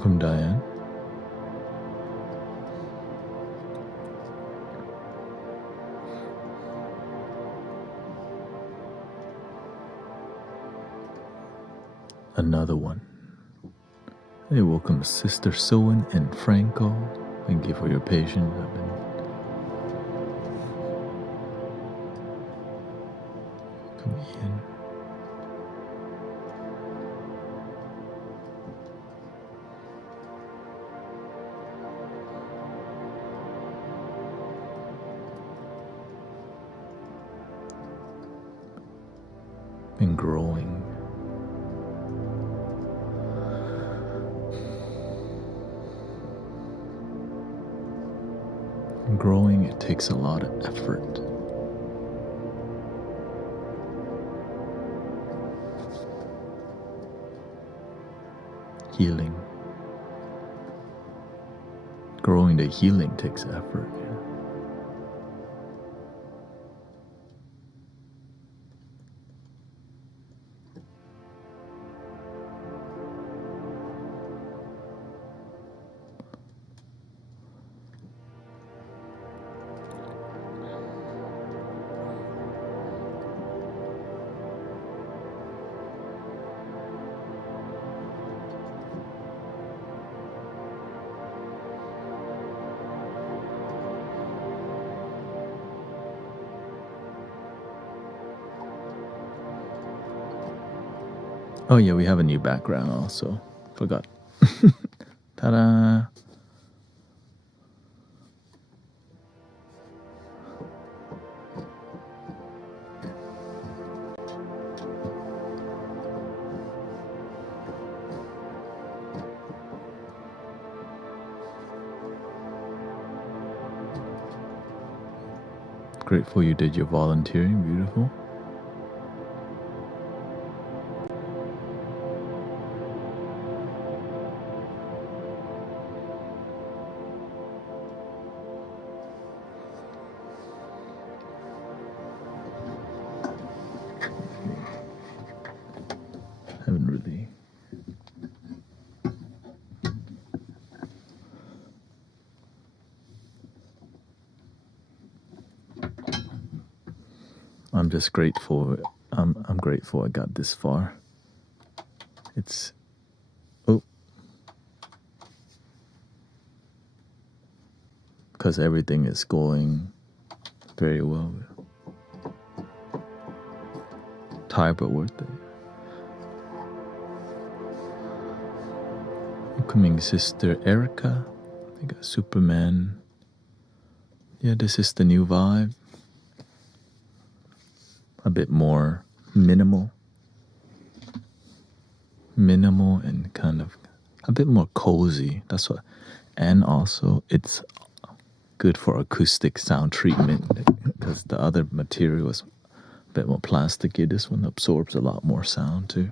Welcome, Diane. Another one. Hey, welcome, Sister Sowen and Franco. Thank you for your patience. I've been coming in. Been growing. Growing, it takes a lot of effort. Healing. Growing the healing takes effort. Yeah. Oh yeah, we have a new background also. Forgot. Ta-da! Grateful you did your volunteering. Beautiful. Haven't really. I'm just grateful. I'm grateful I got this far. It's because everything is going very well. Tired but worth it. Welcoming Sister Erica. I got Superman. Yeah, this is the new vibe. A bit more minimal. Minimal and kind of a bit more cozy. That's what. And also, it's good for acoustic sound treatment because the other material is a bit more plasticky. This one absorbs a lot more sound too.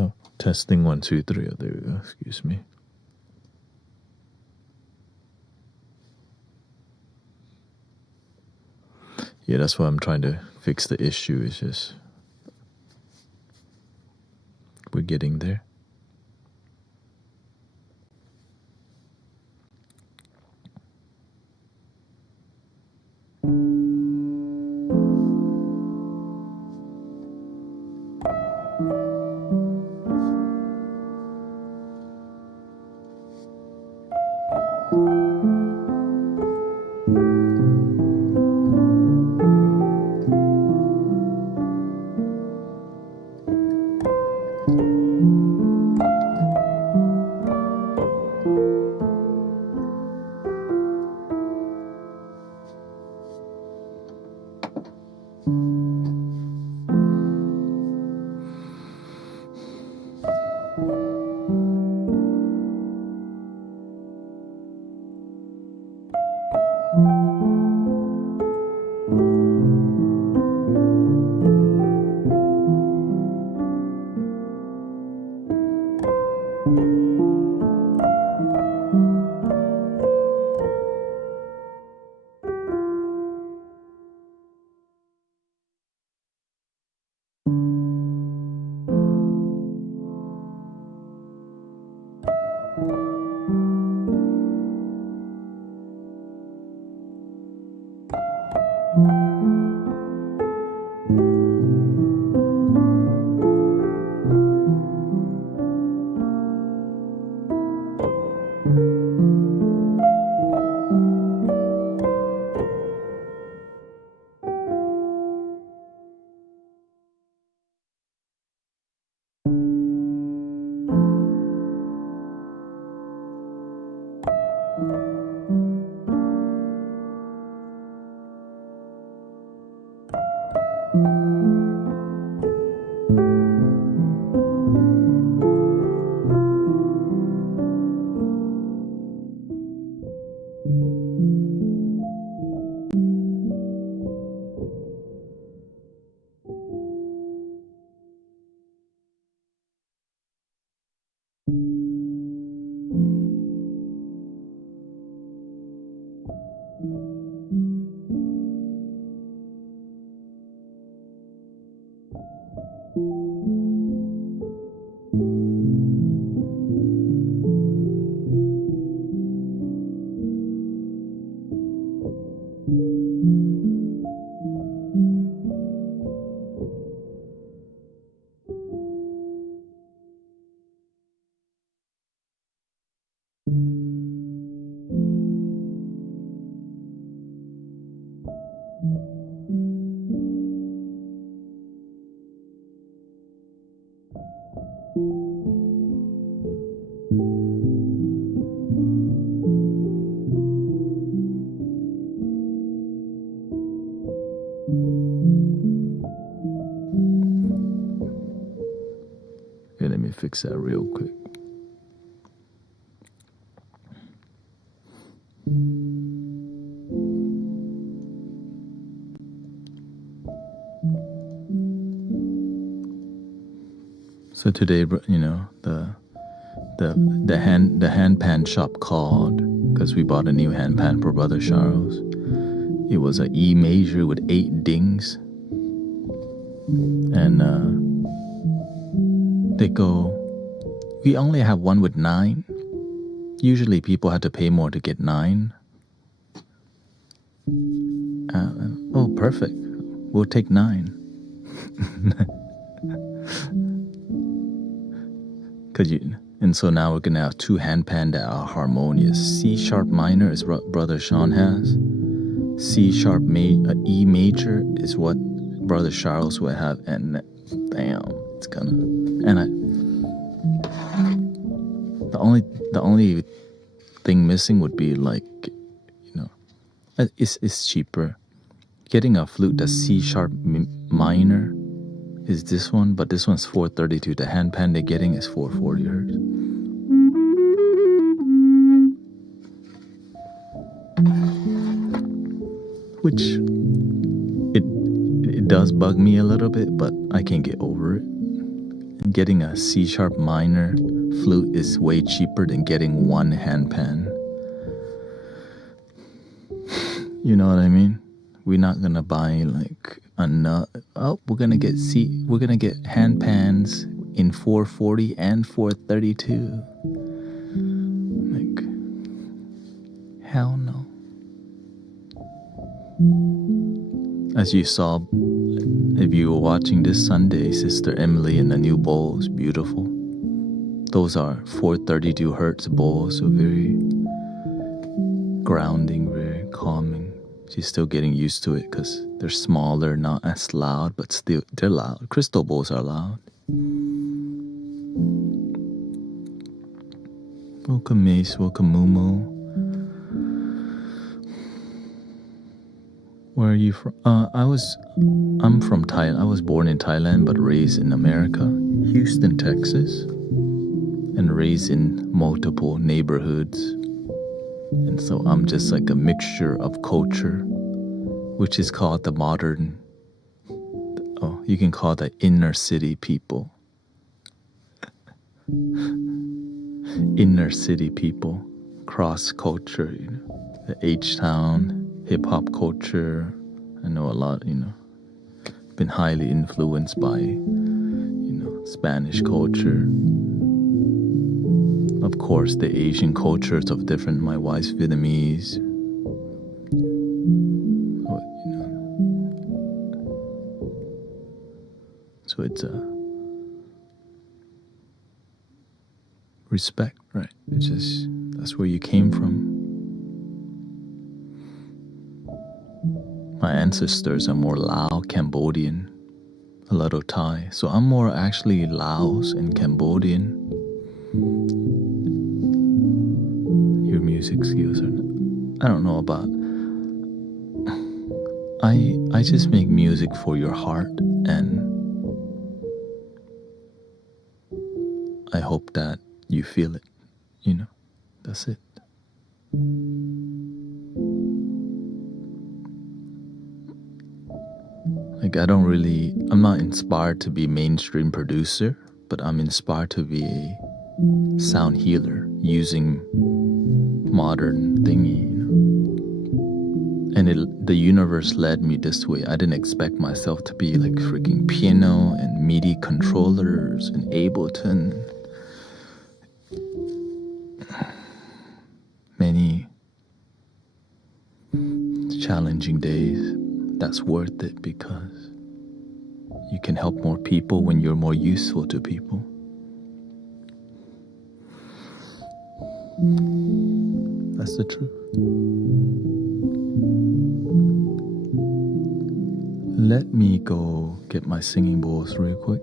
Oh, testing 1, 2, 3. Oh, there we go. Excuse me. Yeah, that's why I'm trying to fix the issue. It's just we're getting there. Okay, let me fix that real quick. So today, you know, the hand pan shop called because we bought a new hand pan for Brother Charles. It was an E major with 8 dings, and they go, we only have one with 9. Usually people had to pay more to get 9. Oh, perfect. We'll take 9. And so now we're gonna have 2 hand pan that are harmonious. C sharp minor is what Brother Sean has. C sharp E major is what Brother Charles would have, and bam, it's gonna. And the only thing missing would be, like, you know, it's cheaper. Getting a flute that's C sharp minor is this one, but this one's 432. The hand pan they're getting is 440 hertz. which it does bug me a little bit, but I can get over it. And getting a C sharp minor flute is way cheaper than getting one handpan. You know what I mean? We're not gonna buy like we're gonna get handpans in 440 and 432. Like, hell no. As you saw, if you were watching this Sunday, Sister Emily and the new bowls, beautiful. Those are 432 hertz bowls, so very grounding, very calming. She's still getting used to it because they're smaller, not as loud, but still they're loud. Crystal bowls are loud. Welcome Mace, welcome Mumu. Where are you from? I'm from Thailand. I was born in Thailand but raised in America, Houston, Texas, and raised in multiple neighborhoods. And so I'm just like a mixture of culture, which is called the modern, you can call the inner city people. Inner city people, cross culture, the H-Town, hip hop culture. I know a lot, been highly influenced by, Spanish culture. Of course, the Asian cultures of different, my wife's Vietnamese. So it's respect, right? It's just, that's where you came from. My ancestors are more Lao, Cambodian, a little Thai. So I'm more actually Laos and Cambodian. Your music skills are, I don't know about, I just make music for your heart, and I hope that you feel it, that's it. Like I'm not inspired to be mainstream producer, but I'm inspired to be a sound healer using modern thingy, And the universe led me this way. I didn't expect myself to be like freaking piano and MIDI controllers and Ableton. Many challenging days. That's worth it because you can help more people when you're more useful to people. That's the truth. Let me go get my singing bowls real quick.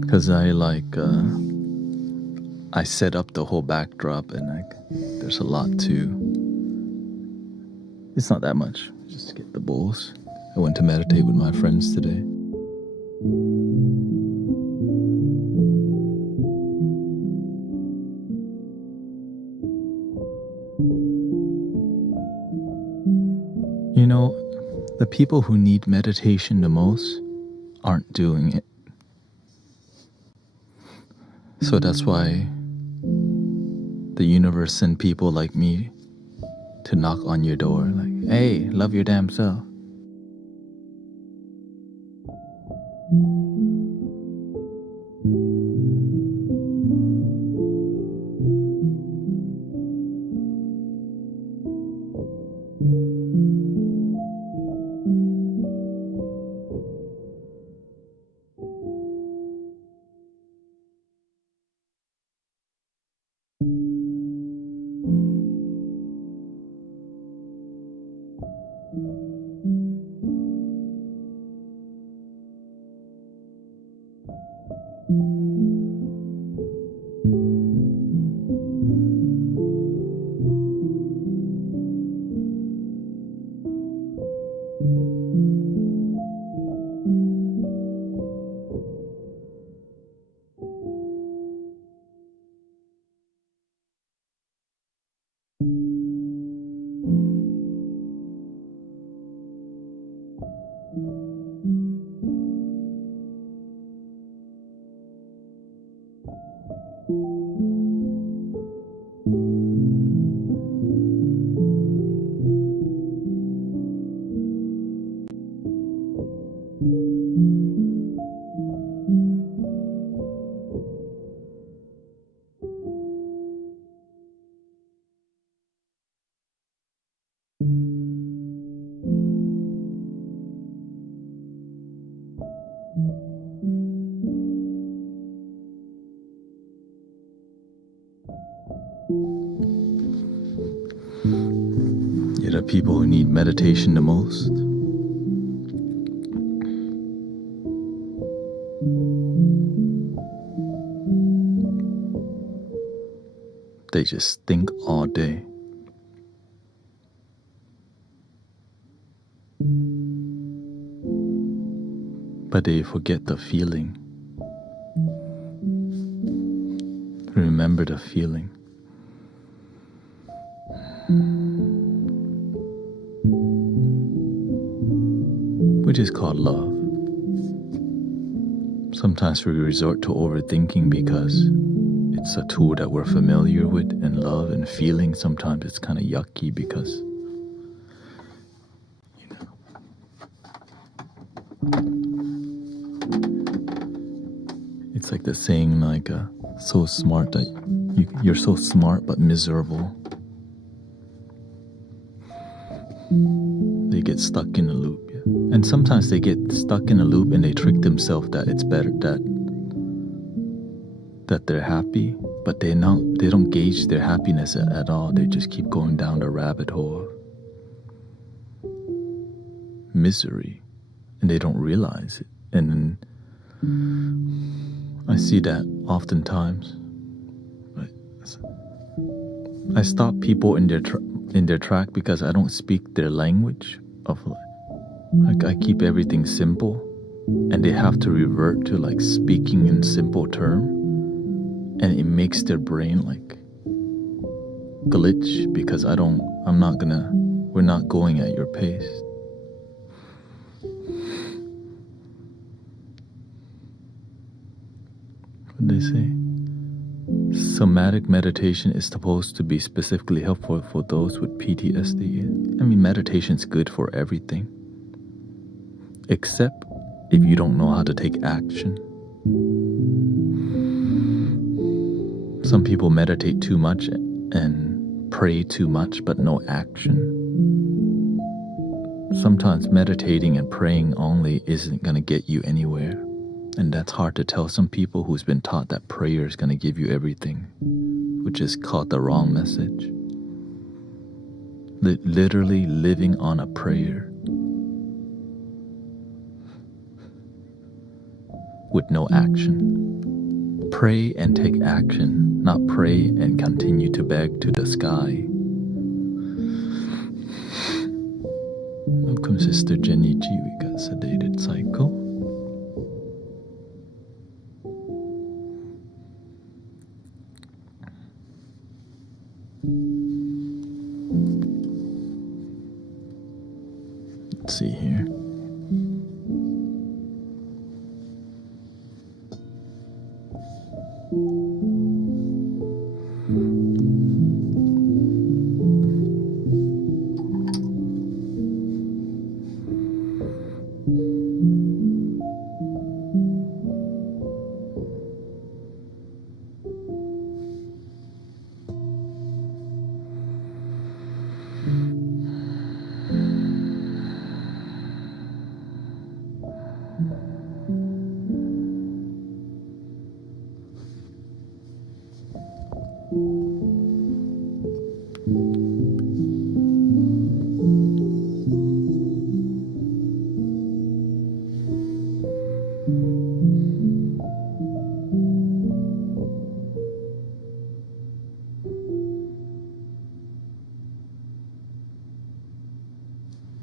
Because I set up the whole backdrop and there's a lot to, it's not that much, just to get the bowls. I went to meditate with my friends today. The people who need meditation the most aren't doing it. So that's why the universe sent people like me to knock on your door, like, hey, love your damn self. Yet the people who need meditation the most, they just think all day. But they forget the feeling. Remember the feeling. Which is called love. Sometimes we resort to overthinking because it's a tool that we're familiar with, and love and feeling, sometimes it's kind of yucky because, it's like the saying, like, so smart that you're so smart but miserable. They get stuck in a loop. Yeah. And sometimes they get stuck in a loop and they trick themselves that it's better, that they're happy, but they don't gauge their happiness at all. They just keep going down the rabbit hole of misery, and they don't realize it. And then I see that oftentimes. I stop people in their track because I don't speak their language of, like, I keep everything simple, and they have to revert to like speaking in simple term, and it makes their brain like glitch because we're not going at your pace. What they say? Somatic meditation is supposed to be specifically helpful for those with PTSD. I mean, meditation's good for everything, except if you don't know how to take action. Some people meditate too much and pray too much, but no action. Sometimes meditating and praying only isn't going to get you anywhere. And that's hard to tell some people who's been taught that prayer is going to give you everything, which is called the wrong message. Literally living on a prayer with no action. Pray and take action, not pray and continue to beg to the sky. Welcome, Sister Jenny G. We got sedated cycle. Let's see here.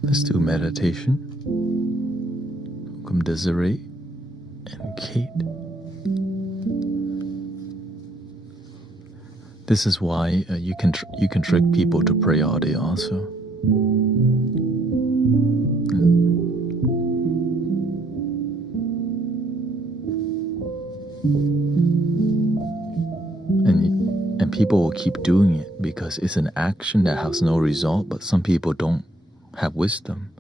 Let's do meditation. Welcome, Desiree and Kate. This is why you can trick people to pray all day also. people will keep doing it because it's an action that has no result, but some people don't have wisdom.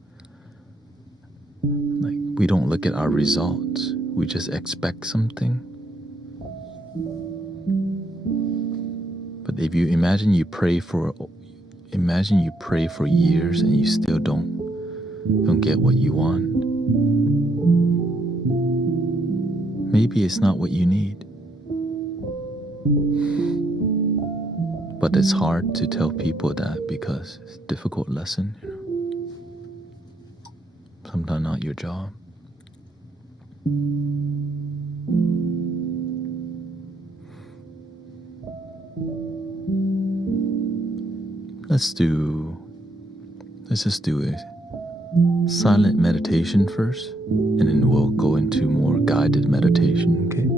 Like, we don't look at our results. We just expect something. But if you imagine you pray for years and you still don't get what you want, maybe it's not what you need. But it's hard to tell people that because it's a difficult lesson, Sometimes not your job. Let's just do a silent meditation first, and then we'll go into more guided meditation, okay?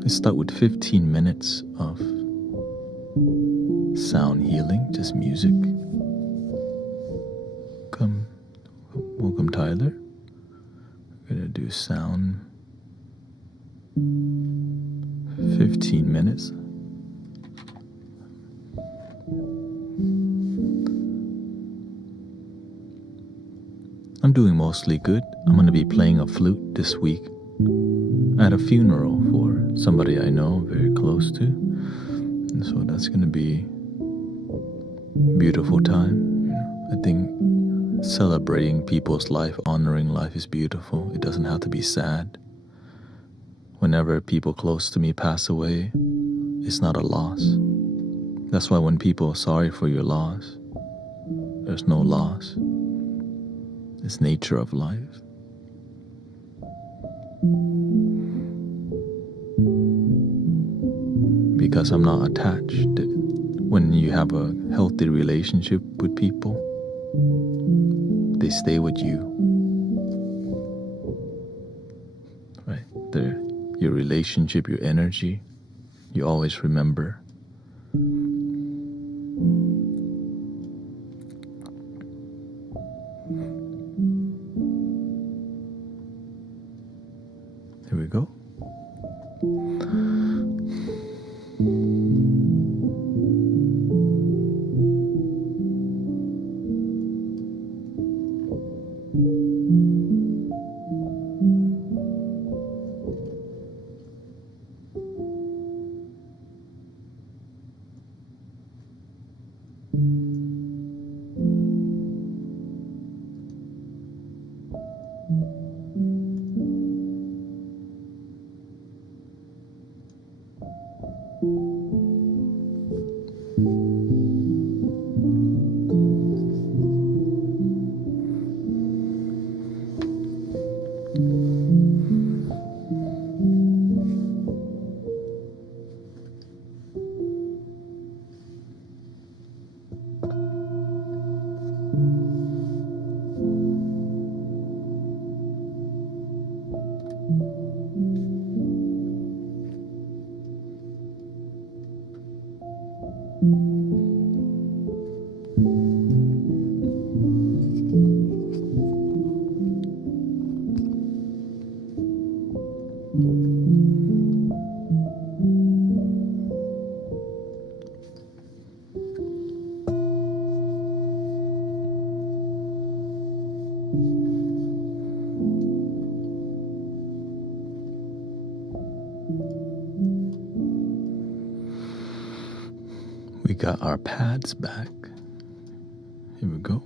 Let's start with 15 minutes of sound healing, just music. Welcome, Tyler. We're gonna do sound 15 minutes. I'm doing mostly good. I'm gonna be playing a flute this week at a funeral for somebody I know very close to. And so that's gonna be a beautiful time. I think celebrating people's life, honoring life is beautiful. It doesn't have to be sad. Whenever people close to me pass away, it's not a loss. That's why when people are sorry for your loss, there's no loss. It's nature of life. Because I'm not attached. When you have a healthy relationship with people, they stay with you. Right? Your relationship, your energy, you always remember. Here we go. We got our pads back. Here we go.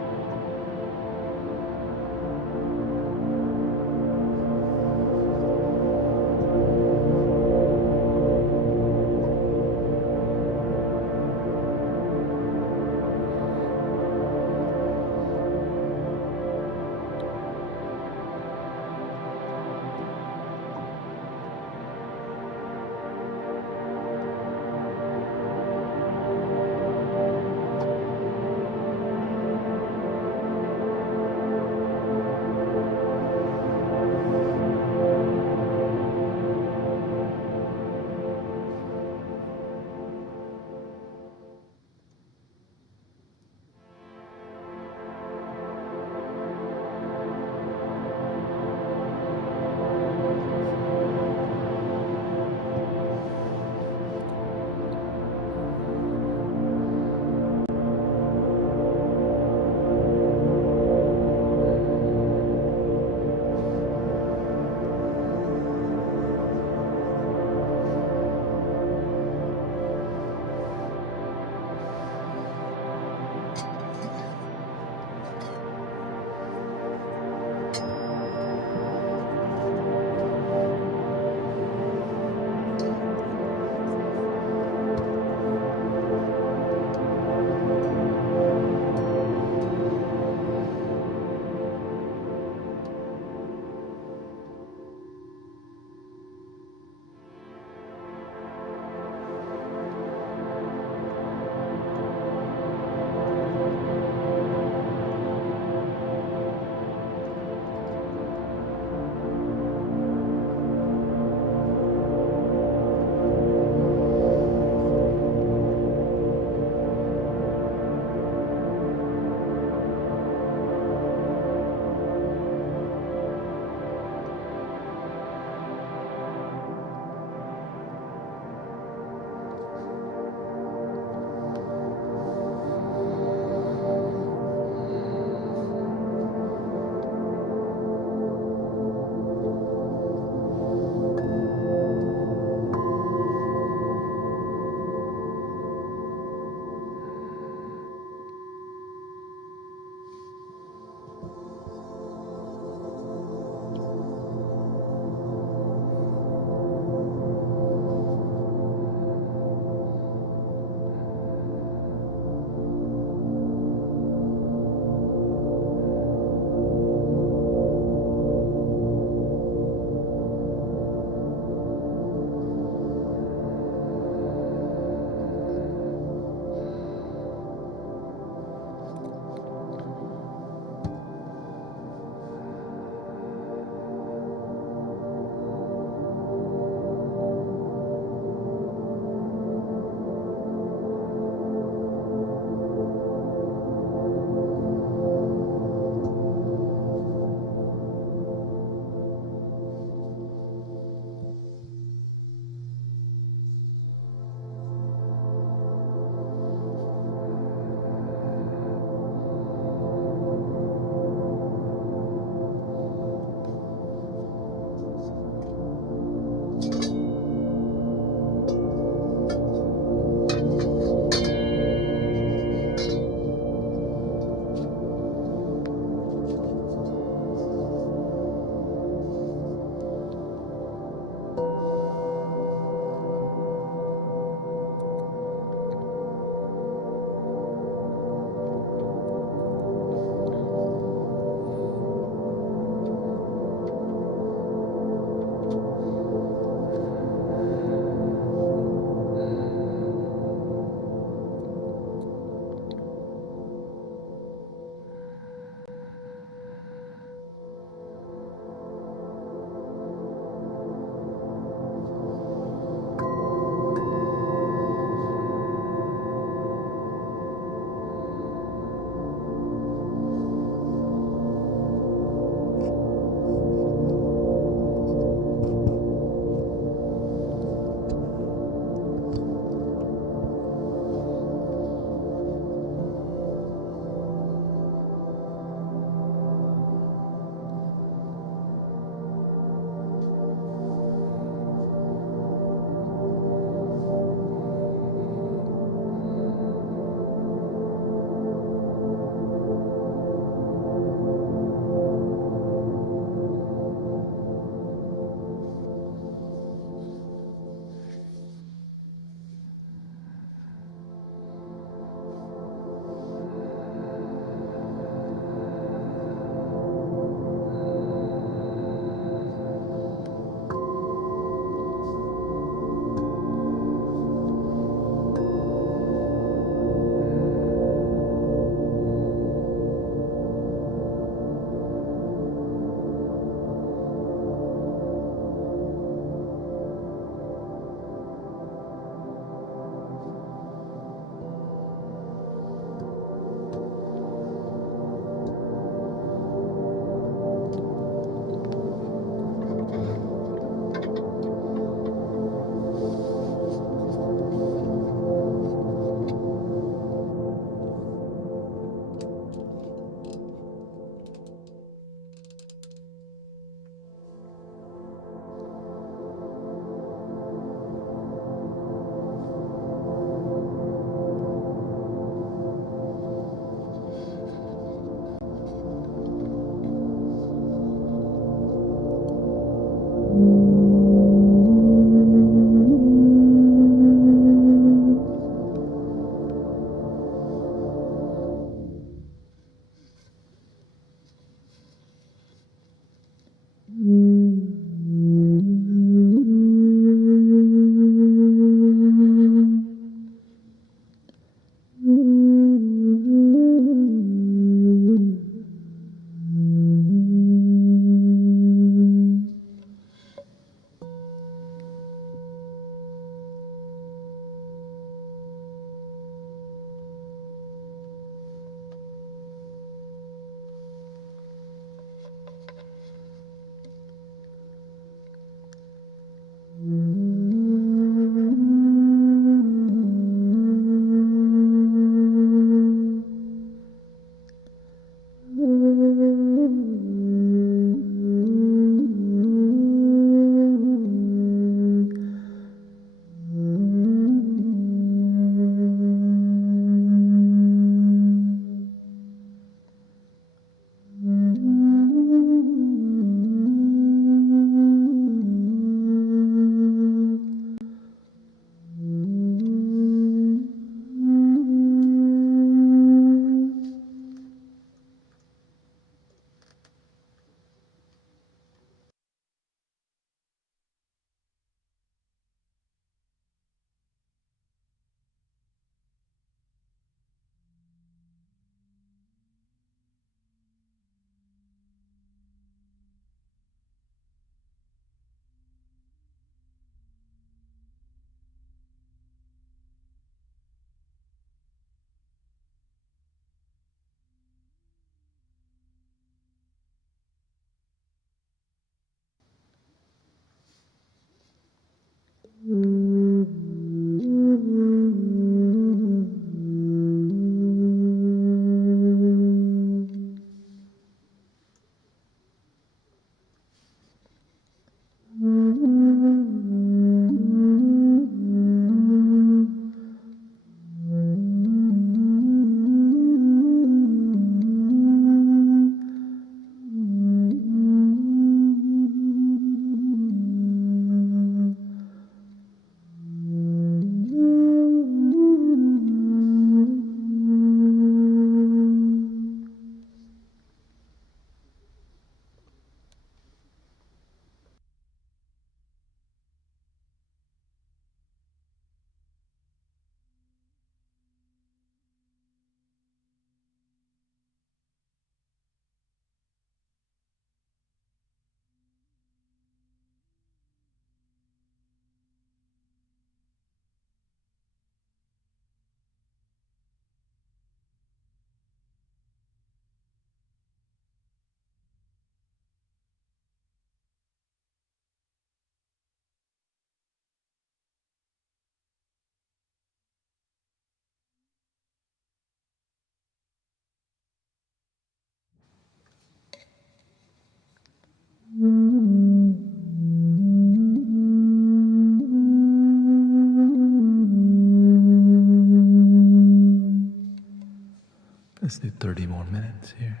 Let's do 30 more minutes here.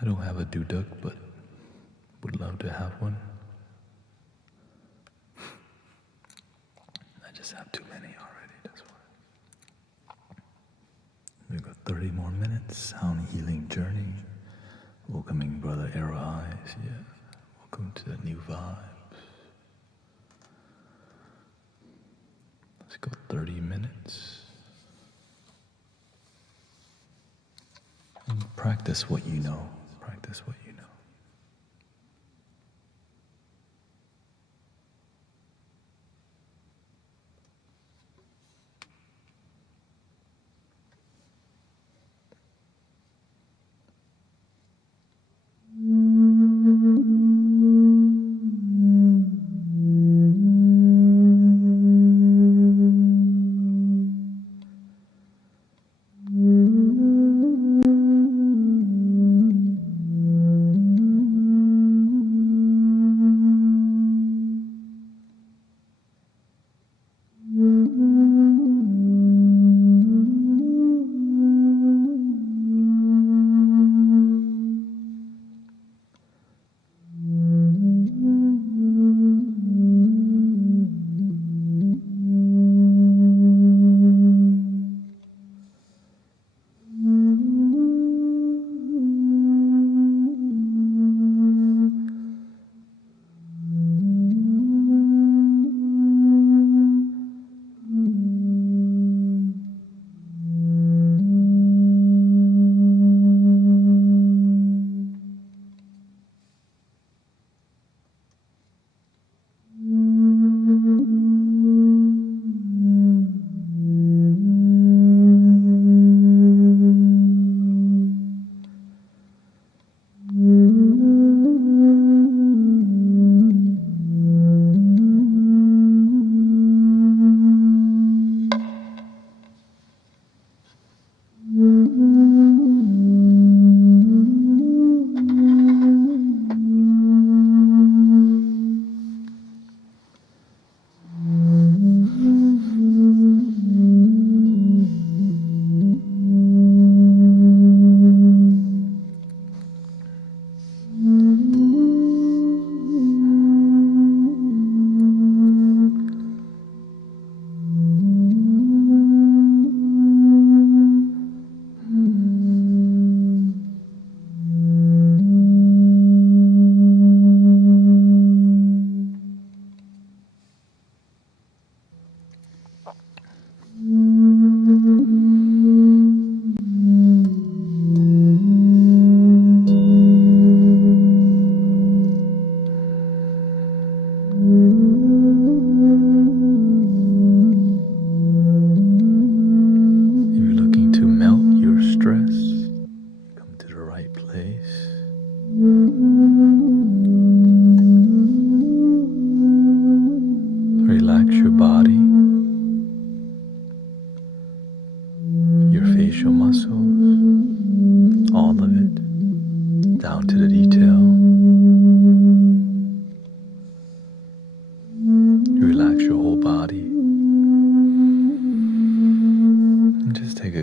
I don't have a duduk, but would love to have one. I just have too many already, that's why. We've got 30 more minutes. Sound healing journey. Welcoming Brother Arrow Eyes, yeah. Welcome to the new vibes. Let's go 30 minutes. And practice what you know. Practice what you know.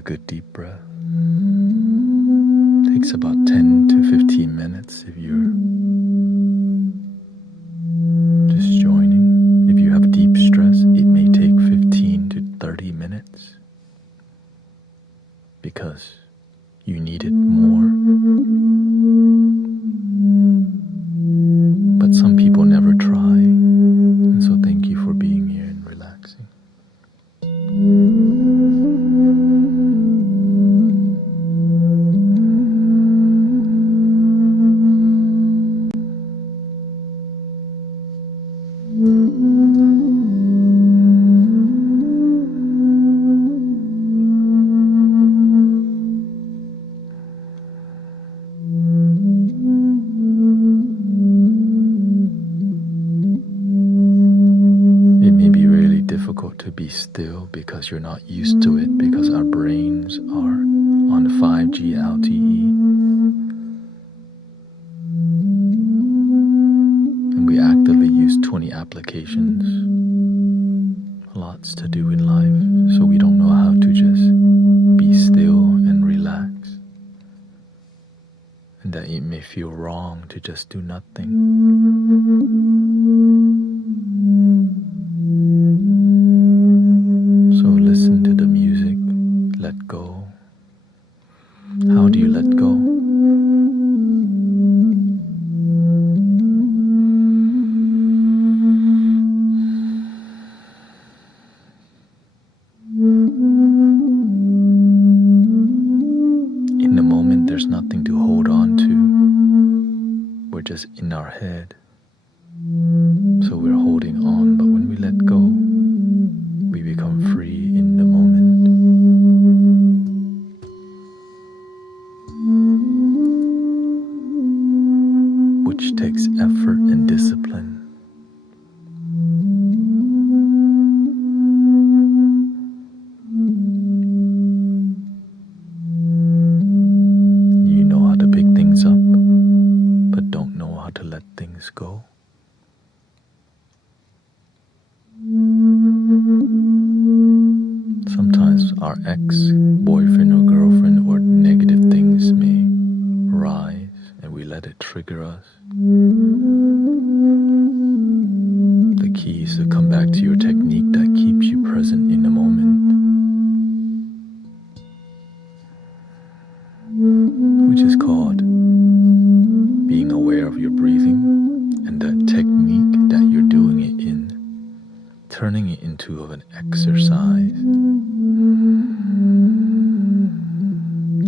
good deep breath. Takes about 10 to 15 minutes if you're just joining. If you have deep stress, it may take 15 to 30 minutes because you need it more. But some people never try, and so thank you for being here and relaxing. To be still because you're not used to it, because our brains are on 5G LTE and we actively use 20 applications, lots to do in life, so we don't know how to just be still and relax, and that it may feel wrong to just do nothing. Listen to the music, let go. How do you let go? In the moment, there's nothing to hold on to. We're just in our head. So we're holding on, but when we let go, we become free in the moment. Which takes effort and discipline. You know how to pick things up, but don't know how to let things go. Sometimes our ex-boyfriend or girlfriend or negative things may rise and we let it trigger us. The key is to come back to your technique that keeps you present in the moment, which is called being aware of your breathing, and that technique that you're doing it in, turning it into an exercise.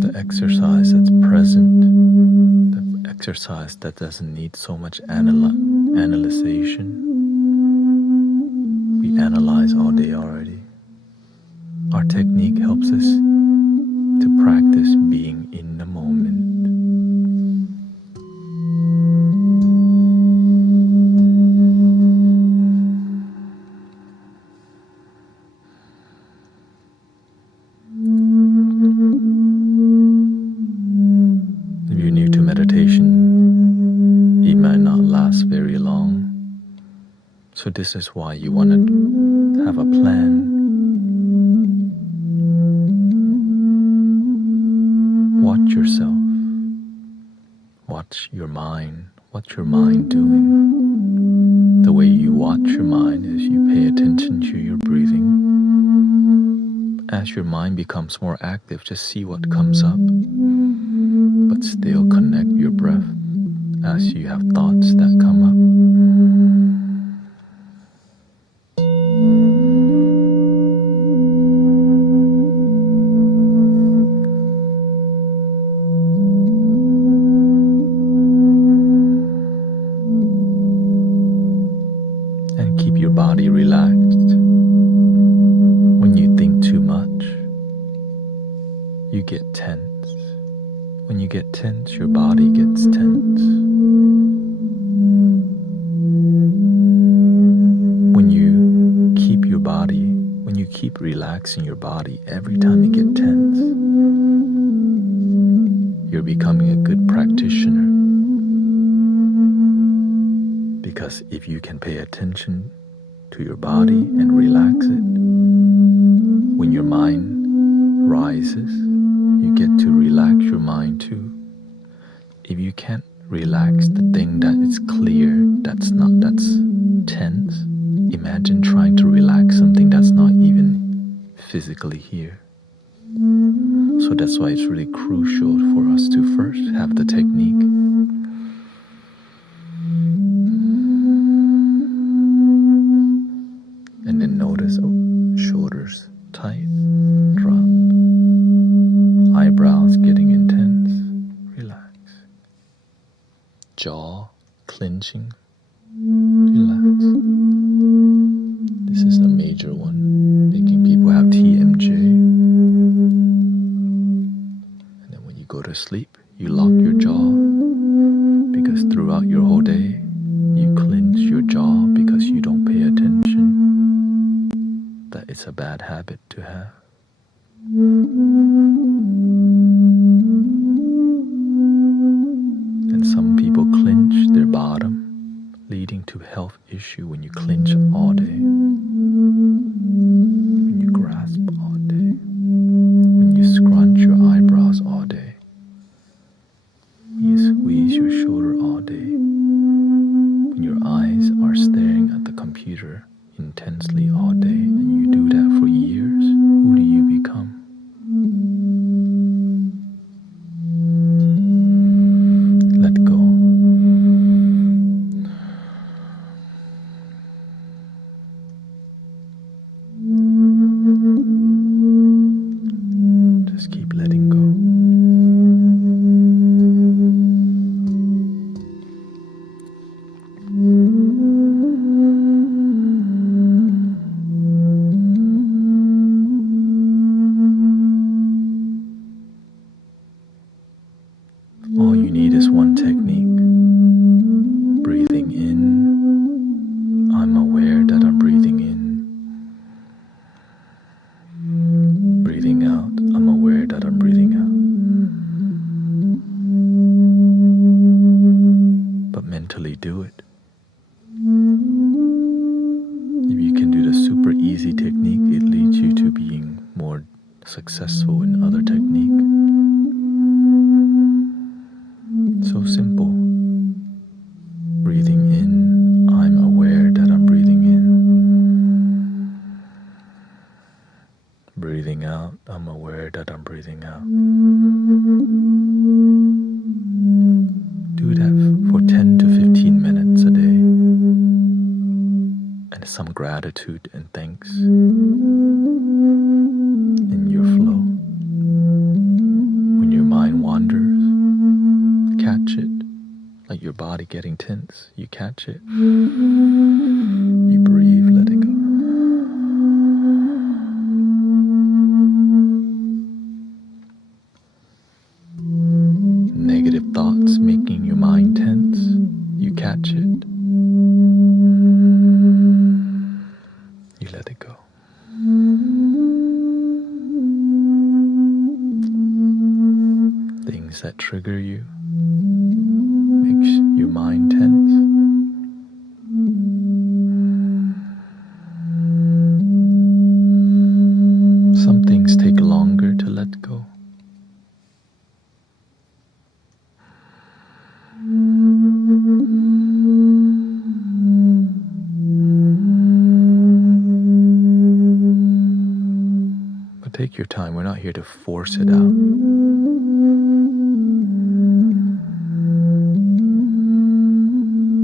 The exercise that's present, the exercise that doesn't need so much analyzation. We analyze all day already. Our technique helps us to practice being in the moment. If you're new to meditation, it might not last very long. So this is why you want to have a plan. Watch yourself. Watch your mind. What's your mind doing? The way you watch your mind is you pay attention to your breathing. As your mind becomes more active, just see what comes up, but still connect your breath as you have thoughts that come up. And keep your body relaxed. When you think too much, you get tense. When you get tense, your body gets tense. When you keep relaxing your body, every time you get tense, you're becoming a good practitioner. Because if you can pay attention to your body and relax it, when your mind rises, you get to relax your mind too. If you can't relax the thing that is clear, that's tense, imagine trying to relax something that's not even physically here. So that's why it's really crucial for us to first have the technique. And then notice, shoulders tight, drop, eyebrows getting intense, relax, jaw clenching, relax. This is a major one, making people have TMJ. And then when you go to sleep, you lock your jaw, because throughout your whole day, you clench your jaw because you don't pay attention. That it's a bad habit to have. And some people clench their bottom, leading to health issue when you clench all day, when you grasp all day, when you scrunch your eyebrows all day, when you squeeze your shoulder all day, when your eyes are staring at the computer intensely all day, and you do that for years, who do you become? Let go. Just keep letting go. All you need is one technique. Breathing in, I'm aware that I'm breathing in. Breathing out, I'm aware that I'm breathing out. But mentally do it. If you can do the super easy technique, it leads you to being more successful in other technique. So simple. Breathing in, I'm aware that I'm breathing in. Breathing out, I'm aware that I'm breathing out. Do that for 10 to 15 minutes a day. And some gratitude and thanks in your flow. When your mind wanders, catch it, like your body getting tense, you catch it, you breathe, let it go. Negative thoughts making your mind tense, you catch it, you let it go. Things that trigger you, makes your mind tense, some things take longer to let go. But take your time, we're not here to force it out.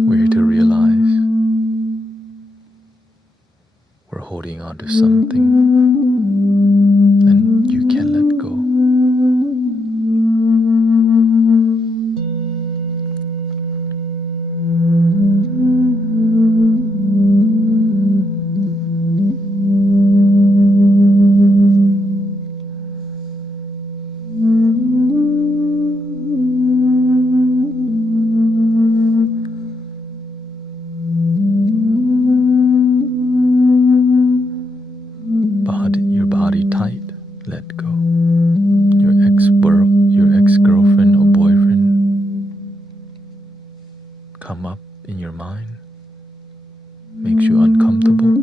We're here to realize we're holding on to something and you can let go. Your body tight, let go. Your ex-girlfriend or boyfriend come up in your mind, makes you uncomfortable,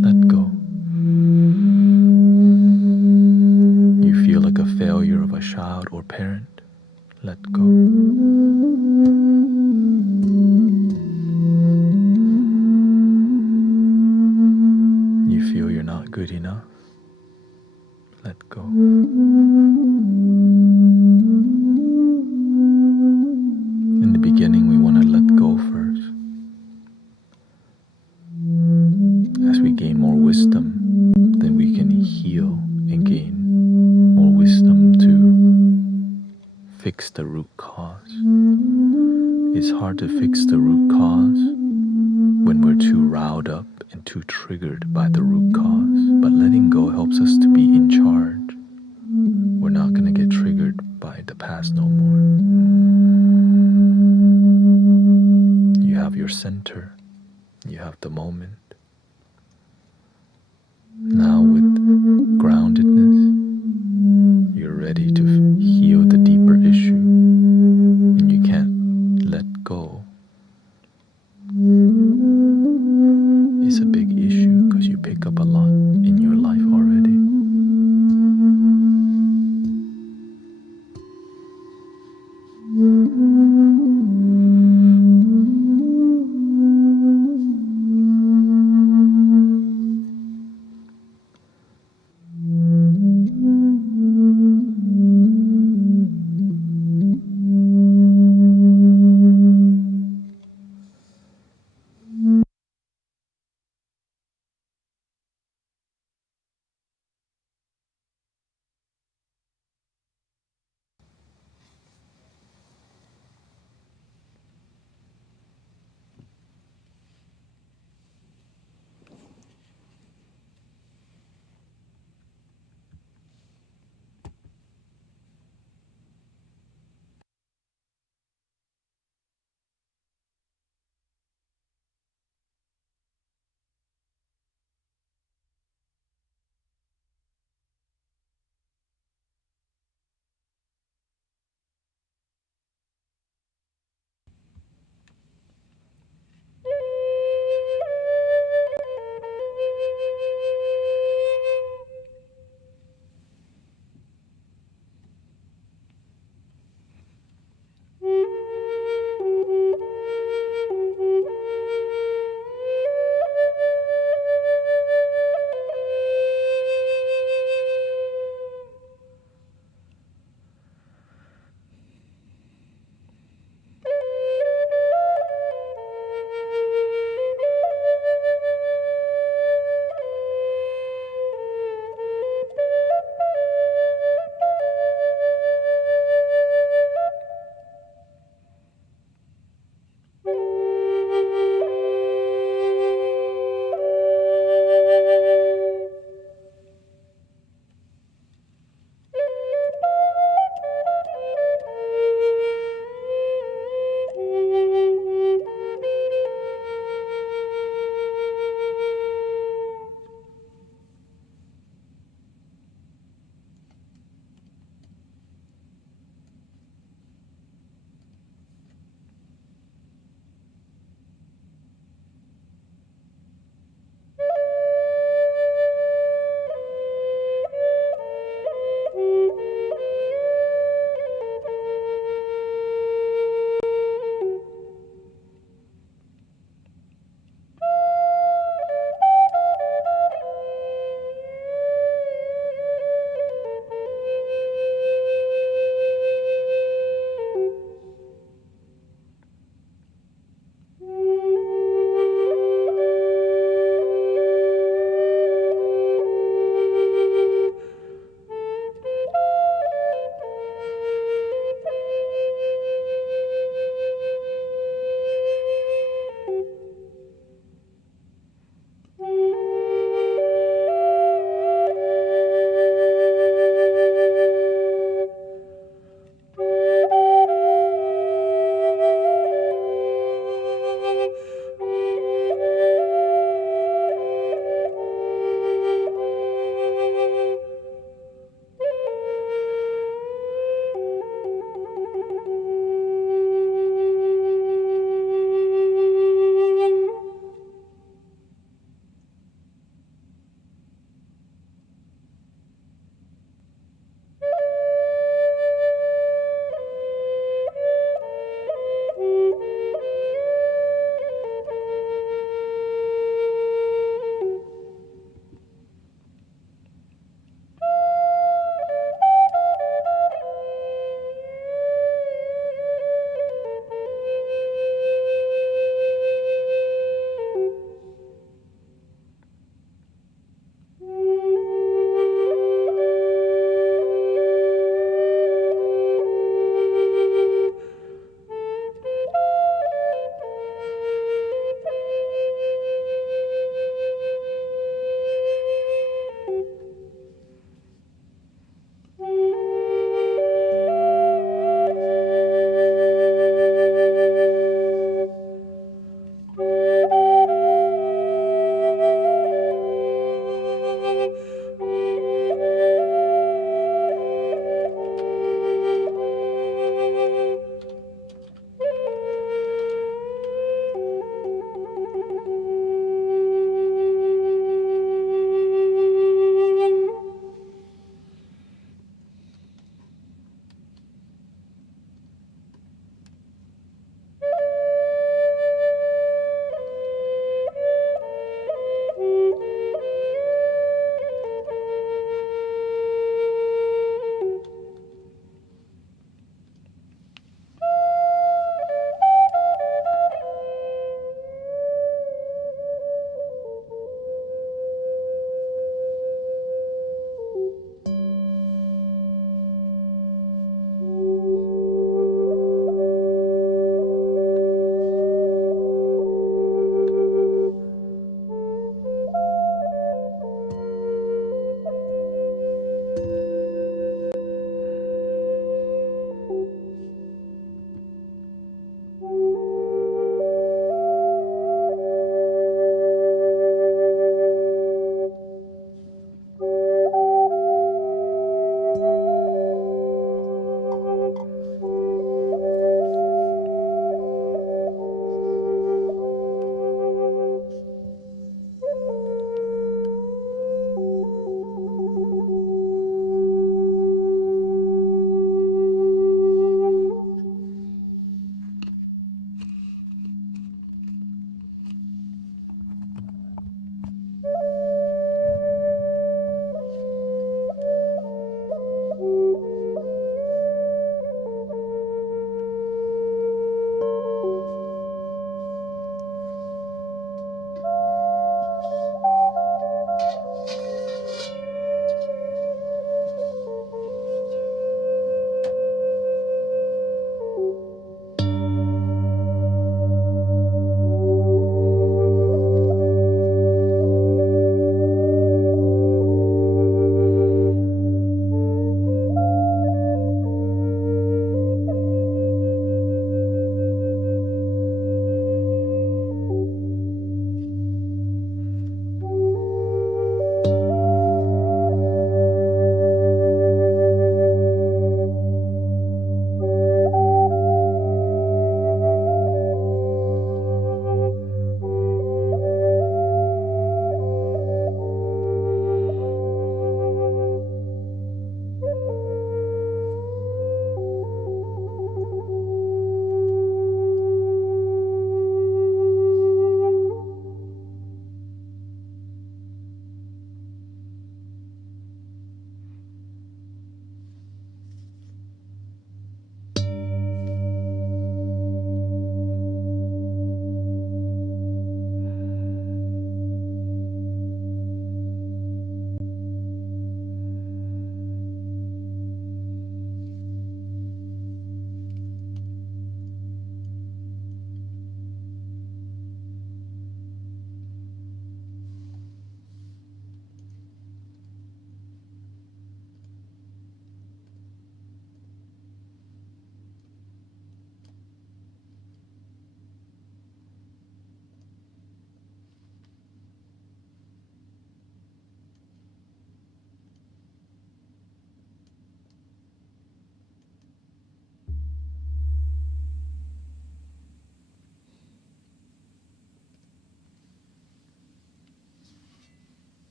let go. or parent, let go. You feel you're not good enough, let go. In the beginning, we want to let go first. As we gain more wisdom, then we can heal and gain more wisdom to fix the root cause. It's hard to fix the root cause when we're too riled up and too triggered by the root cause, but letting go helps us to be in charge. We're not going to get triggered by the past no more. You have your center, you have the moment. Now with groundedness, you're ready to heal the deeper issue, and you can't let go. It's a big issue because you pick up a lot in your life already.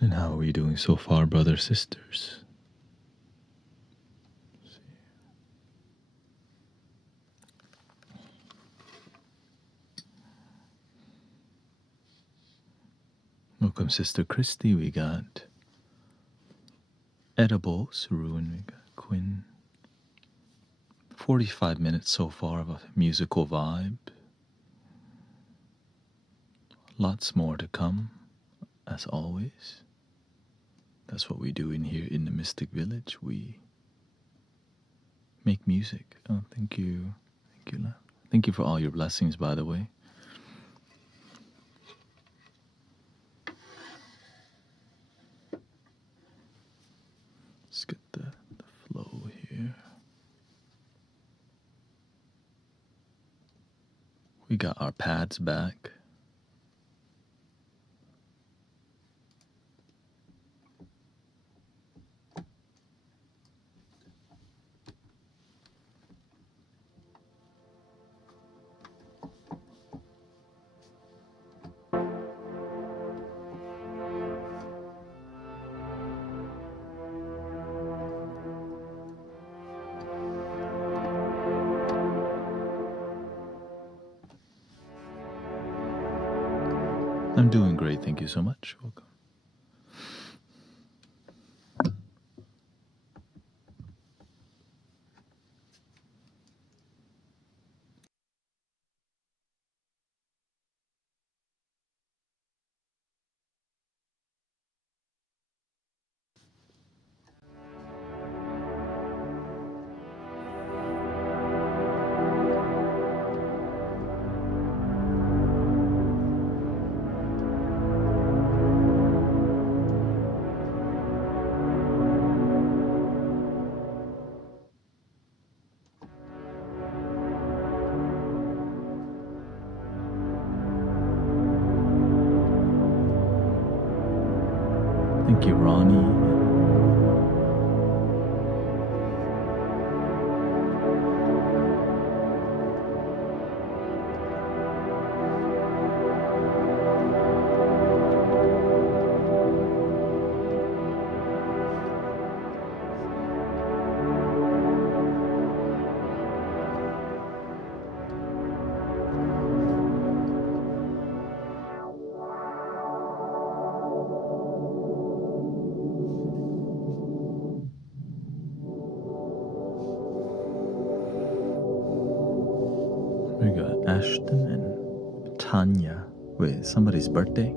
And how are we doing so far, brothers, sisters? Welcome, Sister Christy. We got Edible, Serene, we got Quinn. 45 minutes so far of a musical vibe. Lots more to come, as always. That's what we do in here in the Mystic Village. We make music. Oh, thank you. Thank you, love. Thank you for all your blessings, by the way. got our pads back. I'm doing great, thank you so much. Welcome. Thank you, Ronnie. We got Ashton and Tanya. Wait, somebody's birthday?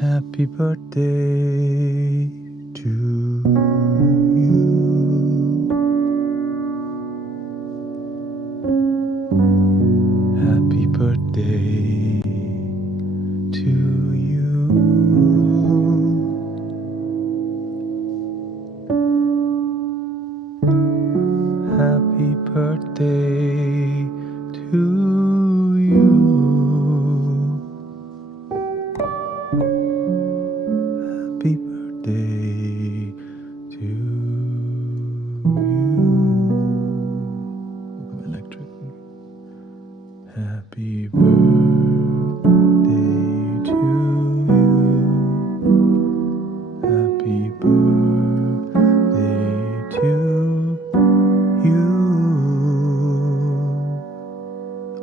Happy birthday to you. Happy birthday to you. Happy birthday to you. Happy birthday to you. Electric. Happy birthday to you. Happy birthday to you.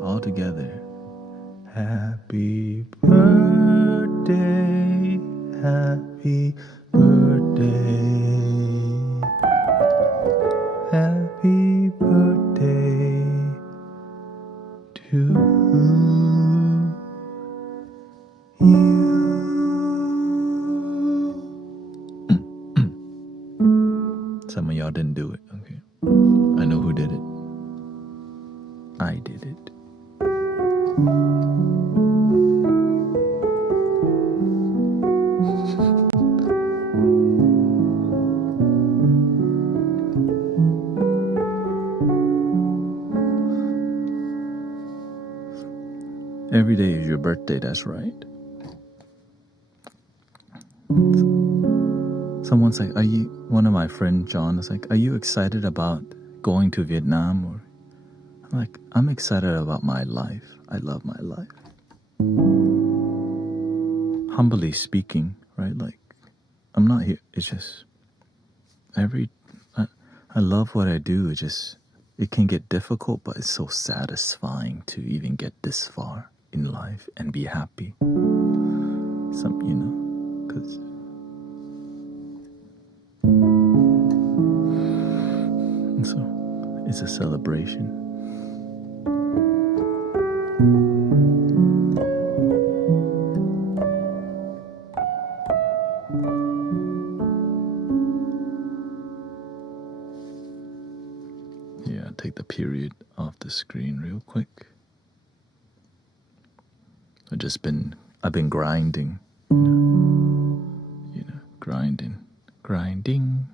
All together. Happy birthday. Happy birthday. Happy birthday to you. Some of y'all didn't do it. Okay. I know who did it. I did it. Every day is your birthday, that's right. Someone's like, one of my friends, John, is like, are you excited about going to Vietnam? Or I'm like, I'm excited about my life. I love my life. Humbly speaking, right? Like, I'm not here. It's just, I love what I do. It can get difficult, but it's so satisfying to even get this far in life and be happy. Because also is a celebration. Yeah, take the period off the screen real quick. I've been grinding, grinding.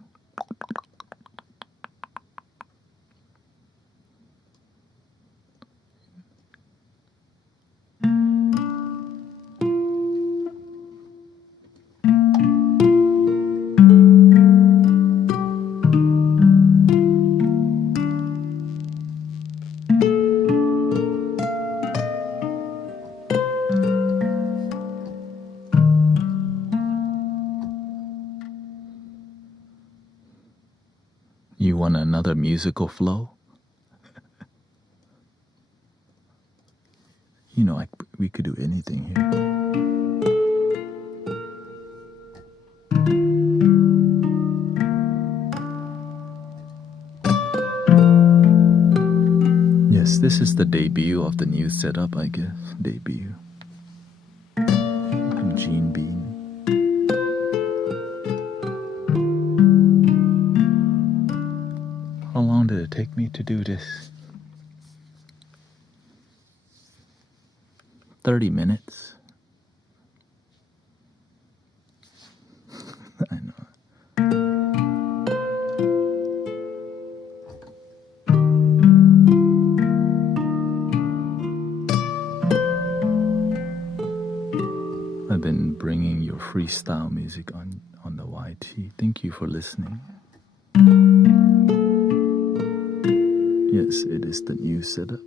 You want another musical flow? We could do anything here. Yes, this is the debut of the new setup, I guess. Debut. Gene Bean. How long did it take me to do this? 30 minutes. I know. I've been bringing your freestyle music on the YT. Thank you for listening. Yes, it is the new setup.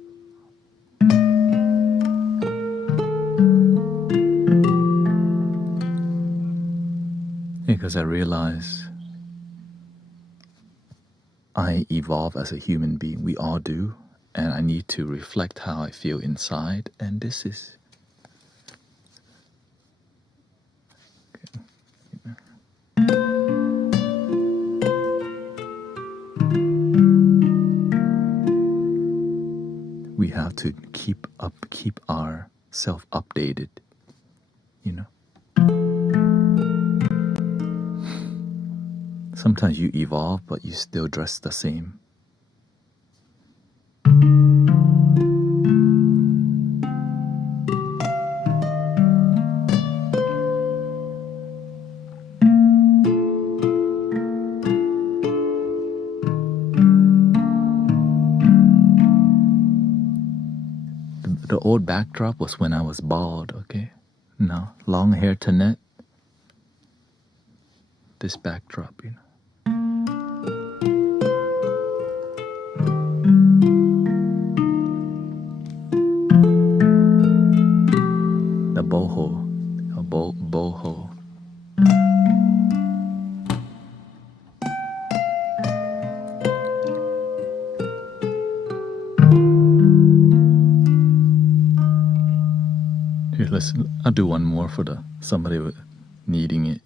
Because I realize I evolve as a human being. We all do. And I need to reflect how I feel inside. And this is... We have to keep ourselves updated, Sometimes you evolve, but you still dress the same. The old backdrop was when I was bald, okay? Now, long hair Thanet. This backdrop, The boho. Boho. Here, listen. I'll do one more for somebody needing it,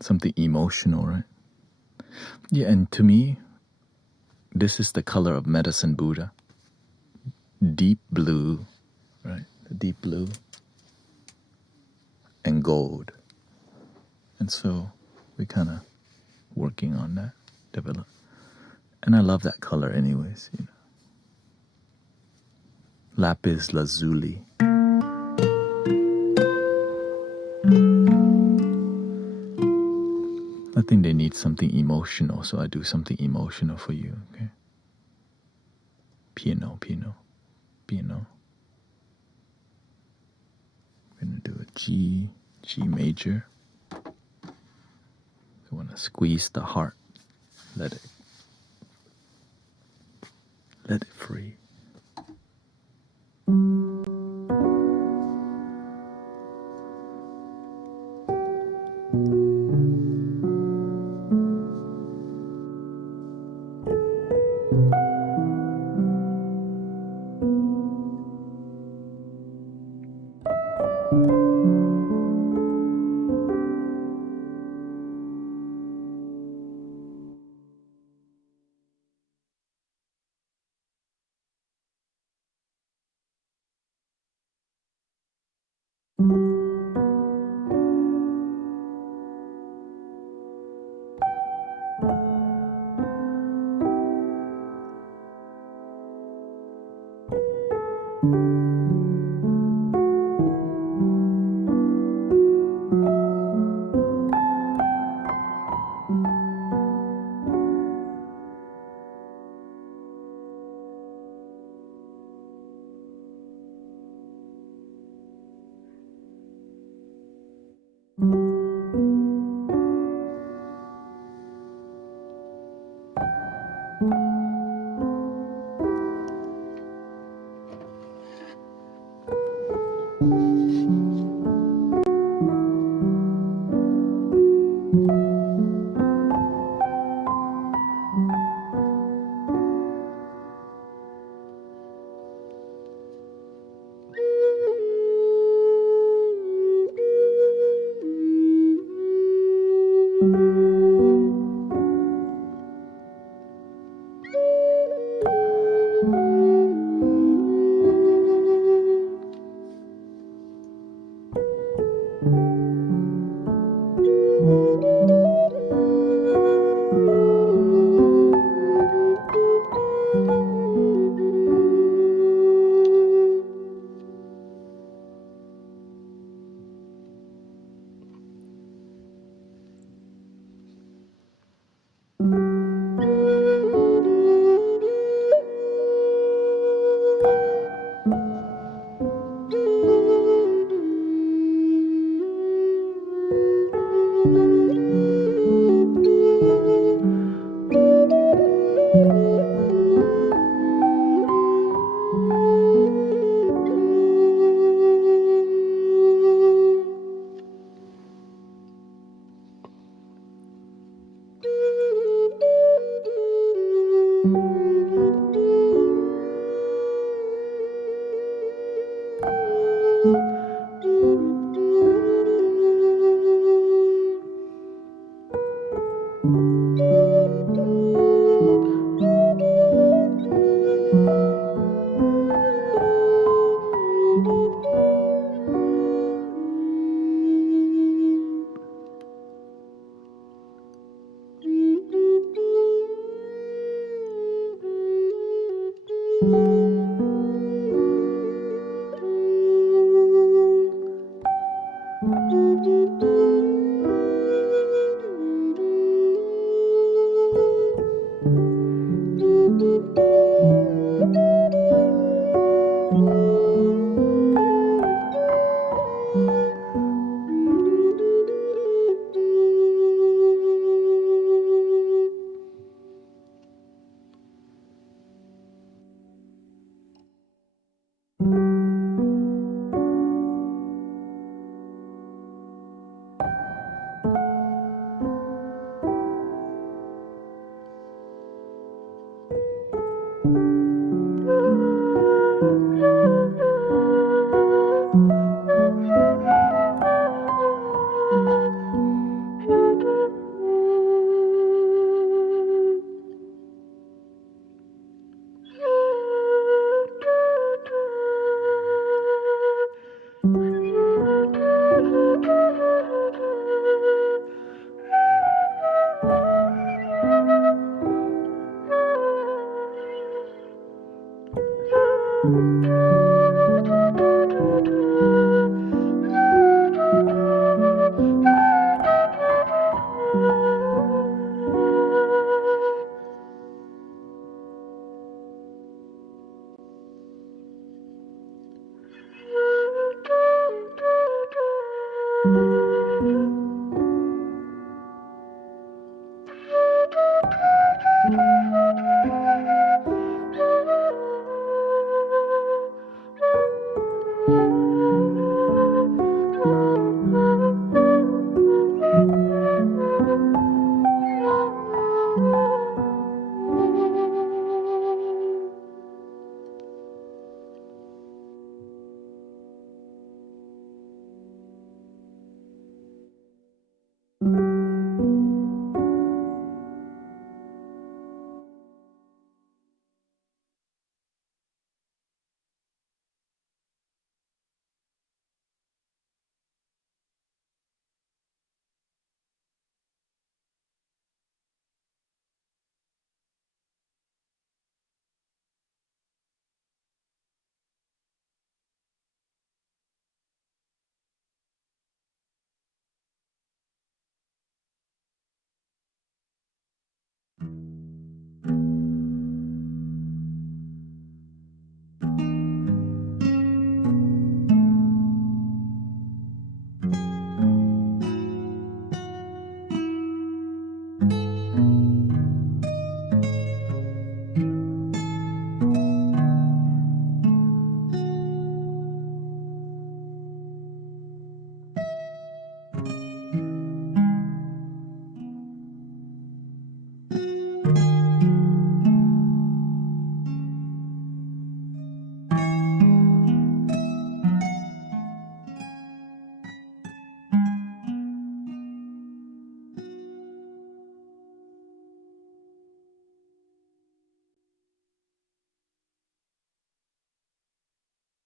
Something emotional, right? Yeah, and to me, this is the color of medicine Buddha. Deep blue, right? Deep blue and gold. And so we kind of working on that, develop. And I love that color anyways, Lapis lazuli. I think they need something emotional, so I do something emotional for you, okay? Piano. I'm gonna do a G major. I wanna squeeze the heart. Let it free.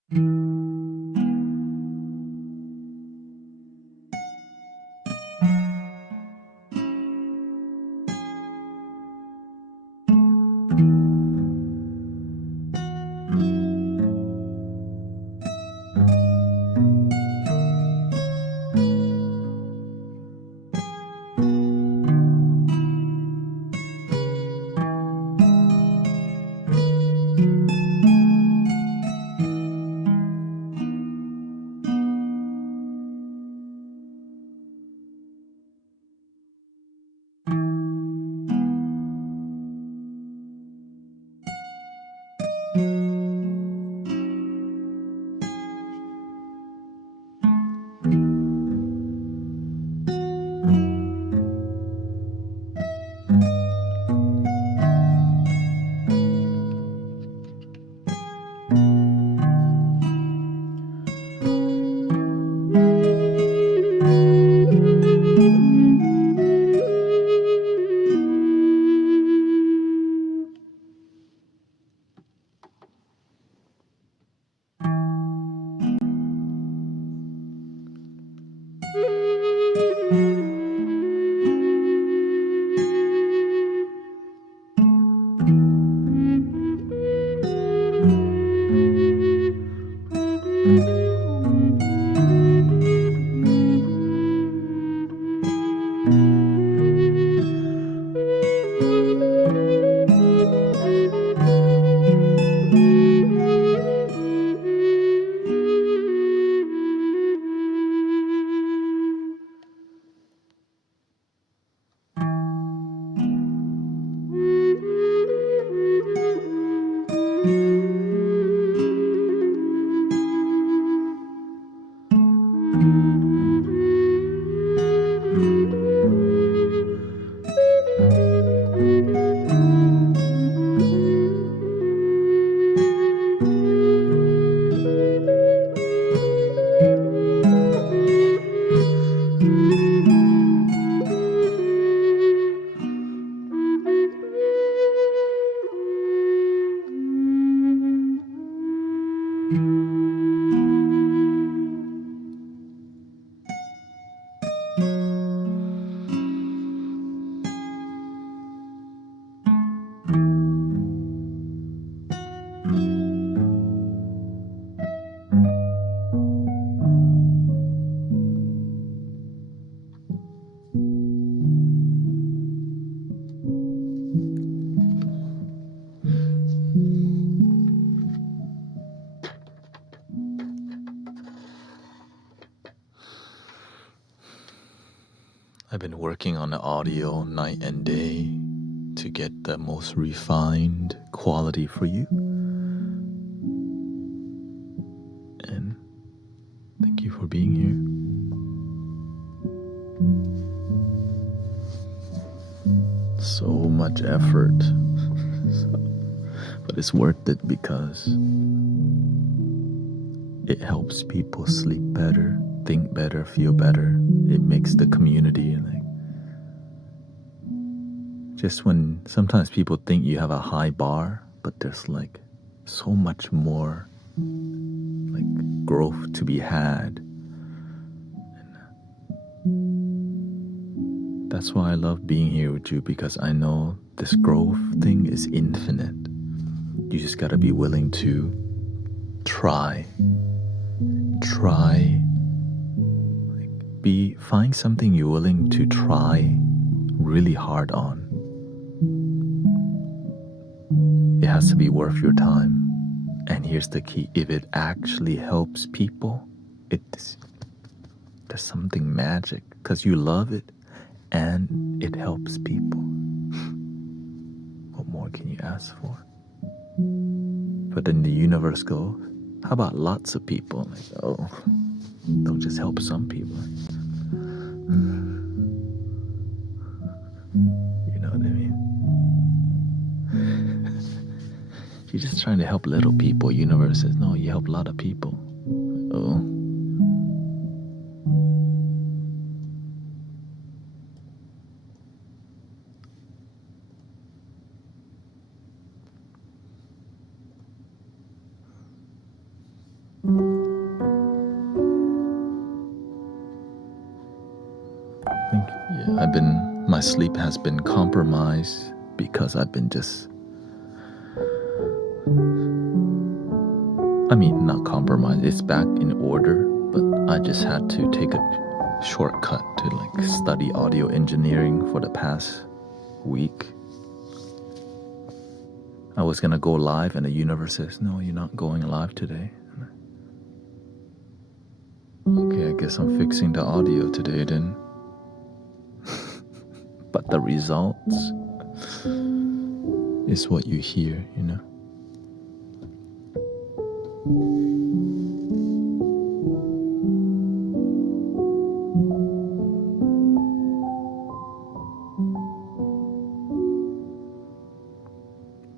I've been working on the audio night and day to get the most refined quality for you. And thank you for being here. So much effort, but it's worth it because it helps people sleep better, think better, feel better. It makes the community like just when sometimes people think you have a high bar, but there's like so much more like growth to be had. And that's why I love being here with you, because I know this growth thing is infinite. You just gotta be willing to try, like find something you're willing to try really hard on. It has to be worth your time. And here's the key: if it actually helps people, there's something magic, because you love it and it helps people. What more can you ask for? But then the universe goes, how about lots of people? Like, oh, don't just help some people. You know what I mean? You're just trying to help little people. Universe says, no, you help a lot of people. Oh. my sleep has been compromised because I've been not compromised, it's back in order, but I just had to take a shortcut to study audio engineering for the past week. I was gonna go live and the universe says, no, you're not going live today. Okay, I guess I'm fixing the audio today then. But the results is what you hear, you know.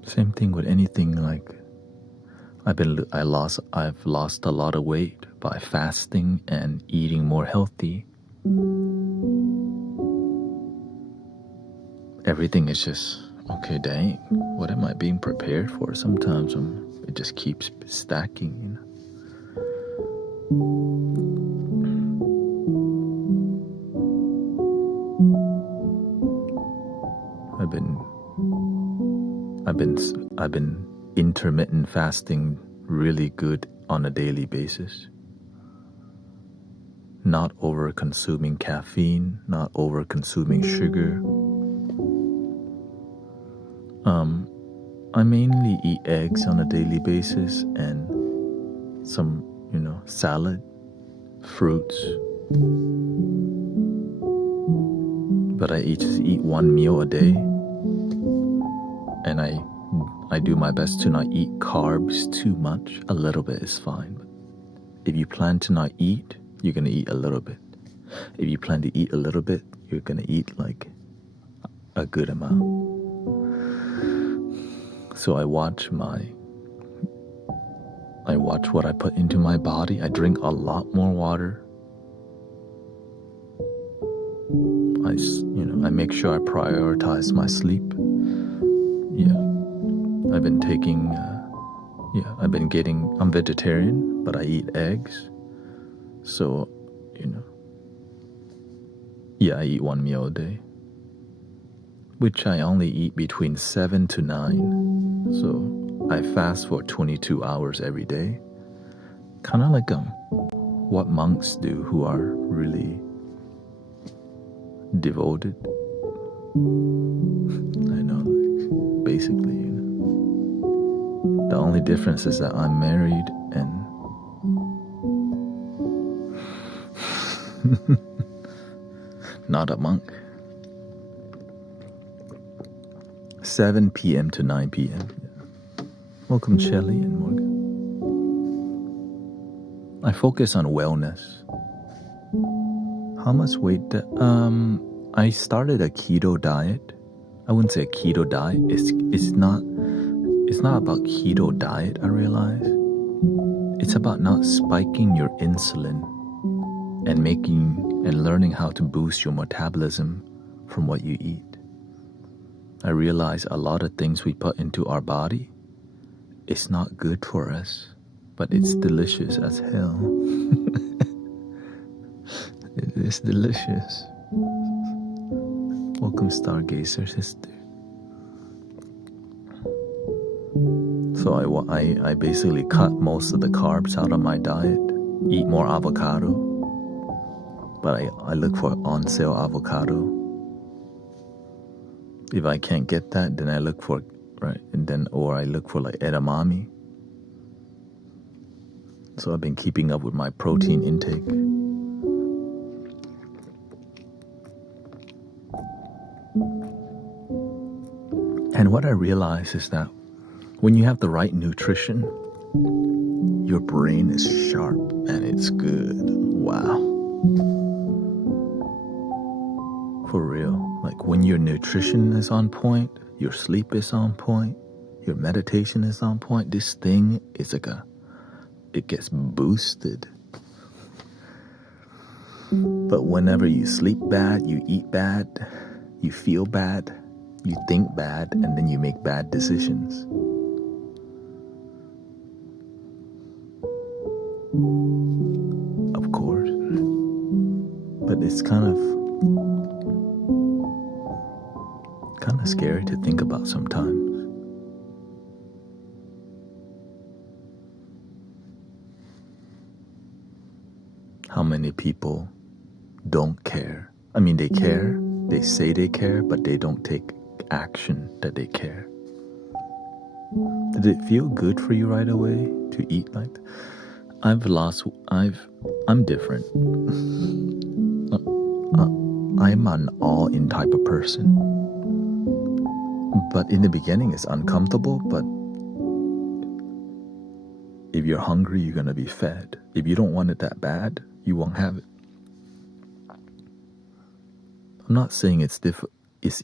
Same thing with anything, I've lost a lot of weight by fasting and eating more healthy. Everything is just, okay, dang, what am I being prepared for? Sometimes it just keeps stacking, you know. I've been intermittent fasting really good on a daily basis. Not over consuming caffeine, not over consuming sugar. I mainly eat eggs on a daily basis and some, salad, fruits. But I just eat one meal a day, and I do my best to not eat carbs too much. A little bit is fine. But if you plan to not eat, you're gonna eat a little bit. If you plan to eat a little bit, you're gonna eat a good amount. So I watch what I put into my body. I drink a lot more water. I make sure I prioritize my sleep. I'm vegetarian, but I eat eggs. So, I eat one meal a day, which I only eat between 7 to 9. So I fast for 22 hours every day. Kind of like what monks do who are really devoted. I know, basically, The only difference is that I'm married and not a monk. 7 p.m. to 9 p.m. Welcome, Shelley and Morgan. I focus on wellness. How much weight? I started a keto diet. I wouldn't say a keto diet. It's not about keto diet, I realize. It's about not spiking your insulin and learning how to boost your metabolism from what you eat. I realize a lot of things we put into our body, it's not good for us, but it's delicious as hell. It is delicious. Welcome, Stargazer sister. So I basically cut most of the carbs out of my diet, eat more avocado, but I look for on-sale avocado. If I can't get that, then I look for, or I look for edamame. So I've been keeping up with my protein intake. And what I realize is that when you have the right nutrition, your brain is sharp and it's good. Wow. For real. When your nutrition is on point, your sleep is on point, your meditation is on point, this thing is it gets boosted. But whenever you sleep bad, you eat bad, you feel bad, you think bad, and then you make bad decisions. Of course. But it's kind of of scary to think about sometimes. How many people don't care? I mean, they care, they say they care, but they don't take action that they care. Did it feel good for you right away to eat like that? I'm different. I'm an all-in type of person. But in the beginning, it's uncomfortable, but if you're hungry, you're gonna be fed. If you don't want it that bad, you won't have it. I'm not saying it's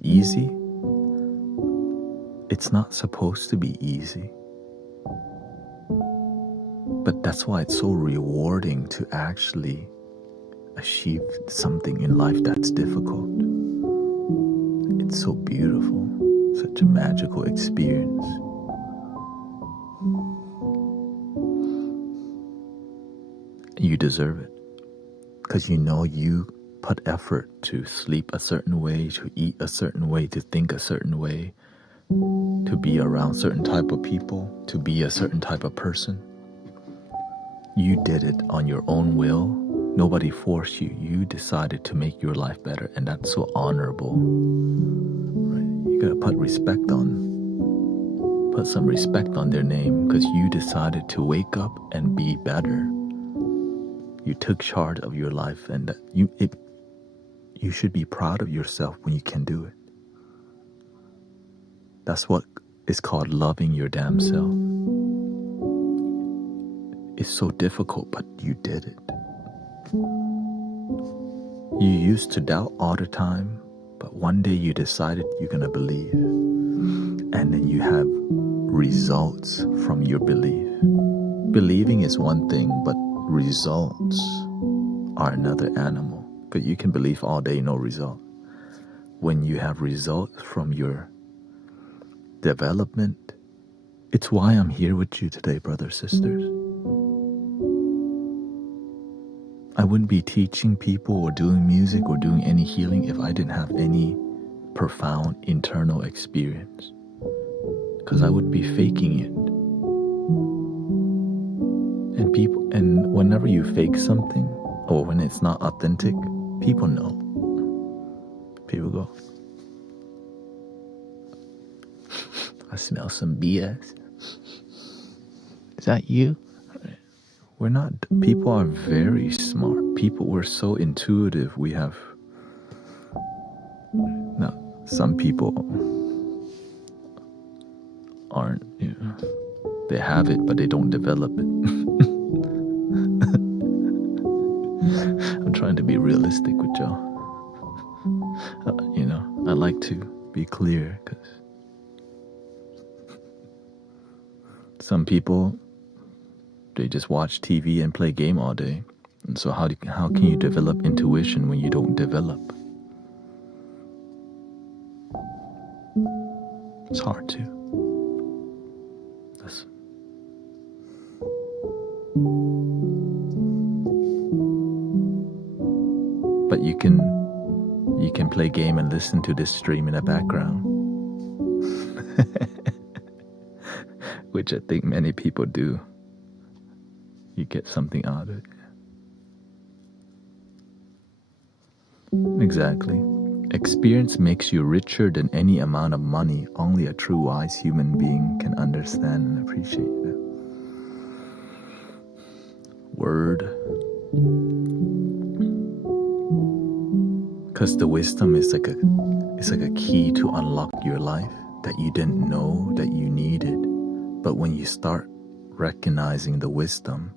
easy. It's not supposed to be easy. But that's why it's so rewarding to actually achieve something in life that's difficult. It's so beautiful, such a magical experience. You deserve it, because you know you put effort to sleep a certain way, to eat a certain way, to think a certain way, to be around certain type of people, to be a certain type of person. You did it on your own will. Nobody forced you. You decided to make your life better, and that's so honorable. Right? You gotta put some respect on their name, because you decided to wake up and be better. You took charge of your life, and you should be proud of yourself when you can do it. That's what is called loving your damn self. It's so difficult, but you did it. You used to doubt all the time, but one day you decided you're gonna believe. And then you have results from your belief. Believing is one thing, but results are another animal. Because you can believe all day, no result. When you have results from your development, it's why I'm here with you today, brothers, sisters. I wouldn't be teaching people or doing music or doing any healing if I didn't have any profound internal experience. Because I would be faking it. And whenever you fake something, or when it's not authentic, people know. People go, I smell some BS. Is that you? We're not, people are very smart. We're so intuitive. We have, now, some people aren't, they have it, but they don't develop it. I'm trying to be realistic with y'all. I like to be clear, because some people, they just watch TV and play game all day. And so how can you develop intuition when you don't develop? It's hard to. But you can play game and listen to this stream in the background. Which I think many people do. You get something out of it. Exactly. Experience makes you richer than any amount of money. Only a true wise human being can understand and appreciate that. Word. Because the wisdom is like a key to unlock your life that you didn't know that you needed. But when you start recognizing the wisdom,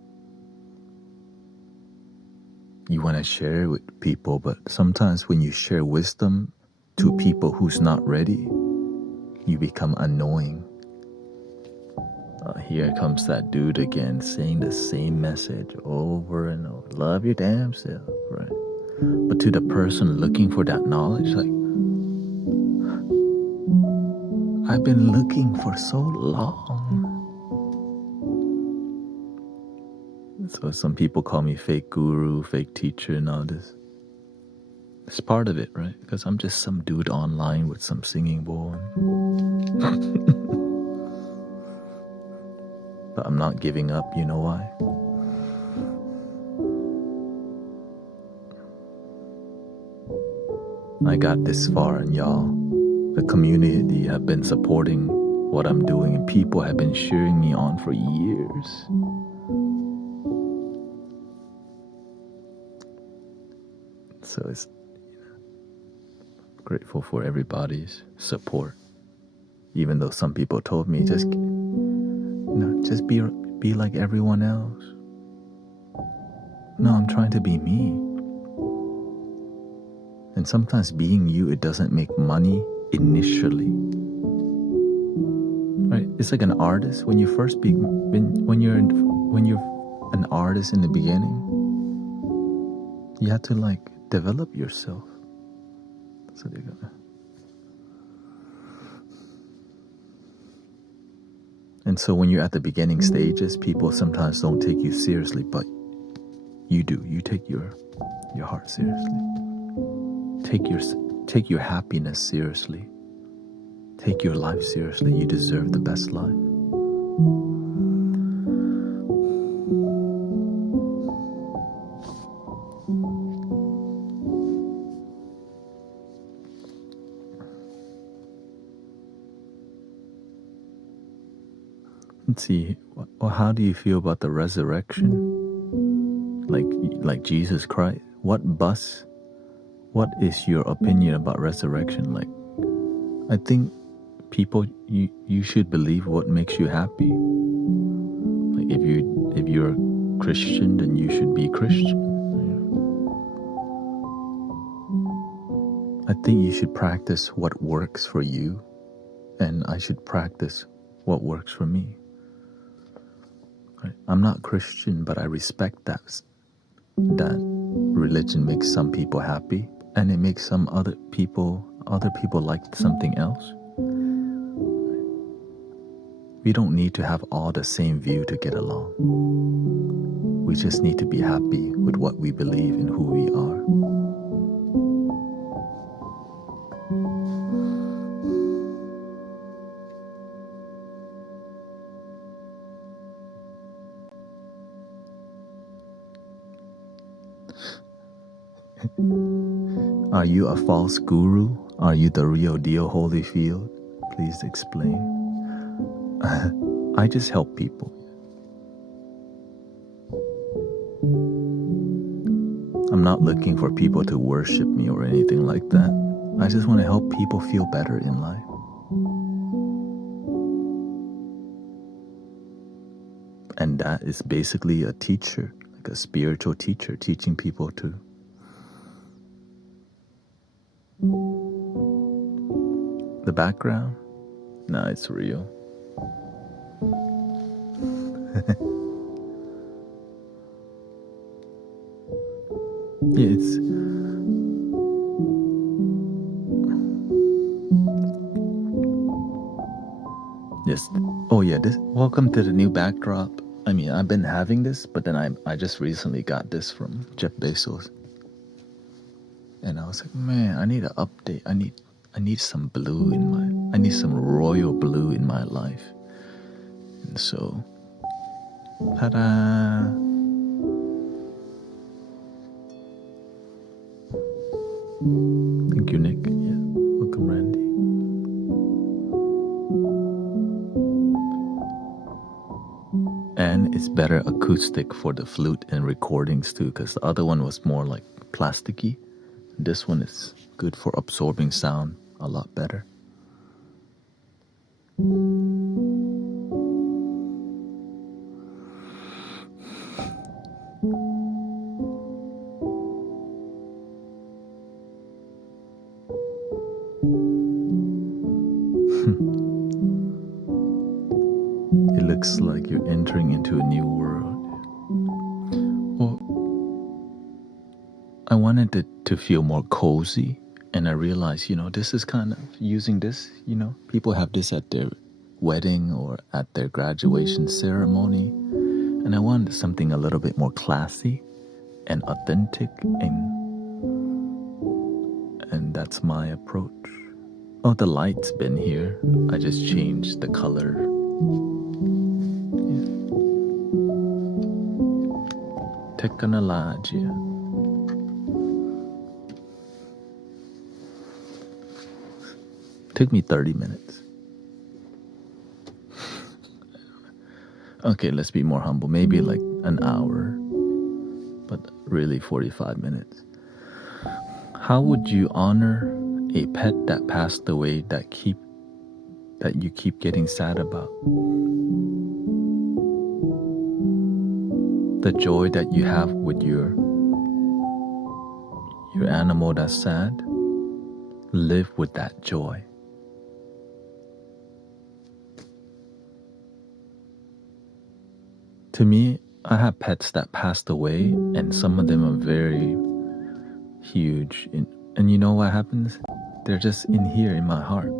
you want to share it with people, but sometimes when you share wisdom to people who's not ready, you become annoying. Here comes that dude again, saying the same message over and over. Love your damn self, right? But to the person looking for that knowledge, like, I've been looking for so long. So some people call me fake guru, fake teacher, and all this. It's part of it, right? Because I'm just some dude online with some singing bowl. But I'm not giving up, you know why? I got this far, and y'all, the community have been supporting what I'm doing, and people have been cheering me on for years. So it's grateful for everybody's support, even though some people told me just be like everyone else. No, I'm trying to be me. And sometimes being you, it doesn't make money initially. Right? It's like an artist. When you first when you're an artist in the beginning, you have to like develop yourself. So they're gonna. And so when you're at the beginning stages, people sometimes don't take you seriously, but you do. You take your heart seriously. Take your happiness seriously. Take your life seriously. You deserve the best life. Let's see. Well, how do you feel about the resurrection? Like Jesus Christ. What is your opinion about resurrection? Like, I think people, you should believe what makes you happy. Like if you're Christian, then you should be Christian. I think you should practice what works for you, and I should practice what works for me. Right? I'm not Christian, but I respect that religion makes some people happy, and it makes some other people like something else. We don't need to have all the same view to get along. We just need to be happy with what we believe and who we are. Are you a false guru? Are you the real deal, Holyfield? Please explain. I just help people. I'm not looking for people to worship me or anything like that. I just want to help people feel better in life. And that is basically a teacher, like a spiritual teacher, teaching people to. The background? No, it's real. Yeah, it's. Yes. Oh yeah. Welcome to the new backdrop. I mean, I've been having this, but then I just recently got this from Jeff Bezos, and I was like, man, I need an update. I need some blue I need some royal blue in my life. And so, ta-da! Thank you, Nick. Yeah, welcome, Randy. And it's better acoustic for the flute and recordings too, because the other one was more like plasticky. This one is good for absorbing sound a lot better. It looks like you're entering into a new world. Well, I wanted it to feel more cozy, and I realized, this is kind of using this, people have this at their wedding or at their graduation ceremony, and I wanted something a little bit more classy and authentic, and And that's my approach. Oh, the light's been here. I just changed the color. Yeah. Technology. Took me 30 minutes. Okay, let's be more humble. Maybe like an hour, but really 45 minutes. How would you honor a pet that passed away that you keep getting sad about? The joy that you have with your animal that's sad, live with that joy. To me, I have pets that passed away, and some of them are very huge. And you know what happens? They're just in here in my heart.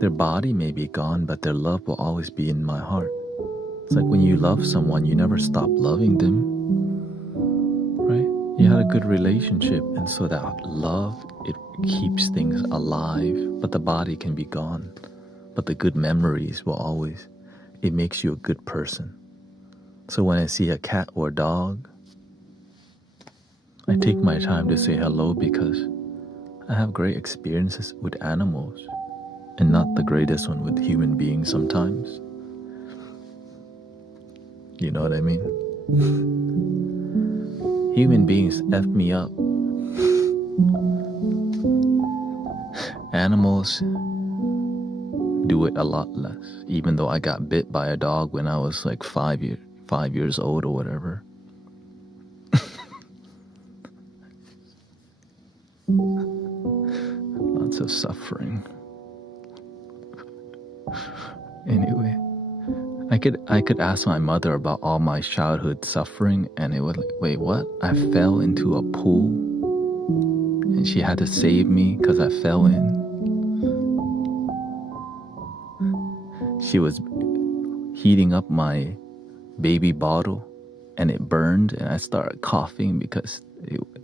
Their body may be gone, but their love will always be in my heart. It's like when you love someone, you never stop loving them, right? You had a good relationship, and so that love, it keeps things alive, but the body can be gone. But the good memories will always, it makes you a good person. So when I see a cat or a dog, I take my time to say hello because I have great experiences with animals and not the greatest one with human beings sometimes. You know what I mean? Human beings F me up. Animals do it a lot less, even though I got bit by a dog when I was like 5 years old or whatever. Lots of suffering. Anyway, I could ask my mother about all my childhood suffering, and it was like, wait, what? I fell into a pool, and she had to save me because I fell in. She was heating up my baby bottle, and it burned, and I started coughing because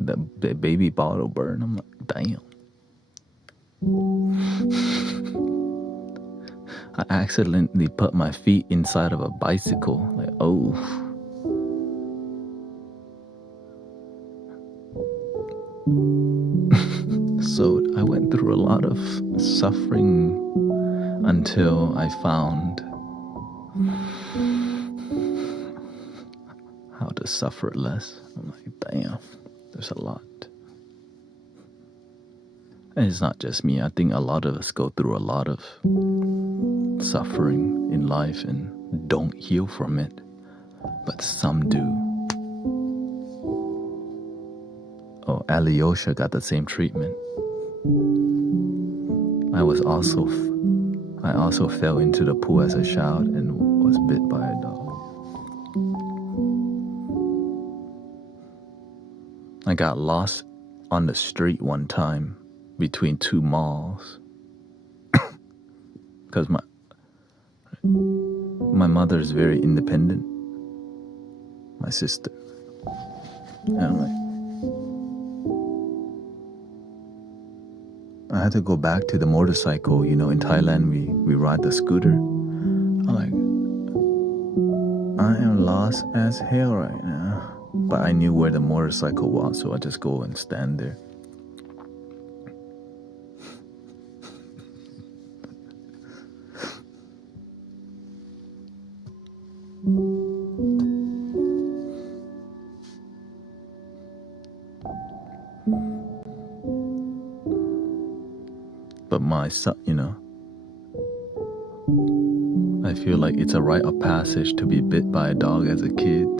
the baby bottle burned. I'm like, damn. I accidentally put my feet inside of a bicycle. Like, oh. So I went through a lot of suffering until I found how to suffer less. I'm like, damn, there's a lot. And it's not just me. I think a lot of us go through a lot of suffering in life and don't heal from it, but some do. Oh, Alyosha got the same treatment. I also fell into the pool as a child and was bit by a dog. I got lost on the street one time between two malls because my mother's very independent, my sister, and I'm like, I had to go back to the motorcycle. You know, in Thailand we ride the scooter. I'm like, I am lost as hell right now, but I knew where the motorcycle was, so I just go and stand there. But my son, you know, I feel like it's a rite of passage to be bit by a dog as a kid. I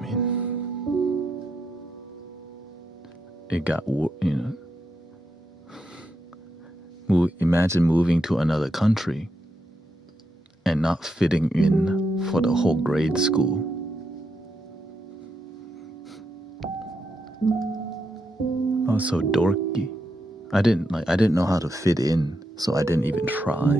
mean, it got, you know, imagine moving to another country and not fitting in for the whole grade school. I was so dorky. I didn't know how to fit in, so I didn't even try.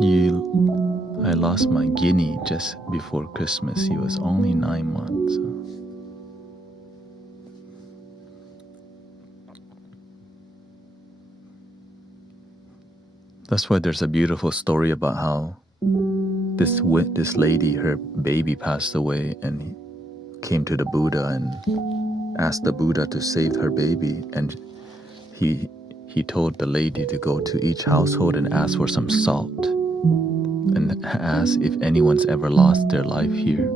You know? I I lost my guinea just before Christmas. He was only 9 months. So. That's why there's a beautiful story about how this lady, her baby passed away, and he came to the Buddha and asked the Buddha to save her baby, and he told the lady to go to each household and ask for some salt and ask if anyone's ever lost their life here.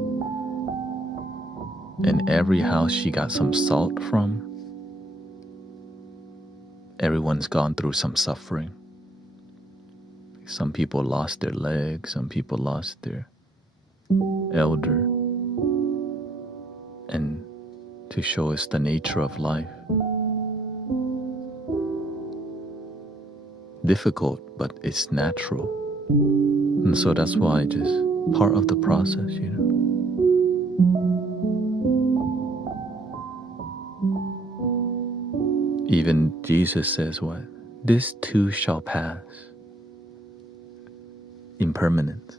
And every house she got some salt from, everyone's gone through some suffering. Some people lost their legs, some people lost their elder. And to show us the nature of life. Difficult, but it's natural. And so that's why just part of the process, you know. Even Jesus says what? This too shall pass. Impermanence.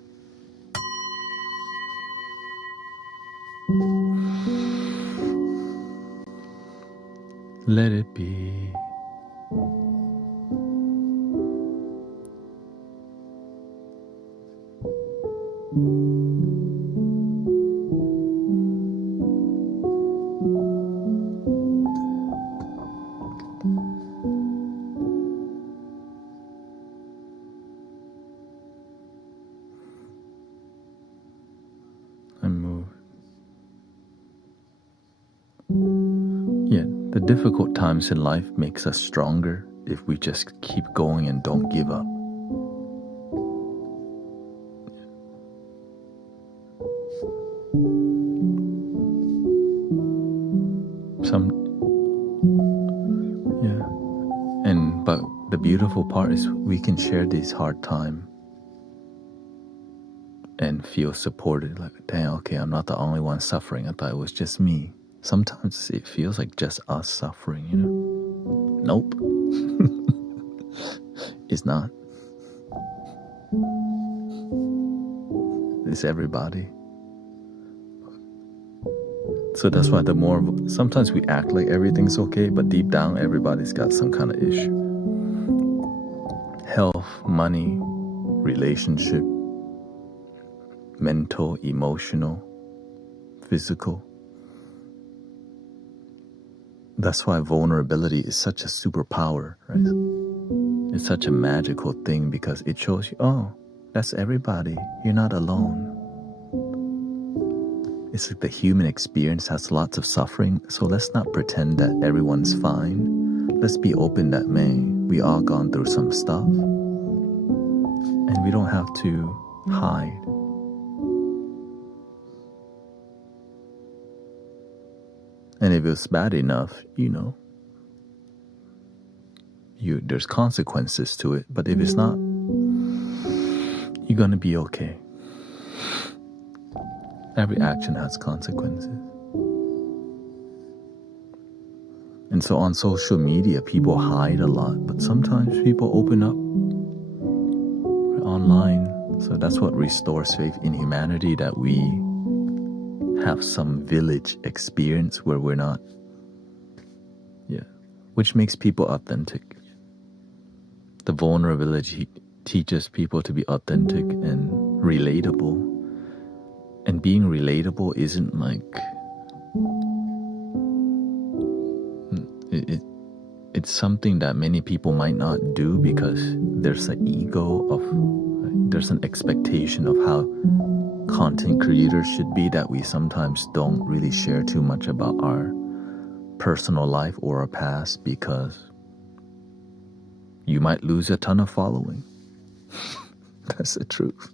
Let it be. The difficult times in life makes us stronger if we just keep going and don't give up. But the beautiful part is we can share these hard times and feel supported. Like, dang, okay, I'm not the only one suffering. I thought it was just me. Sometimes it feels like just us suffering, you know? Nope. It's not. It's everybody. So that's why sometimes we act like everything's okay, but deep down everybody's got some kind of issue. Health, money, relationship, mental, emotional, physical. That's why vulnerability is such a superpower, right? It's such a magical thing because it shows you, oh, that's everybody. You're not alone. It's like the human experience has lots of suffering, so let's not pretend that everyone's fine. Let's be open that, man, we all gone through some stuff. And we don't have to hide. And if it's bad enough, you know, there's consequences to it. But if it's not, you're gonna be okay. Every action has consequences. And so on social media, people hide a lot, but sometimes people open up online. So that's what restores faith in humanity, that we have some village experience where we're not, which makes people authentic. The vulnerability teaches people to be authentic and relatable. And being relatable isn't like, it's something that many people might not do because there's an ego there's an expectation of how content creators should be, that we sometimes don't really share too much about our personal life or our past, because you might lose a ton of following. That's the truth.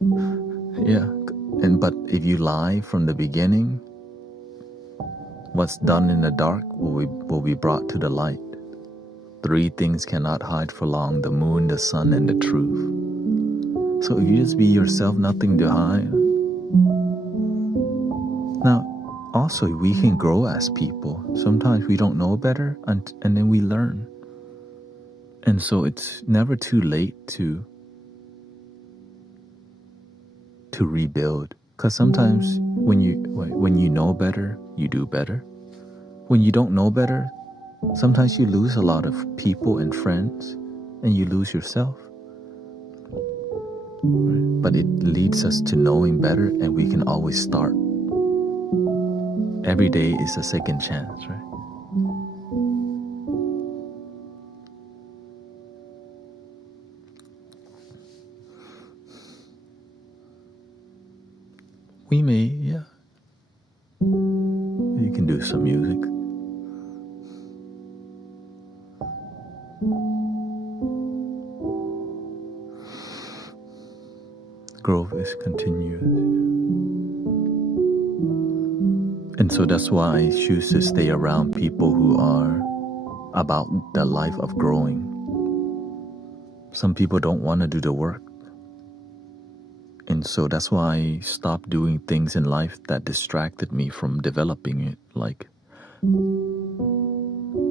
Yeah, but if you lie from the beginning, what's done in the dark will be brought to the light. 3 things cannot hide for long: the moon, the sun, and the truth. So if you just be yourself, nothing to hide. Now, also, we can grow as people. Sometimes we don't know better, and then we learn. And so it's never too late to to rebuild. Because sometimes when you know better, you do better. When you don't know better, sometimes you lose a lot of people and friends, and you lose yourself. Right? But it leads us to knowing better, and we can always start. Every day is a second chance, right? We may, yeah. You can do some music. Growth is continuous. And so that's why I choose to stay around people who are about the life of growing. Some people don't want to do the work. And so that's why I stopped doing things in life that distracted me from developing it, like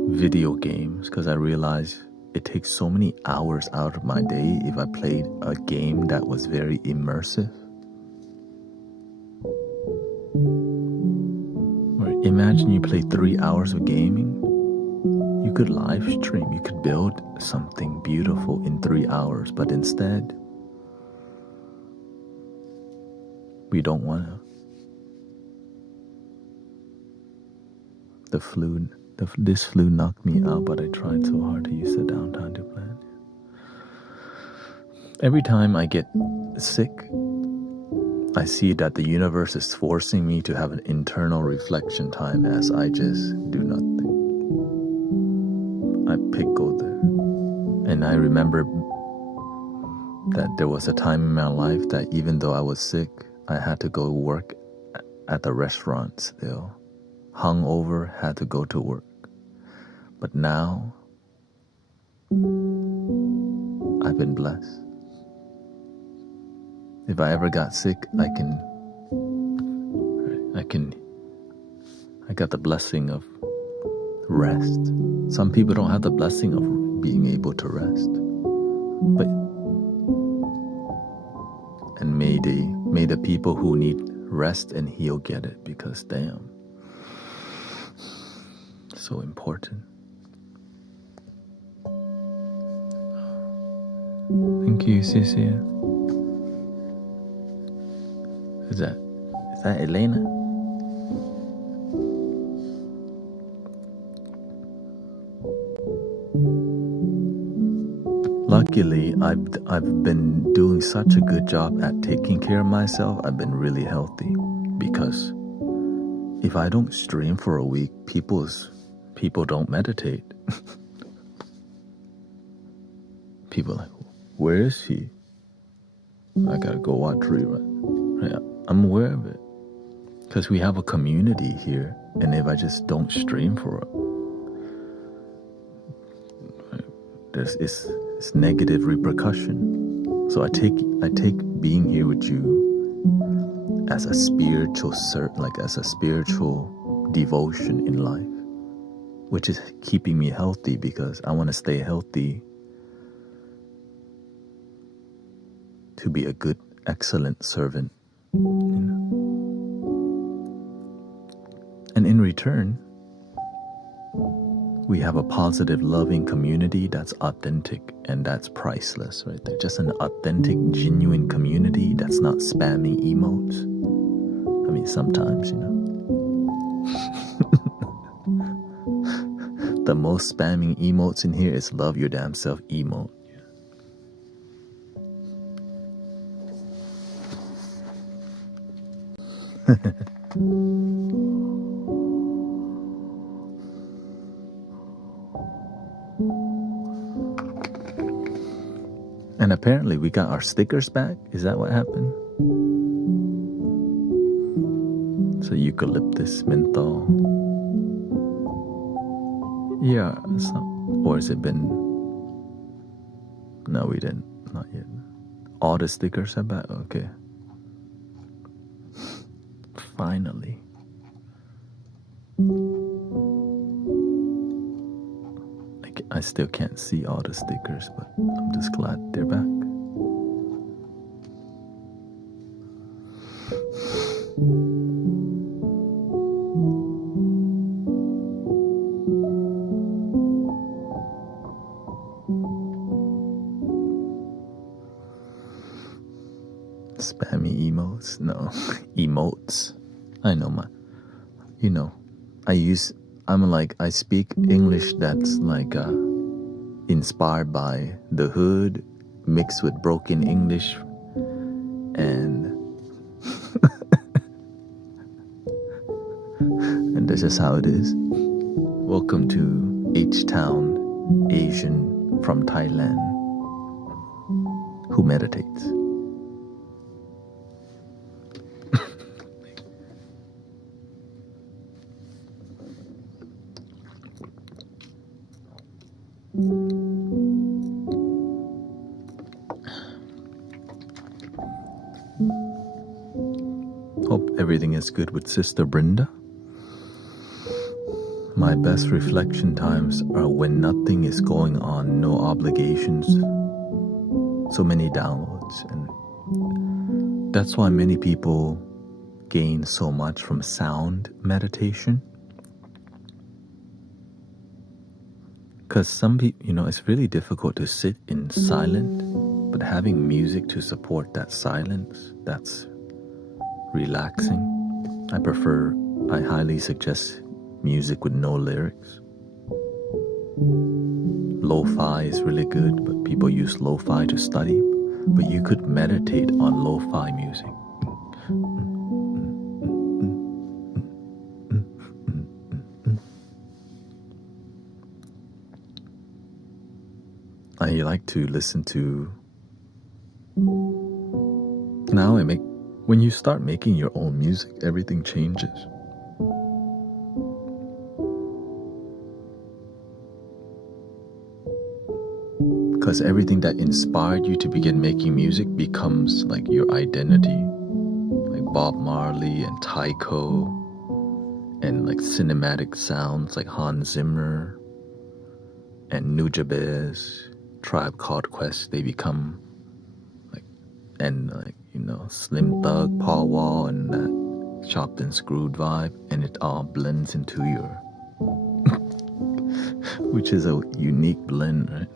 video games, because I realized it takes so many hours out of my day if I played a game that was very immersive. Or imagine you play 3 hours of gaming. You could live stream, you could build something beautiful in 3 hours, but instead, we don't want to. This flute knocked me out, but I tried so hard to use the downtime to plan. Every time I get sick, I see that the universe is forcing me to have an internal reflection time as I just do nothing. I pickle there. And I remember that there was a time in my life that even though I was sick, I had to go work at the restaurant still. Hungover, had to go to work. But now, I've been blessed. If I ever got sick, I got the blessing of rest. Some people don't have the blessing of being able to rest. And may the people who need rest and heal get it, because damn, so important. Thank you, Cecilia. Is that Elena? Luckily, I've been doing such a good job at taking care of myself. I've been really healthy, because if I don't stream for a week, people don't meditate. People are like, where is he? I gotta go watch rerun. Right? I'm aware of it, because we have a community here, and if I just don't stream for it, it's negative repercussion. So I take being here with you as a spiritual devotion in life, which is keeping me healthy, because I want to stay healthy to be a good, excellent servant. And in return, we have a positive, loving community that's authentic, and that's priceless, right there. Just an authentic, genuine community that's not spamming emotes. I mean, sometimes, the most spamming emotes in here is love your damn self emote. And apparently we got our stickers back. Is that what happened? So eucalyptus, menthol. Yeah. Or has it been? No, we didn't. Not yet. All the stickers are back? Okay. Finally. I still can't see all the stickers, but I'm just glad they're back. spammy emotes? No, emotes. I know I speak English that's like inspired by the hood mixed with broken English, and and this is how it is. Welcome to H-Town Asian from Thailand who meditates. Hope everything is good with Sister Brenda. My best reflection times are when nothing is going on, no obligations, so many downloads, and that's why many people gain so much from sound meditation. Because some people, it's really difficult to sit in silence, but having music to support that silence, that's relaxing. I highly suggest music with no lyrics. Lo-fi is really good, but people use lo-fi to study. But you could meditate on lo-fi music. I like to listen to... When you start making your own music, everything changes. Because everything that inspired you to begin making music becomes like your identity. Like Bob Marley and Taiko, and like cinematic sounds like Hans Zimmer and Nujabes, Tribe Called Quest, they become Slim Thug, Paul Wall, and that chopped and screwed vibe, and it all blends into your which is a unique blend, right?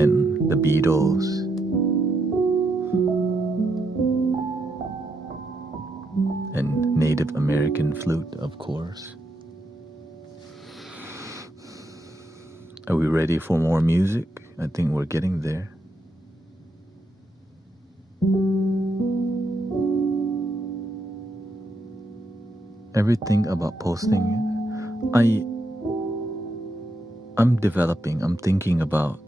And the Beatles, and Native American flute, of course. Are we ready for more music? I think we're getting there. Everything about posting, I'm thinking about,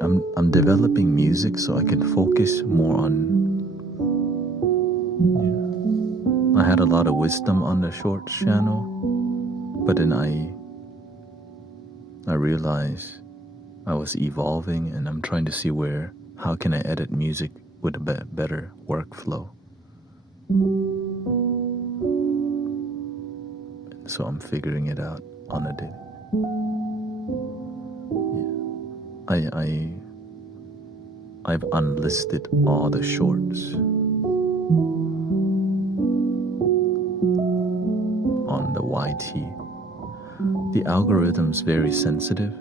I'm developing music so I can focus more on, I had a lot of wisdom on the Shorts channel, but then I realized I was evolving, and I'm trying to see how can I edit music with a better workflow. So I'm figuring it out on a day. I've unlisted all the shorts on the YT. The algorithm's very sensitive.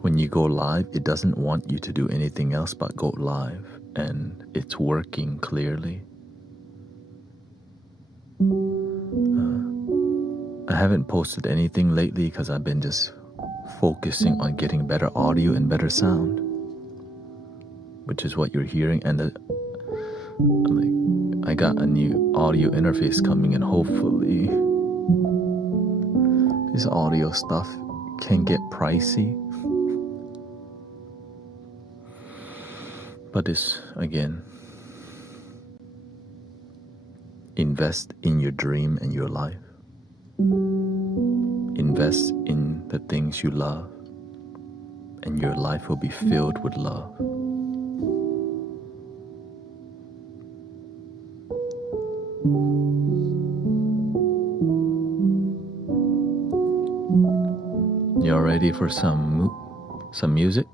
When you go live, it doesn't want you to do anything else but go live, and it's working clearly. I haven't posted anything lately because I've been just focusing on getting better audio and better sound, which is what you're hearing. And I got a new audio interface coming, and hopefully this audio stuff can get pricey. But it's, again, invest in your dream and your life. Invest in the things you love, and your life will be filled with love. Y'all ready for some music?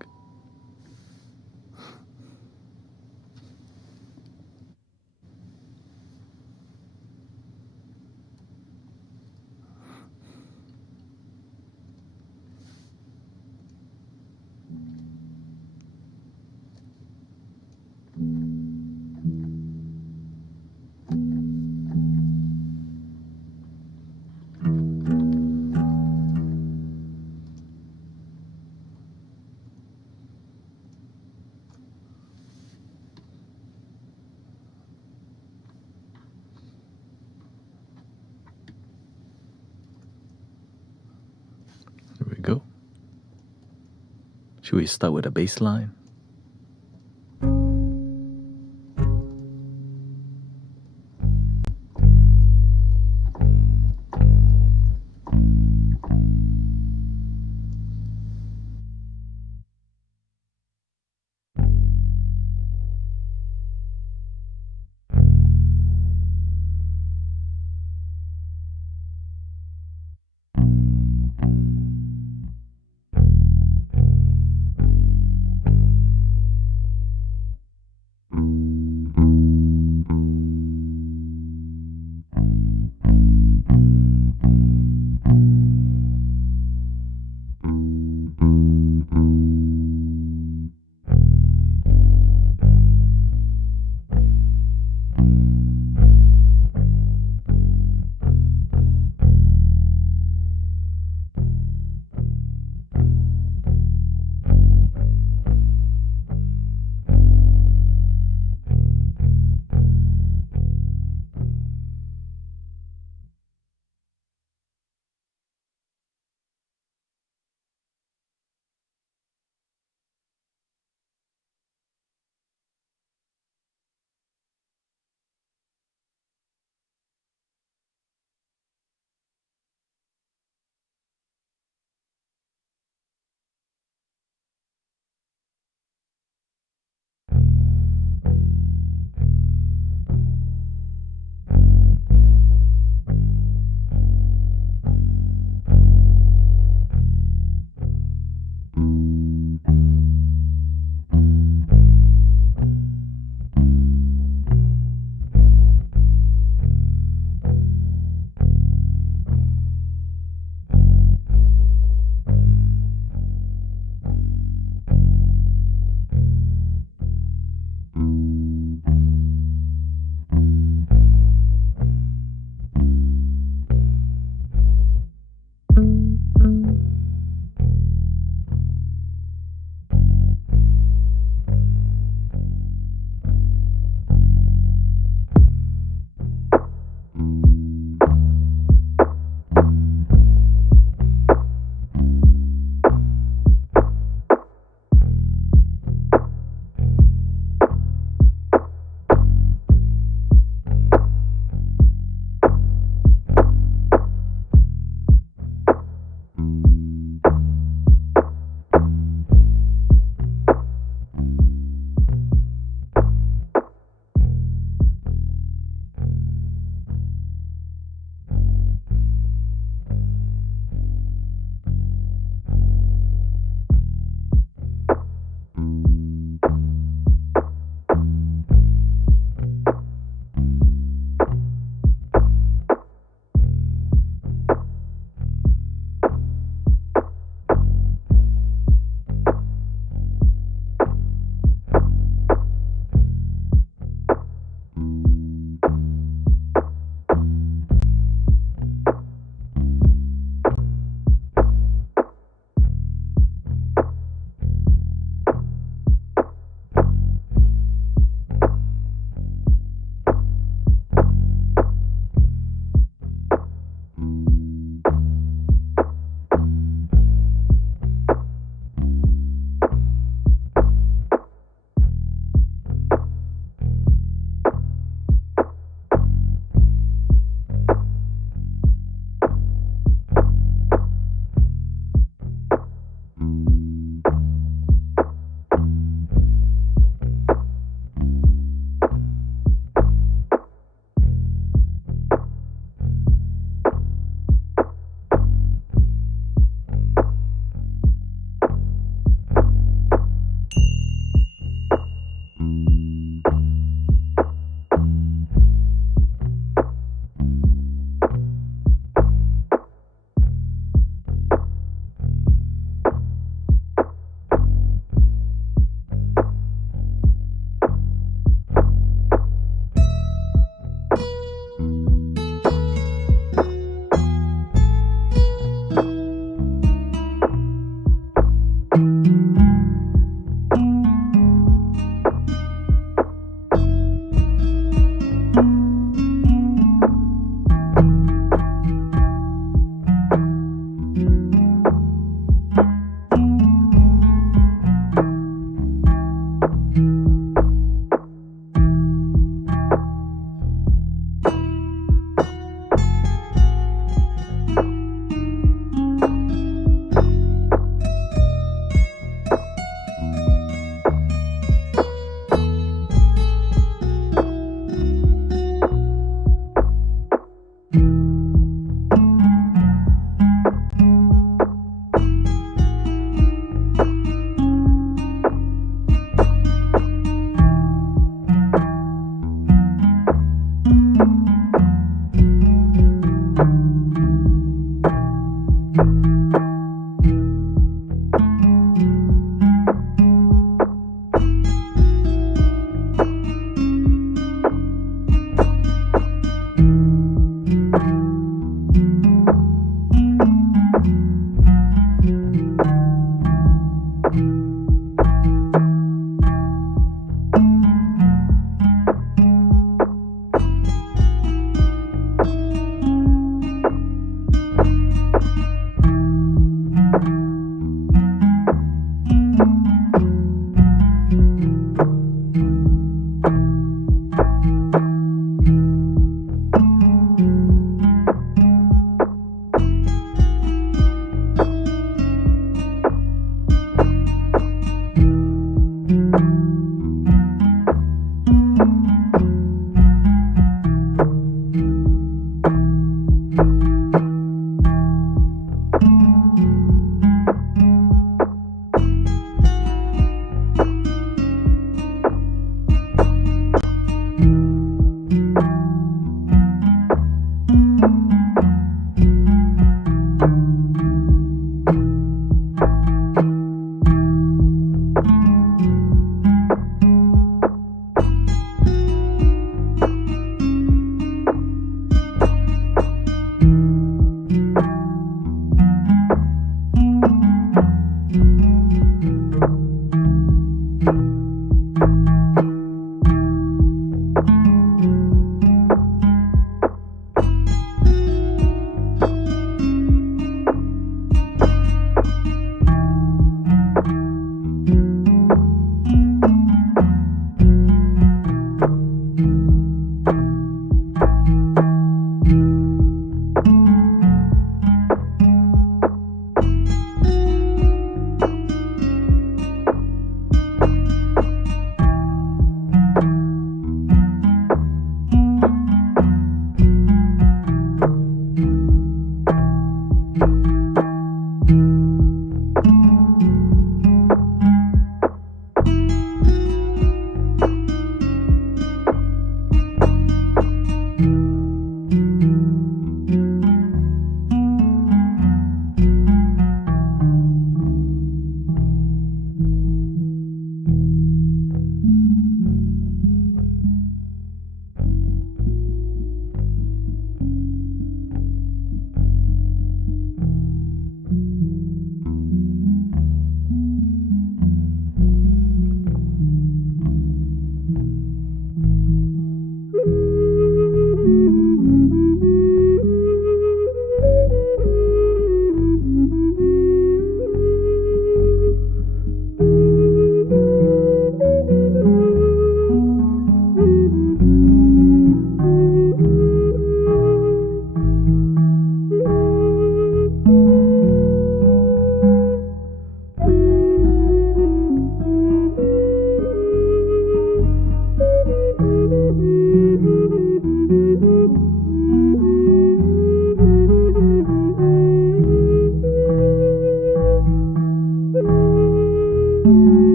Should we start with a bass line?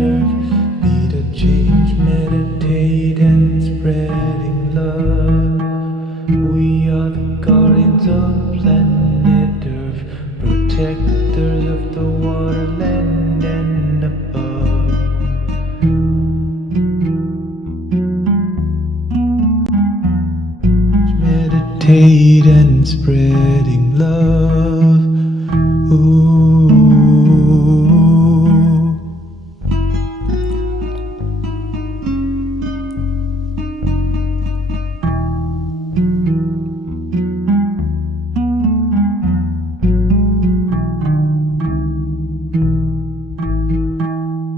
earth. Be the change, meditate and spreading love. We are the guardians of planet earth, protectors of the water, land and above. Meditate and spreading love. Ooh.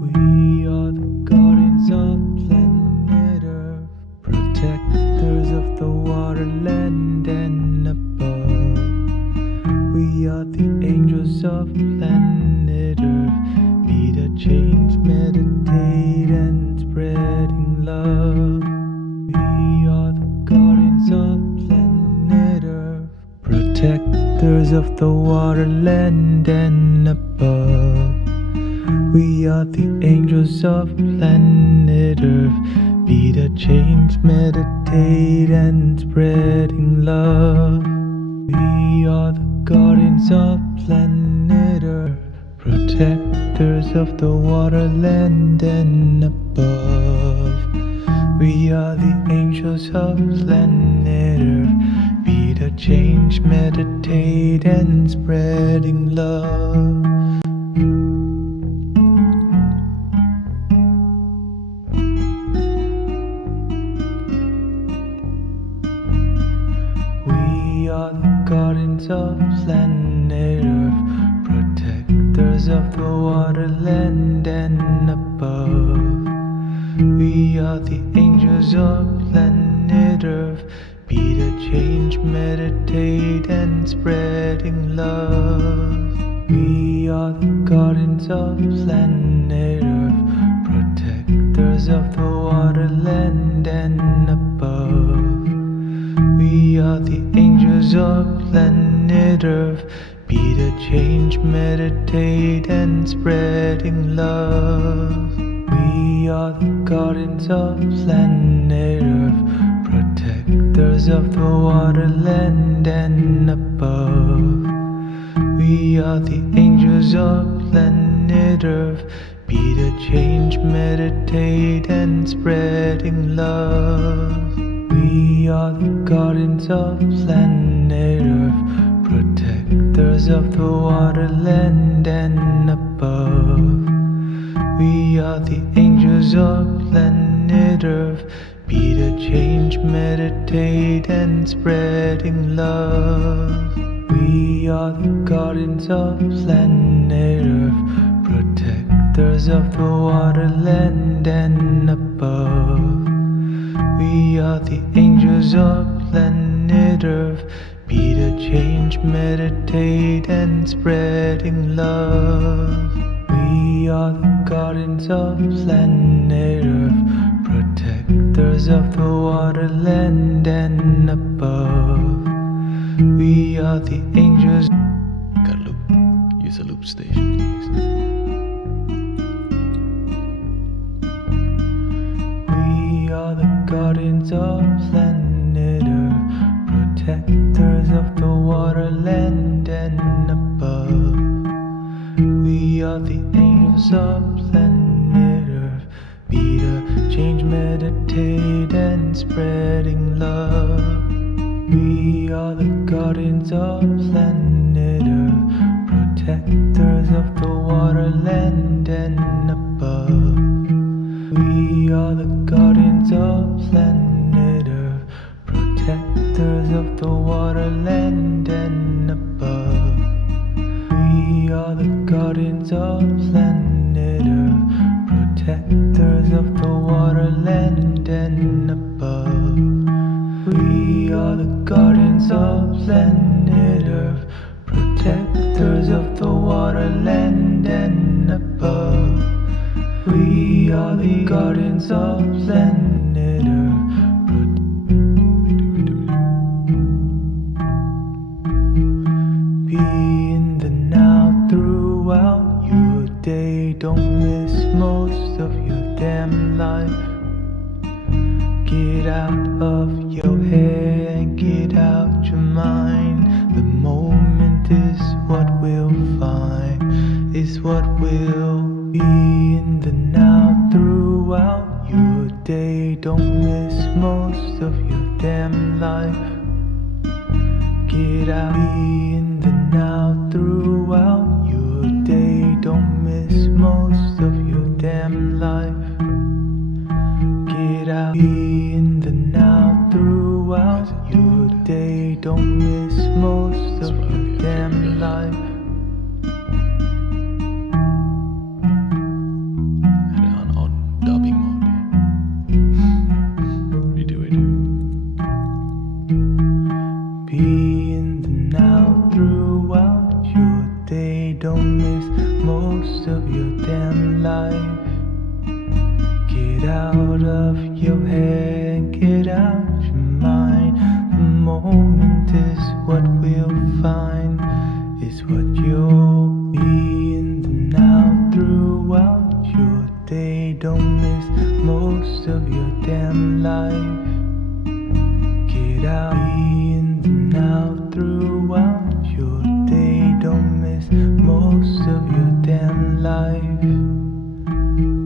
We are the guardians of planet Earth, protectors of the water, land and above. We are the angels of planet Earth. Be the change, meditate and spreading love. We are the guardians of planet Earth, protectors of the water, land and above. We are the angels of planet Earth. Be the change, meditate and spreading love. We are the guardians of planet Earth, protectors of the water, land and above. We are the angels of planet Earth. Be the change, meditate and spreading love. We are the guardians of planet Earth, protectors of the water, land and above. We are the angels of planet Earth. Be the change, meditate and spreading love. We are the guardians of planet Earth, protectors of the water, land and above. We are the angels of planet Earth. Be the change, meditate and spreading love. We are the guardians of planet Earth, protectors of the water, land and above. We are the angels of planet Earth. Be the change, meditate and spreading love. We are the guardians of planet Earth, protectors of the water, land and above. We are the angels of planet Earth. Be the change, meditate and spreading love. We are the guardians of planet Earth, protectors of the water, land and above. We are the angels of planet Earth. Be the change, meditate and spreading love. We are the guardians of planet Earth, protectors of the water, land and above. We are the angels. Got a loop. Use a loop station, please. We are the guardians of planet Earth, protectors of the water, land and above. We are the angels of planet Earth. Be the change, meditate and spreading love. We are the guardians of planet Earth, protectors of the water, land and above. We are the guardians of planet Earth, protectors of the water, land and above. We are the guardians of planet Earth, protectors of the water, land and above. We are the guardians of planet Earth, protectors of the water, land and above. We are the guardians of planet Earth. Be in the now throughout your day. Don't miss most of your damn life. Get out of your head and get out your mind. The moment is what we'll find, is what will be in the now throughout your day. Don't miss most of your damn life. Get out, be in the now throughout your day. Don't miss most of your damn life. Get out, be in the now throughout your day. Don't miss most of your damn life. And on dubbing mode. Redo. Be in the now throughout your day. Don't miss most of your damn life. Get out of your head and get out your mind. The moment is what we'll find, is what you'll be in the now throughout your day. Don't miss most of your damn life. Get out, be in the now throughout your day. Don't miss most of your damn life.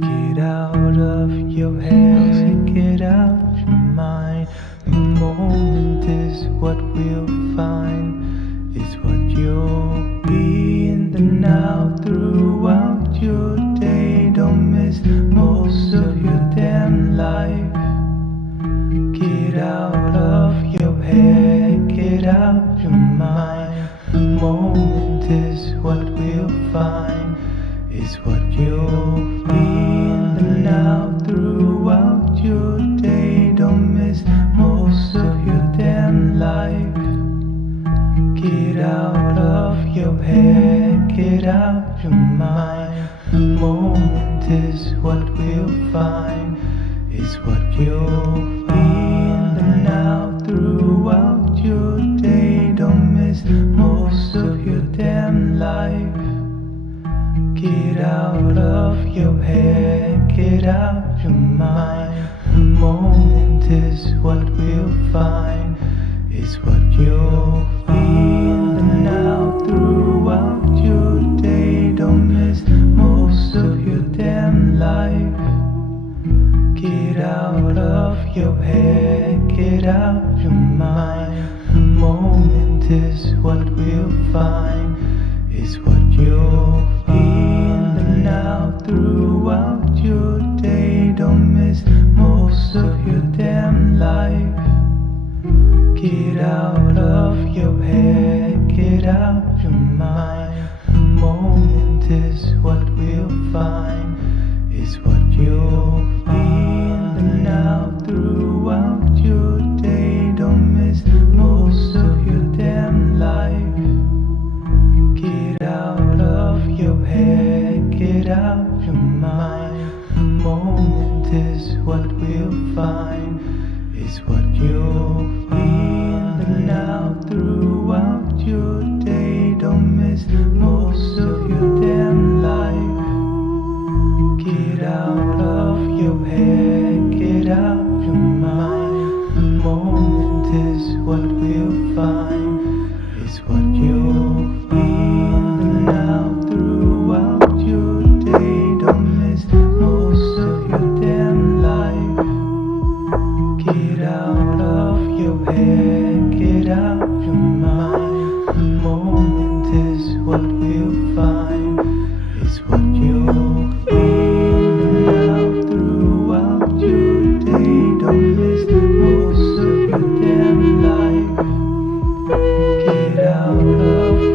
Get out of your head and get out your mind. The moment is what we'll find, is what you'll be in the now throughout your day. Don't miss most of your damn life. Get out of your head, get out your mind. The moment is what we'll find, is what you'll be in the now throughout your day. Don't miss most of your damn life. Get out of your head, get out your mind. The moment is what we'll find, is what you'll be in the now throughout your day. Don't miss most of your damn life. Get out of your head, get out your mind. The moment is what we'll find, is what you'll be in the now throughout your day. Don't miss most of your damn life. Get out of your head, get out your mind. The moment is what we'll find, is what you'll be in the now throughout your day. Don't miss most of your damn life. Get out of your head, get out your mind. The moment is what we'll find, is what you'll be in the now throughout your day. Don't miss most of your damn life. Get out of your head, get out your mind. The moment is what we'll find, is what you'll be in the now throughout your day. Don't miss most of your damn life. Get out of your head, get out your mind. The moment is what we'll find, is what you'll be in the now throughout your day. Don't miss most of your damn life. Get out of your head, get out your mind. The moment is what we'll find, is what you'll be in the now throughout your day. Don't miss most of your damn life. Get out of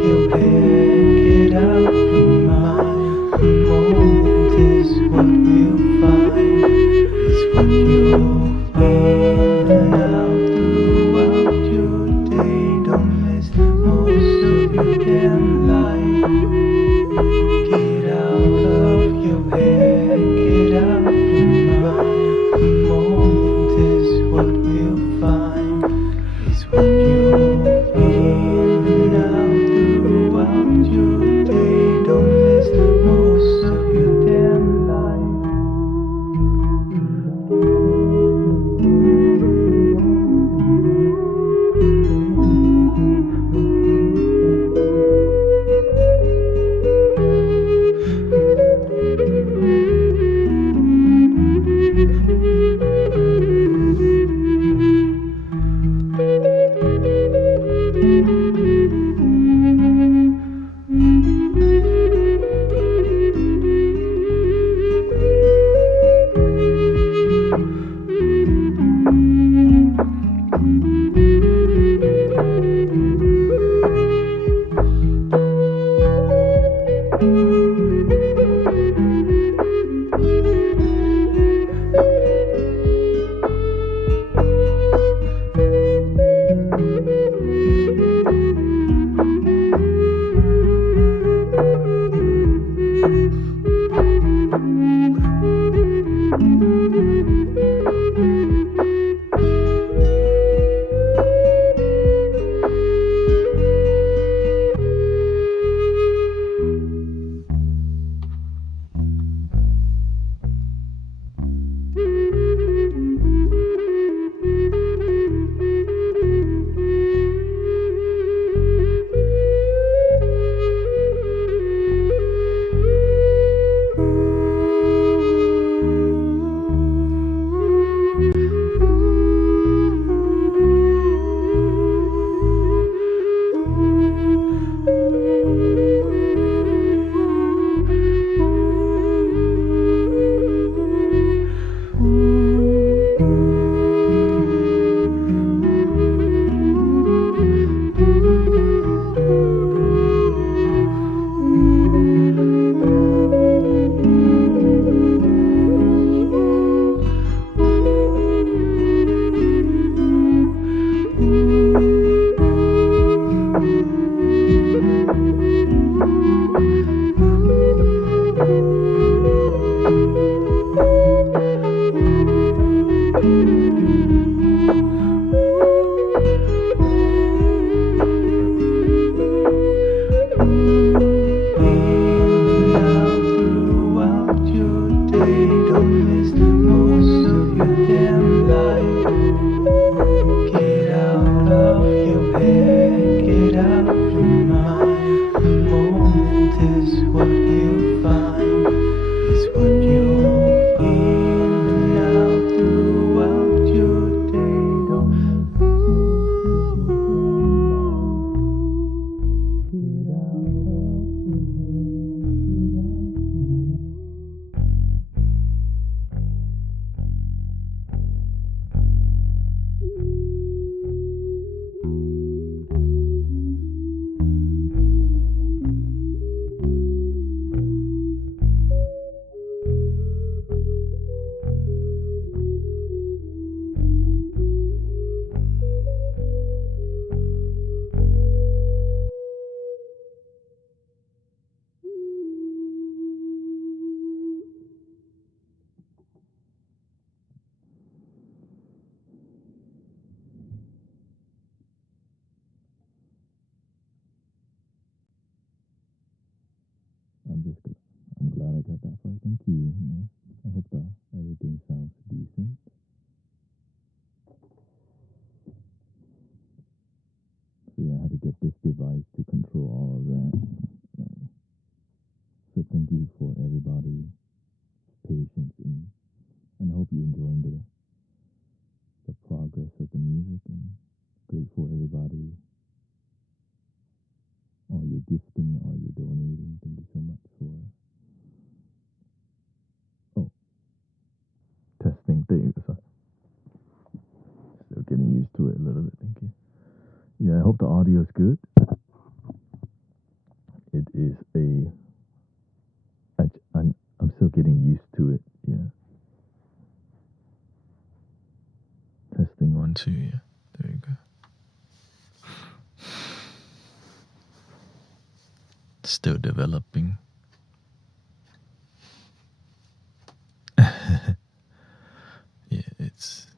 don't miss most of your damn life. Get out of your head, get out of your mind. The moment is what you find, is what you'll feel now throughout your day. Don't get out of your I'm glad I got that far. Thank you. Yeah. I hope that everything sounds decent. So yeah, I had to get this device to control all of that. Right. So thank you for everybody's patience and I hope you enjoyed the progress of the music and grateful everybody, all your gifting, all your donating. Thank you so much for testing things. Still getting used to it a little bit. Thank you. Yeah, I hope the audio is good. It is I'm still getting used to it. Yeah. Testing 1, 2. Yeah. There you go. Still developing. Yeah, it's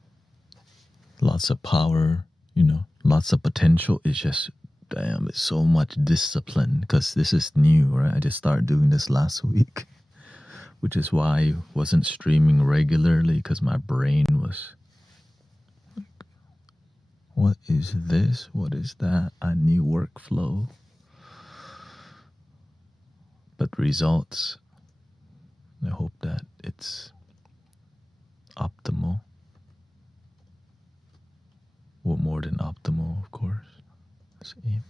lots of power, lots of potential. It's just, damn, it's so much discipline because this is new, right? I just started doing this last week, which is why I wasn't streaming regularly because my brain was like, what is this? What is that? A new workflow. But results, I hope that it's optimal. Well, more than optimal, of course. Let's see.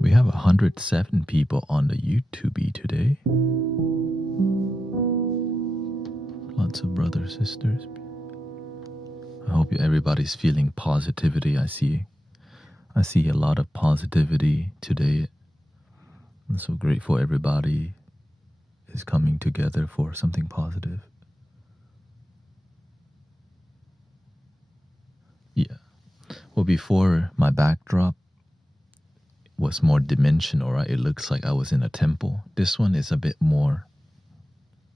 We have 107 people on the YouTube today. Lots of brothers, sisters. I hope everybody's feeling positivity. I see a lot of positivity today. I'm so grateful everybody is coming together for something positive. Yeah. Well, before my backdrop was more dimensional, right? It looks like I was in a temple. This one is a bit more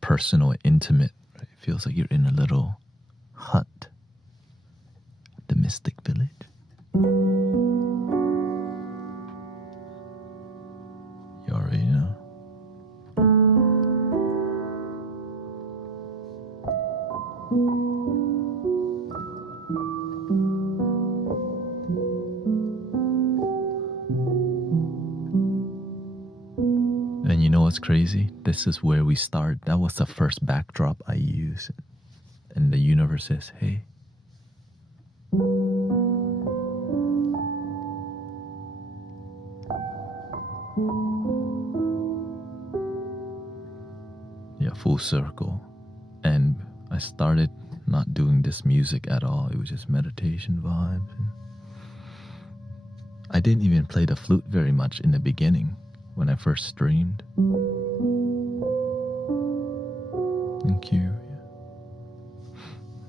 personal and intimate, right? It feels like you're in a little hut, the mystic village. You already know. And you know what's crazy? This is where we start. That was the first backdrop I used. And the universe says, hey. Yeah, full circle. And I started not doing this music at all. It was just meditation vibes. And I didn't even play the flute very much in the beginning when I first streamed. Thank you.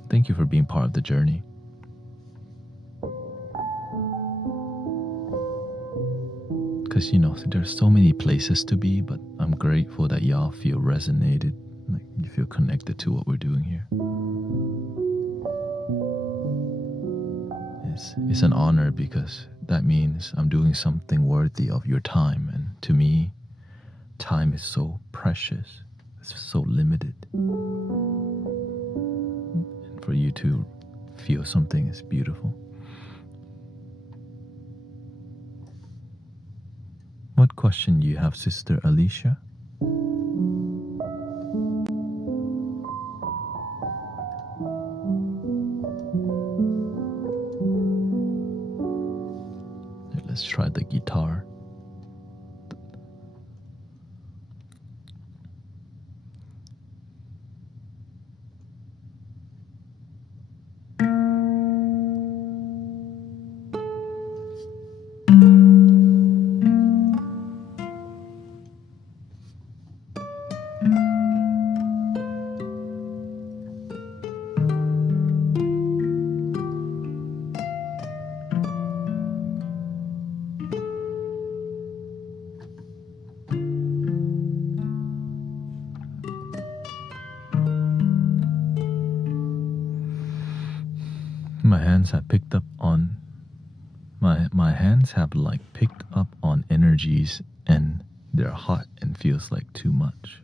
Thank you for being part of the journey. Because, you know, there's so many places to be, but I'm grateful that y'all feel resonated, like you feel connected to what we're doing here. It's an honor because that means I'm doing something worthy of your time. And to me, time is so precious. It's so limited. And for you to feel something is beautiful. What question do you have, Sister Alicia? Let's try the guitar. My hands have picked up on my hands have like picked up on energies, and they're hot and feels like too much.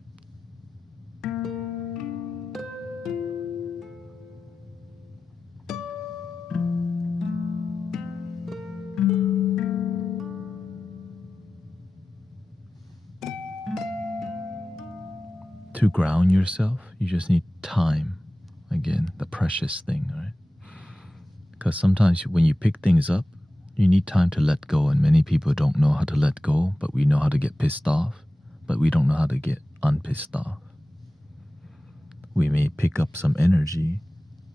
To ground yourself, you just need time. Again, the precious thing, right? Because sometimes when you pick things up, you need time to let go, and many people don't know how to let go, but we know how to get pissed off, but we don't know how to get unpissed off. We may pick up some energy,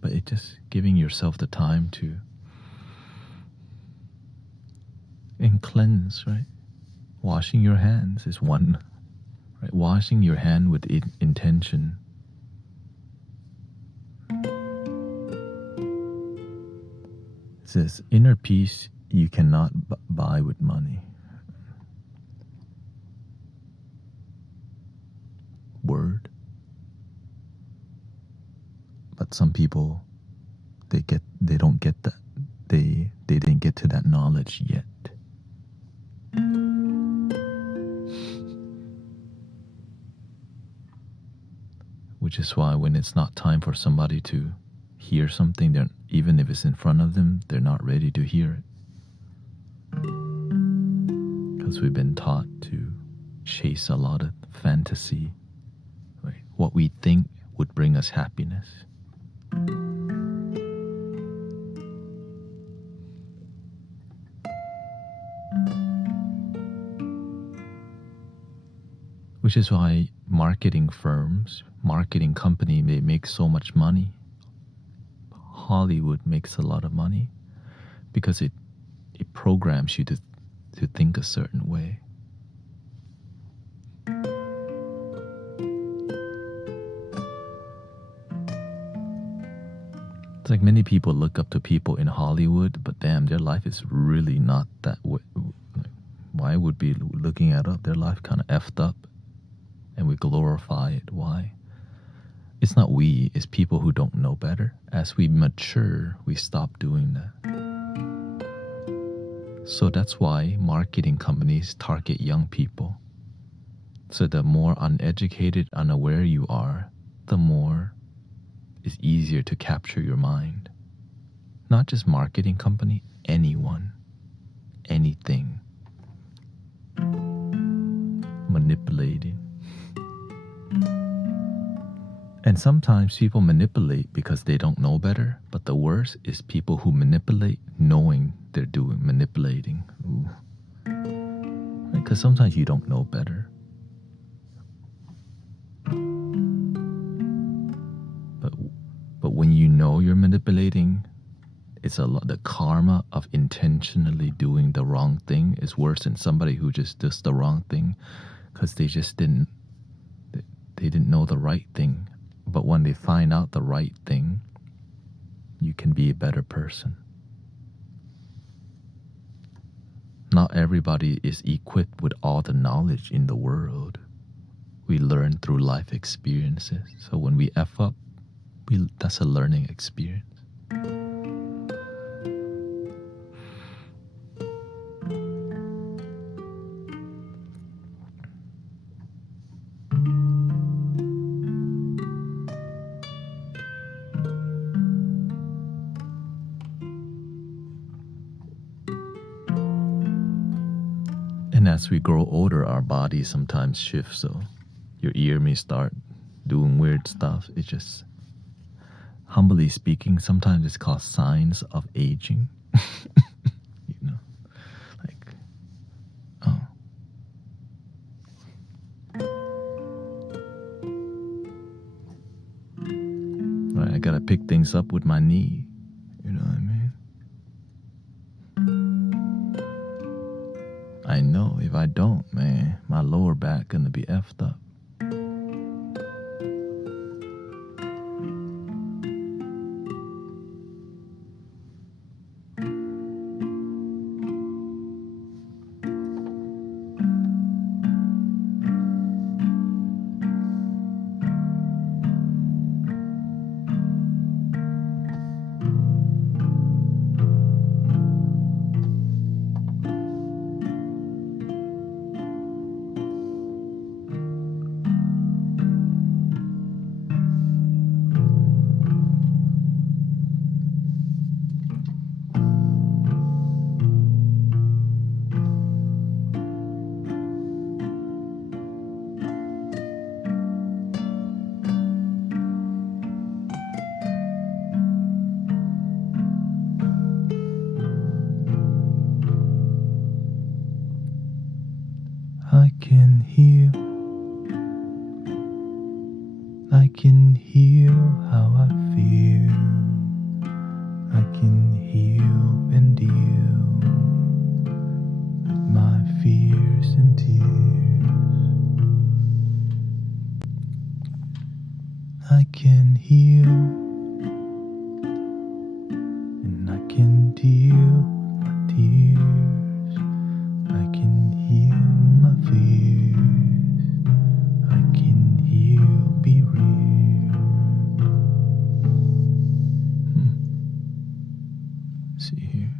but it's just giving yourself the time to and cleanse, right? Washing your hands is one, right? Washing your hand with intention. It says, inner peace you cannot buy with money. Word. But some people, they don't get that. They didn't get to that knowledge yet. Which is why when it's not time for somebody to hear something, even if it's in front of them, they're not ready to hear it. Because we've been taught to chase a lot of fantasy, right? What we think would bring us happiness. Which is why marketing firms, marketing company may make so much money. Hollywood makes a lot of money because it programs you to think a certain way. It's like many people look up to people in Hollywood, but damn, their life is really not that way. Why would be looking at their life kind of effed up, and we glorify it? Why? It's not we, it's people who don't know better. As we mature, we stop doing that. So that's why marketing companies target young people. So the more uneducated, unaware you are, the more it's easier to capture your mind. Not just marketing company, anyone, anything. Manipulating. And sometimes people manipulate because they don't know better, but the worst is people who manipulate knowing they're manipulating. Because sometimes you don't know better. But when you know you're manipulating, it's a lot. The karma of intentionally doing the wrong thing is worse than somebody who just does the wrong thing because they didn't know the right thing. But when they find out the right thing, you can be a better person. not everybody is equipped with all the knowledge in the world. We learn through life experiences. So when we F up, that's a learning experience. And as we grow older, our body sometimes shifts. So your ear may start doing weird stuff. It's just, humbly speaking, sometimes it's called signs of aging. You know, like, oh. Right, I gotta pick things up with my knee. You know what I mean? I know if I don't, man, my lower back gonna be effed up. I can heal how I feel. I can heal and deal with my fears and tears. I can heal and I can deal with my tears. I can heal my fears. I can heal, be real. See here.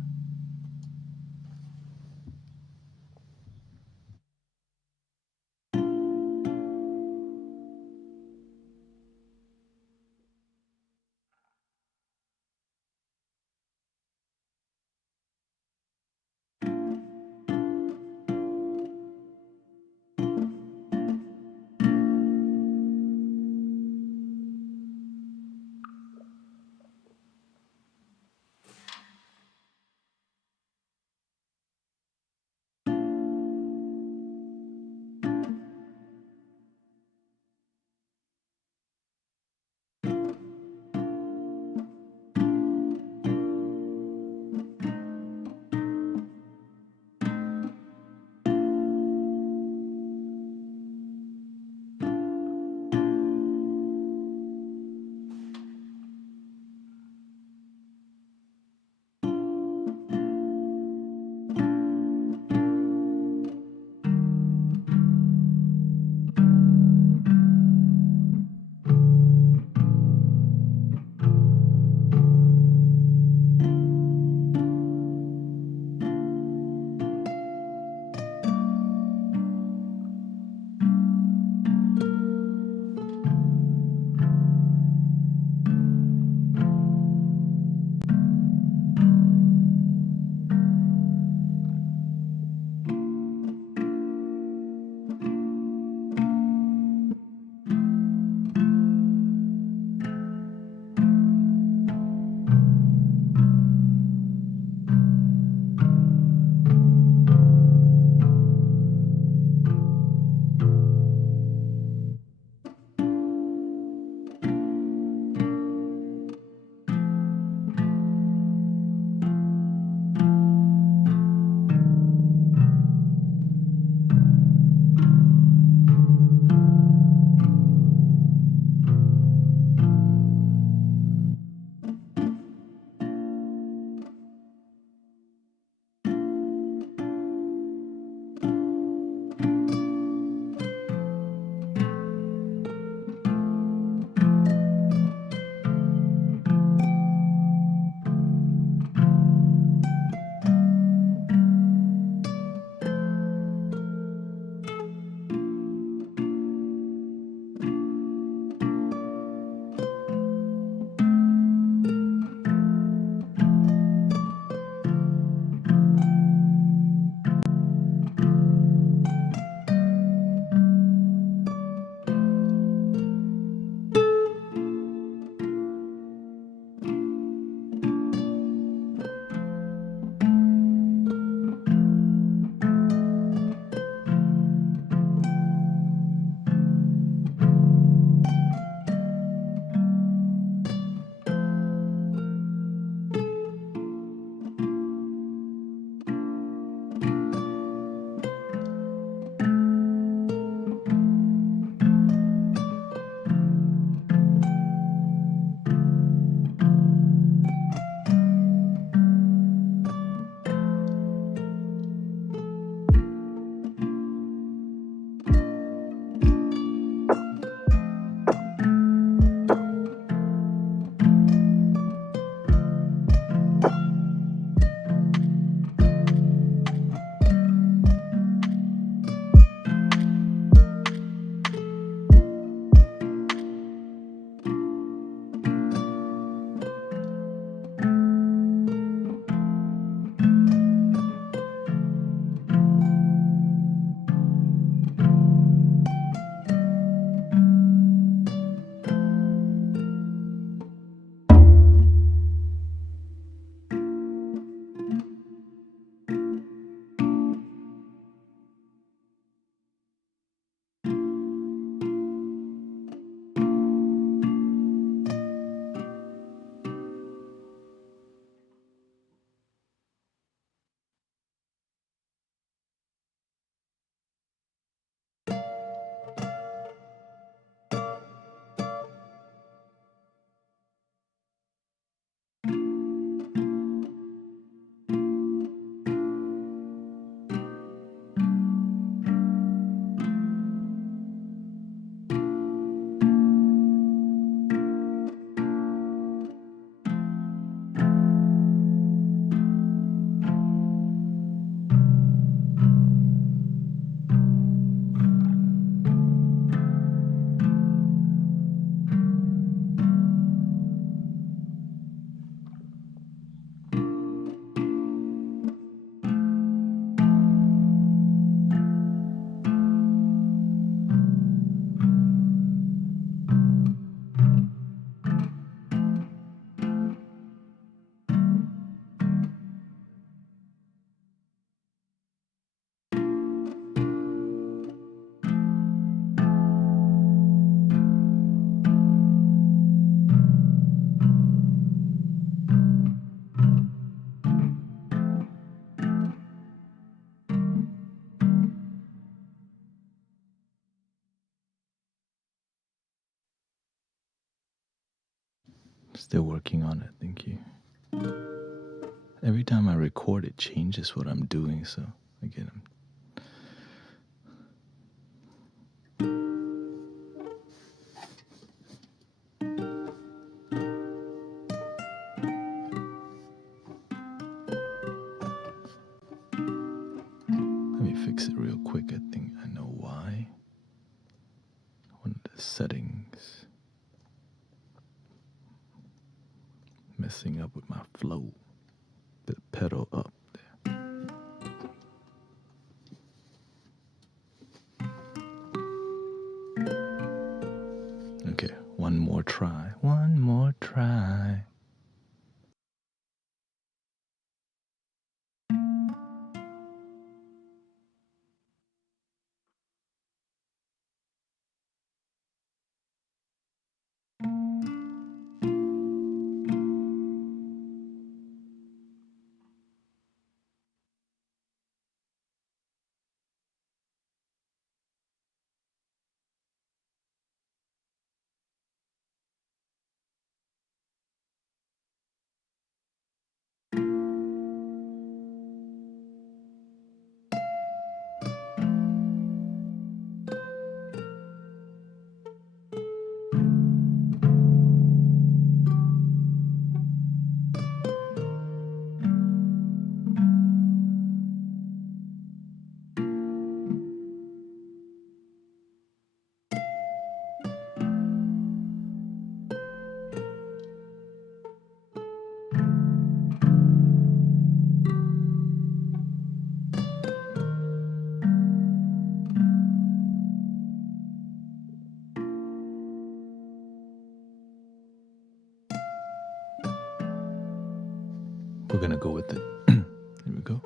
Still working on it, thank you. Every time I record, it changes what I'm doing, so again, let me fix it real quick. I think I know why. One of the settings messing up with my flow. The pedal up there. Okay, one more try. One more try. We're gonna go with it. Here we go.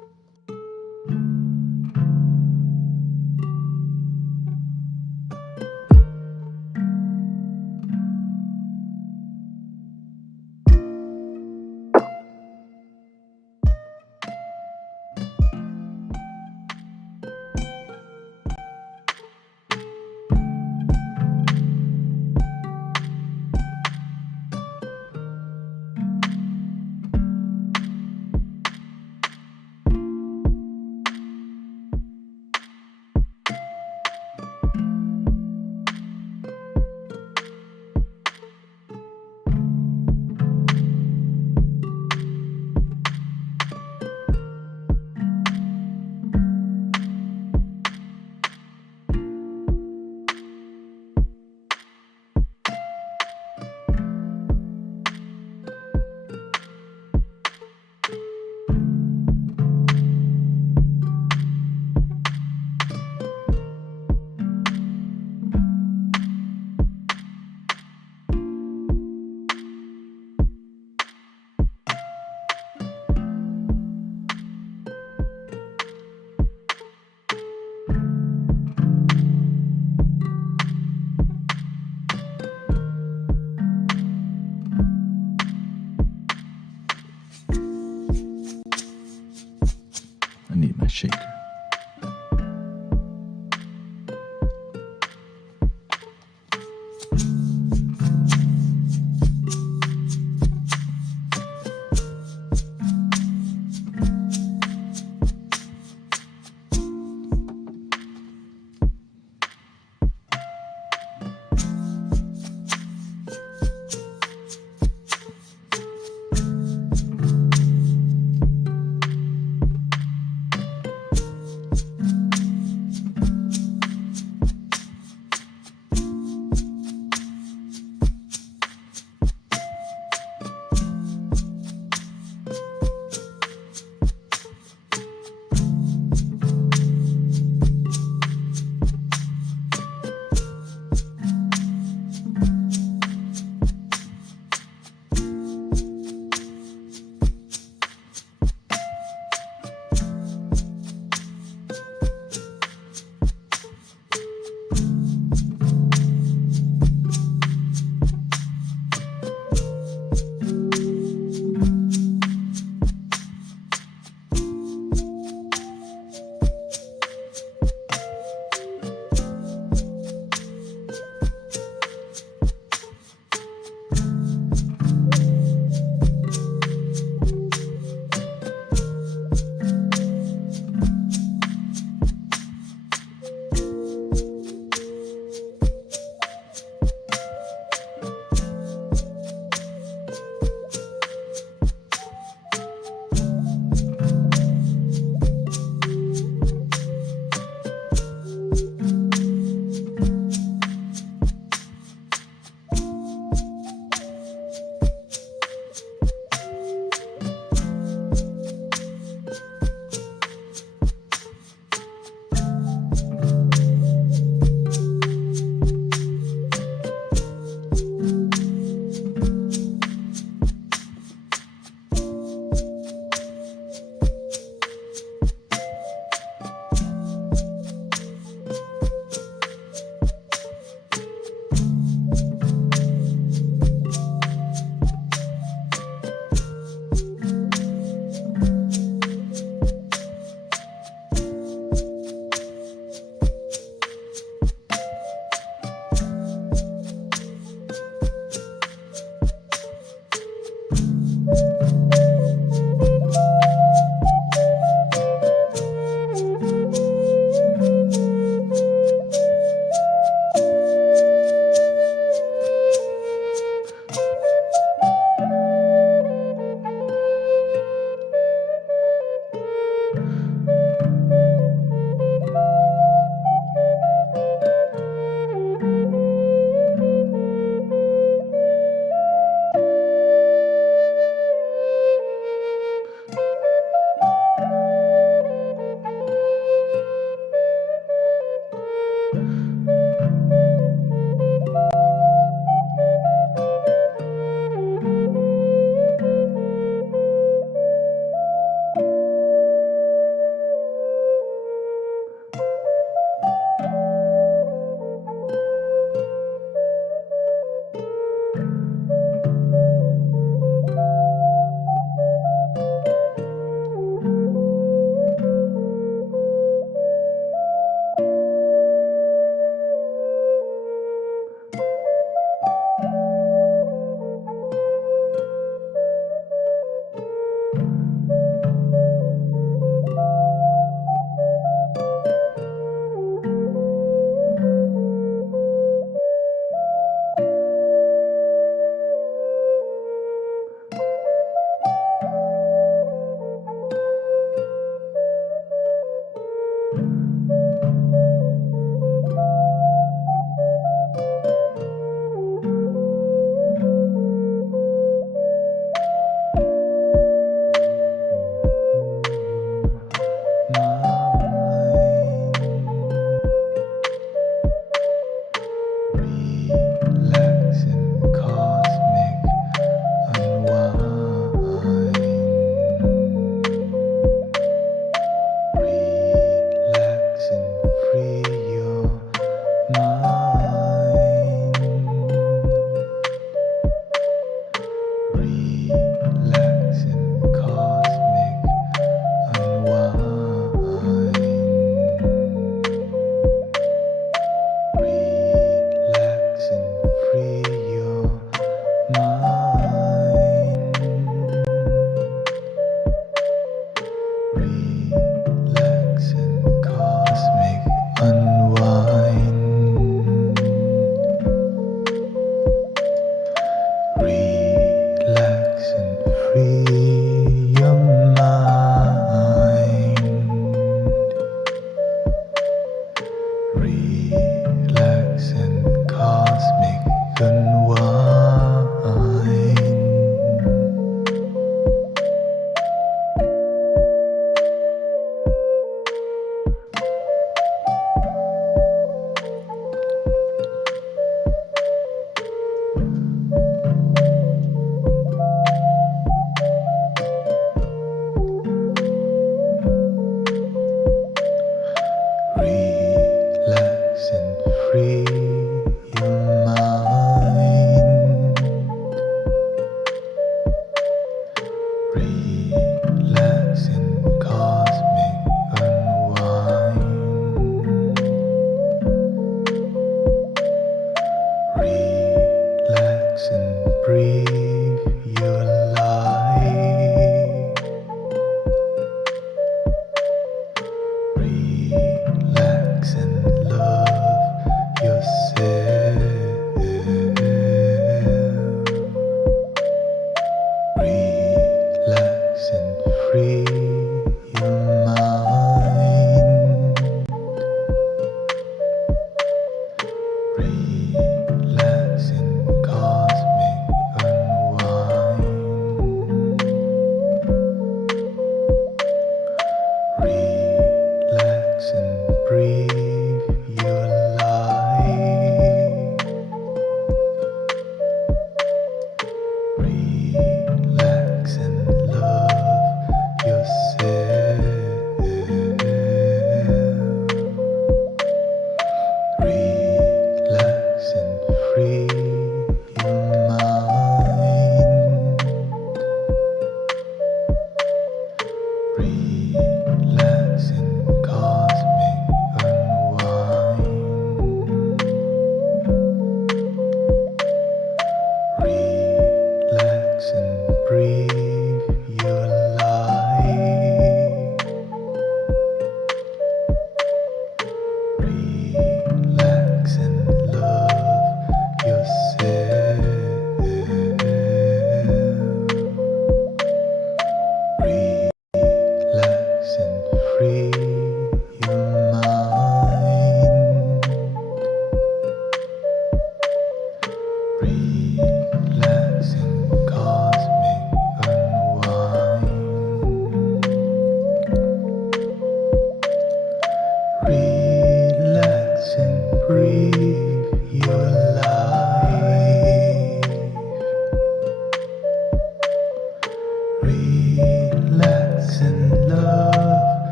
I need my shaker.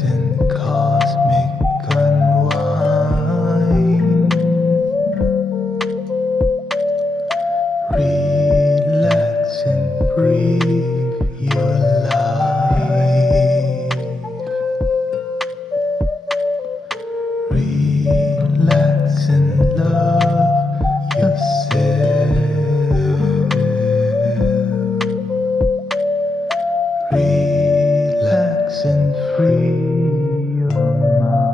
Relaxing cosmic unwind. Relax and breathe your life. Relax and love yourself. Relax and free your mind.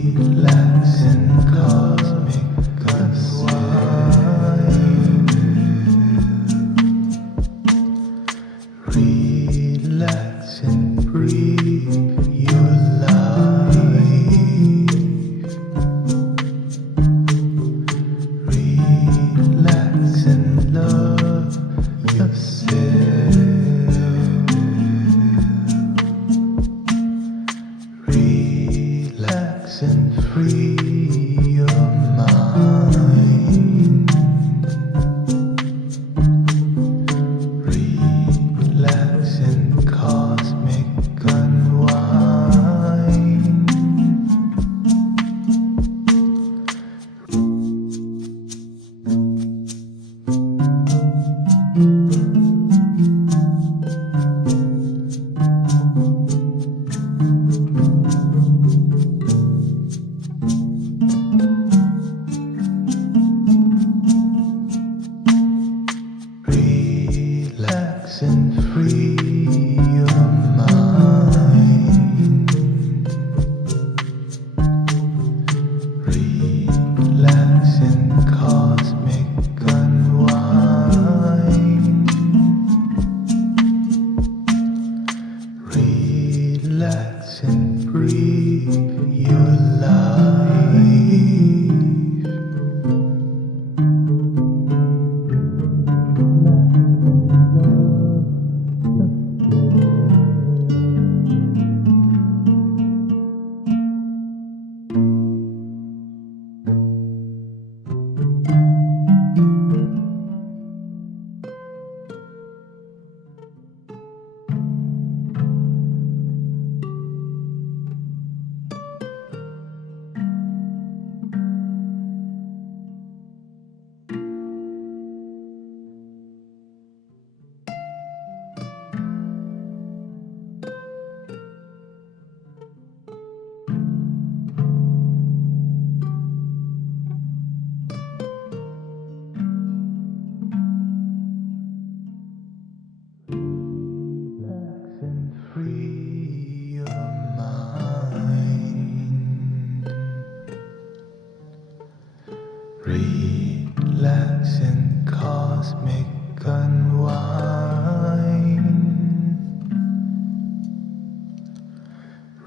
Relaxing cosmic unwind. Relaxing cosmic unwind.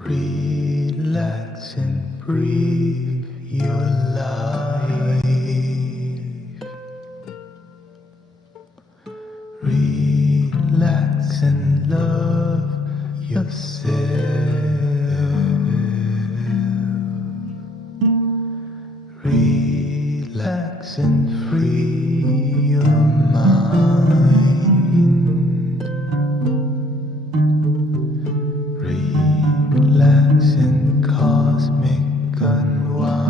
Relax and breathe your life. Relax and love yourself. Relax and free your mind. Relax and cosmic unwind.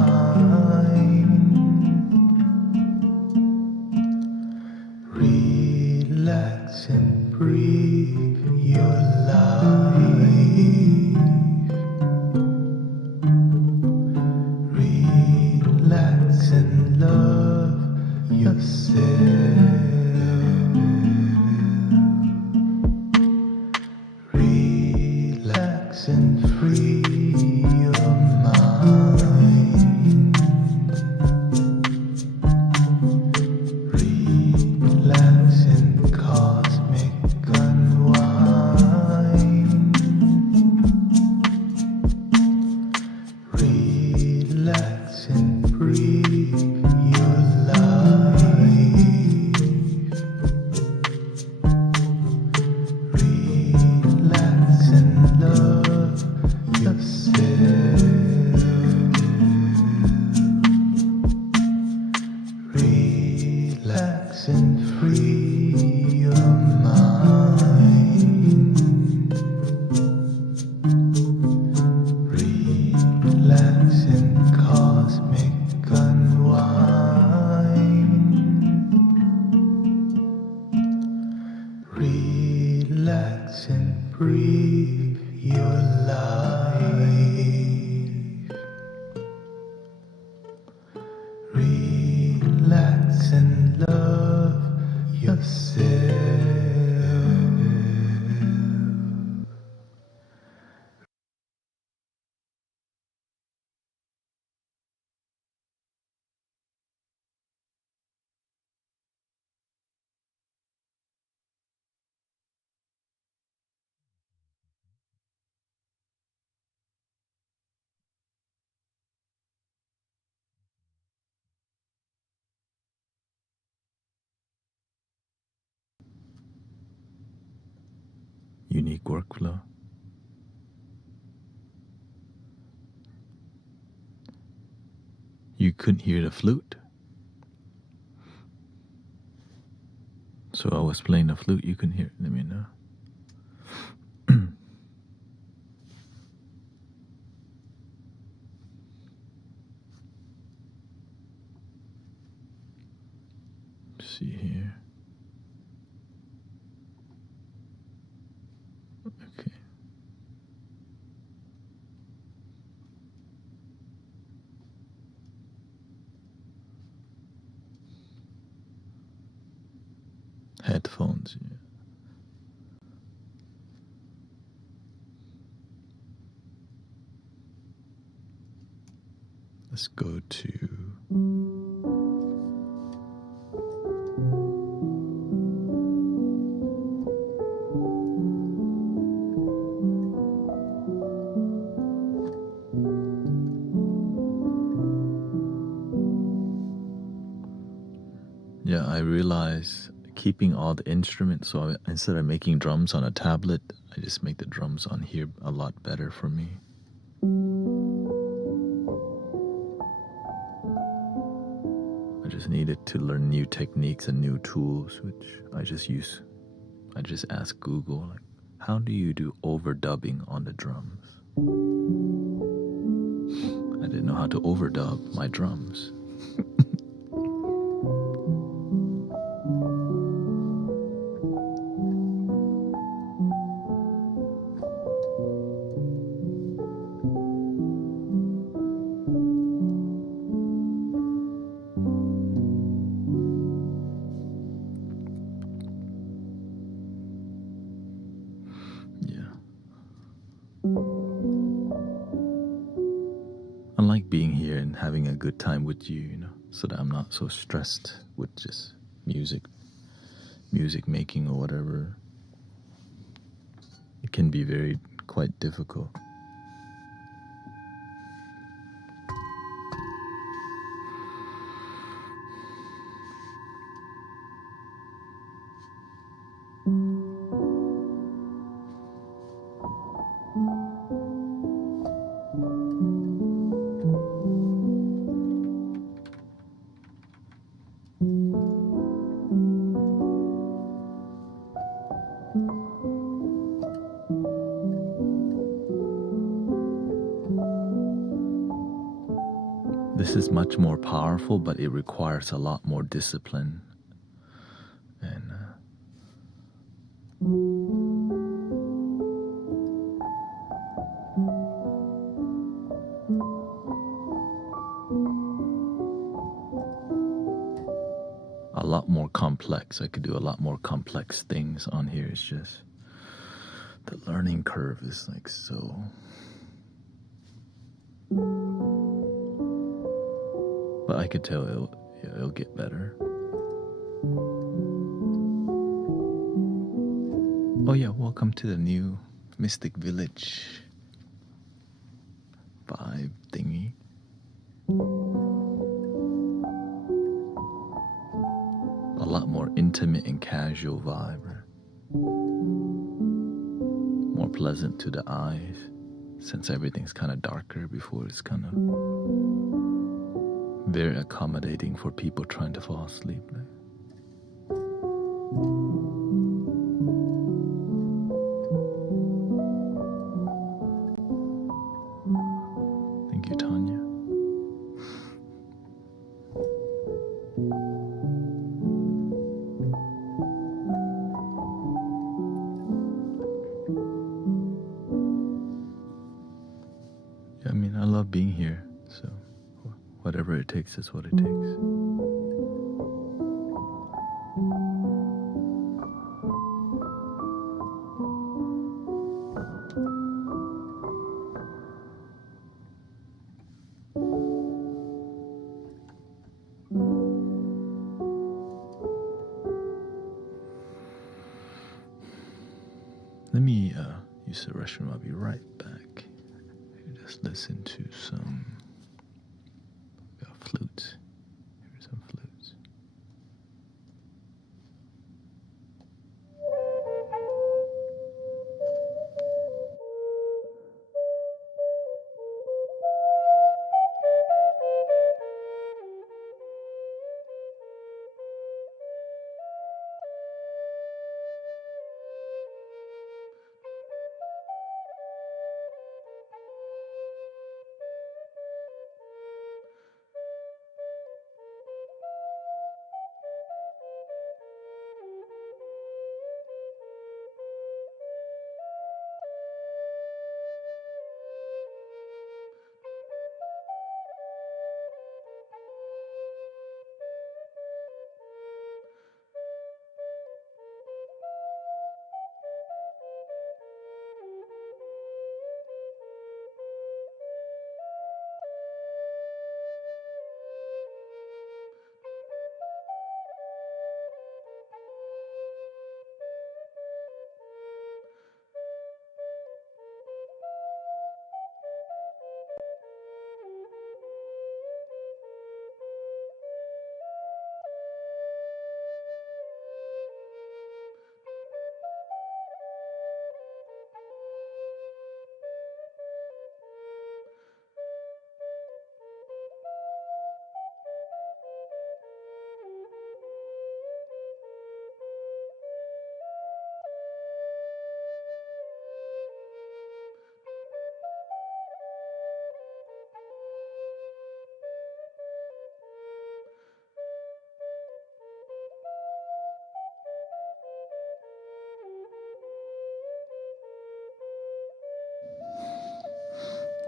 Relax and breathe your life. Relax and love yourself. Relax and free your mind. Relax and cosmic unwind. Relax and breathe your life. Relax and love yourself. Relax and free your mind. Relax and cosmic unwind. Relax and breathe your life. Relax and love yourself. Unique workflow. You couldn't hear the flute. So I was playing the flute, you couldn't hear it. Let me know. See here. Okay. Headphones. Yeah. Let's go to yeah, I realized keeping all the instruments, so instead of making drums on a tablet, I just make the drums on here a lot better for me. I just needed to learn new techniques and new tools, which I just use. I just ask Google, like, how do you do overdubbing on the drums? I didn't know how to overdub my drums. I like being here and having a good time with you, you know, so that I'm not so stressed with just music making or whatever. It can be very quite difficult. This is much more powerful, but it requires a lot more discipline. And a lot more complex. I could do a lot more complex things on here. It's just the learning curve is like so. But I could tell it'll get better. Oh yeah, welcome to the new Mystic Village vibe thingy. A lot more intimate and casual vibe. More pleasant to the eyes, since everything's kind of darker before. It's kind of very accommodating for people trying to fall asleep. Thank you, Tanya. Yeah, I mean, I love being here, so whatever it takes is what it takes. Let me use the restroom. I'll be right back. Just listen to some flutes. Here's some flutes.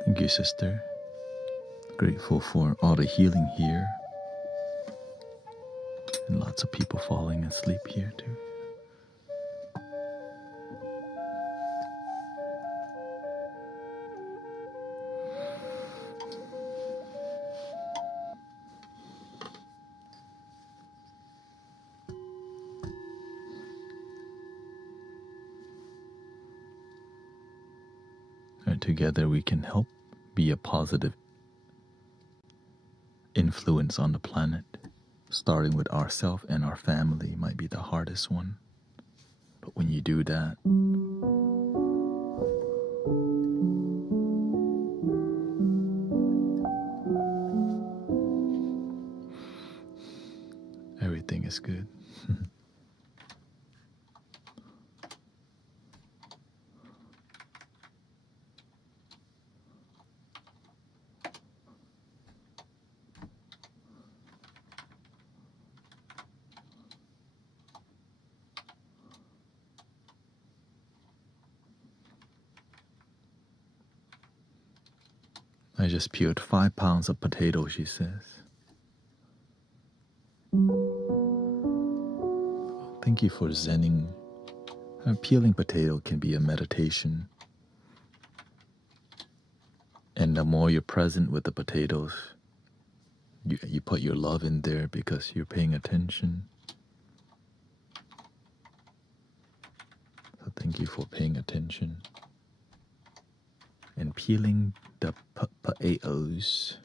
Thank you, sister. Grateful for all the healing here. And lots of people falling asleep here too. together we can help be a positive influence on the planet. Starting with ourselves and our family might be the hardest one. But when you do that, everything is good. I just peeled 5 pounds of potatoes, she says. Thank you for zenning. Peeling potato can be a meditation. And the more you're present with the potatoes, you put your love in there because you're paying attention. So thank you for paying attention. And peeling the potatoes.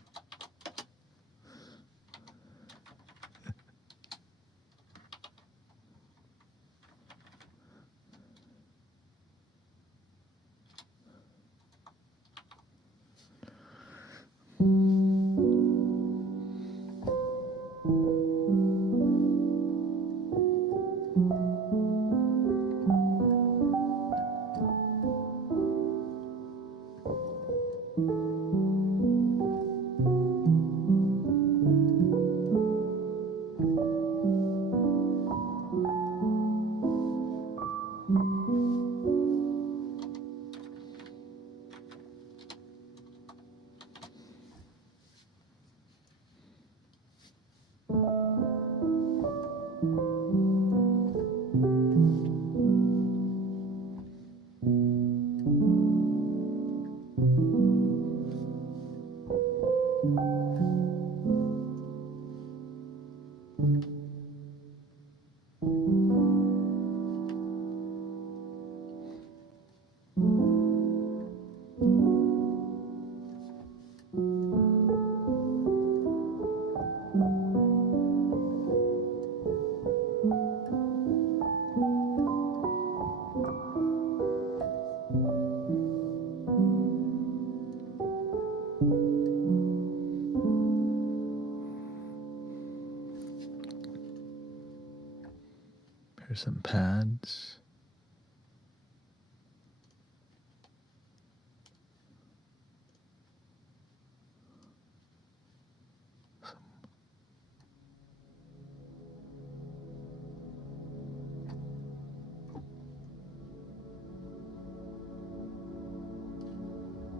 Here's some pads.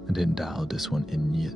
I didn't dial this one in yet.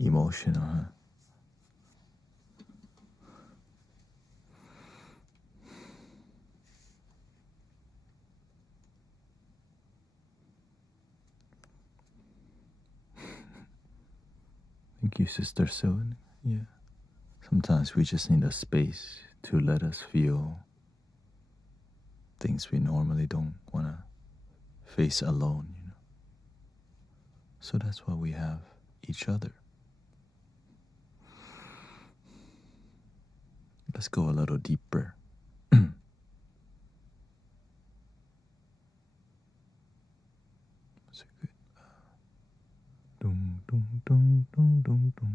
Emotional, huh? Thank you, Sister Soon. Yeah. Sometimes we just need a space to let us feel things we normally don't want to face alone, you know. So that's why we have each other. Let's go a little deeper. That's a good. Dum, dum, dum, dum, dum, dum.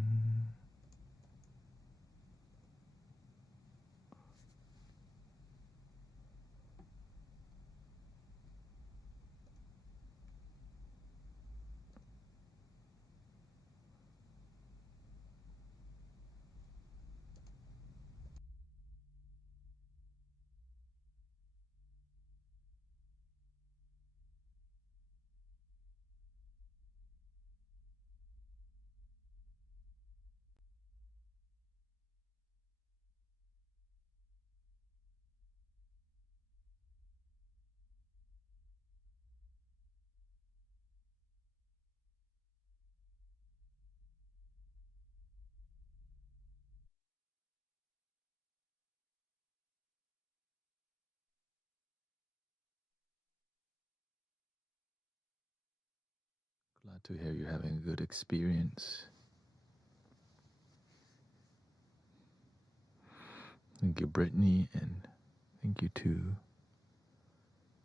Glad to hear you're having a good experience. Thank you, Brittany, and thank you to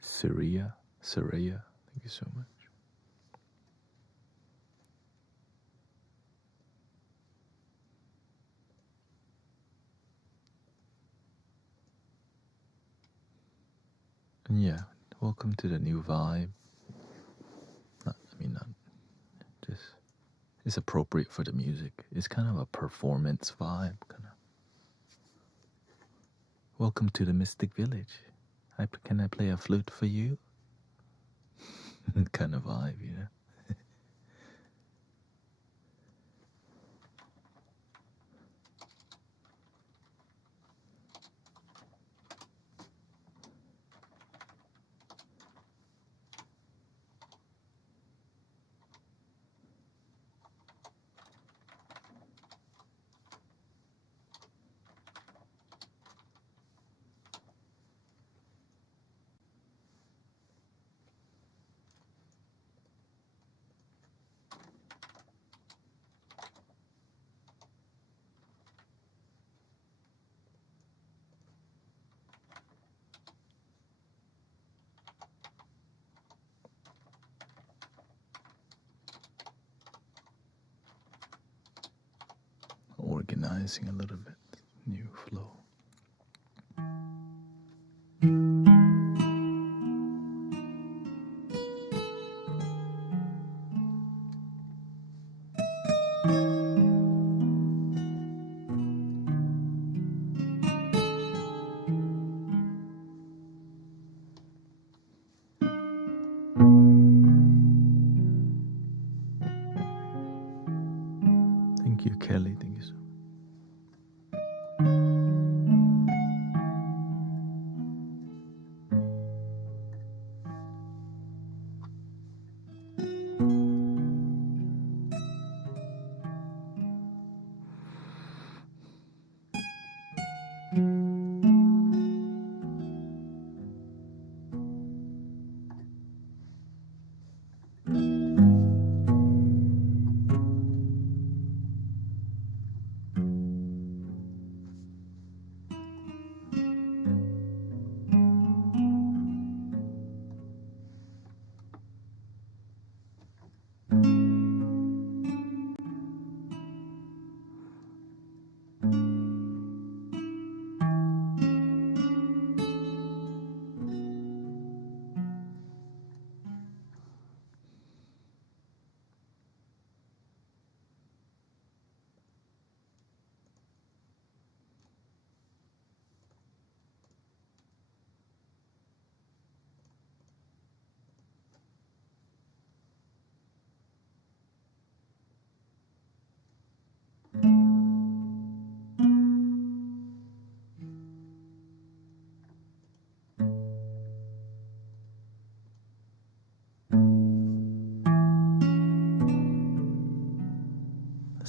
Saraya. Thank you so much. And yeah, welcome to the new vibe. Not just it's appropriate for the music. It's kind of a performance vibe, kind of. Welcome to the Mystic Village. Can I play a flute for you? Kind of vibe, you know. Organizing a little bit. New flow. Thank you, Kelly. Thank you so much.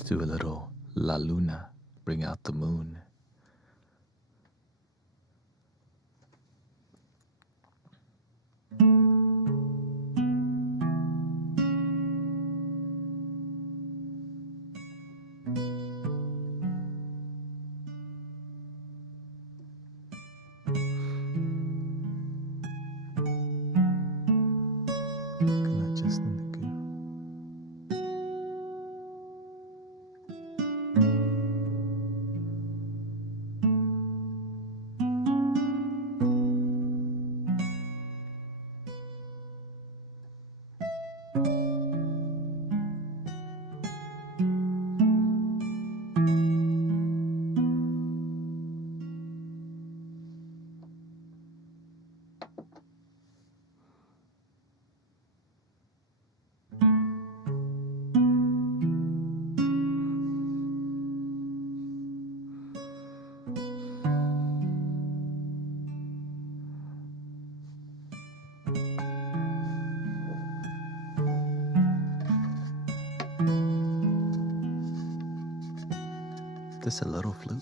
do a little La Luna, bring out the moon. Can I just in the good? This a little flute.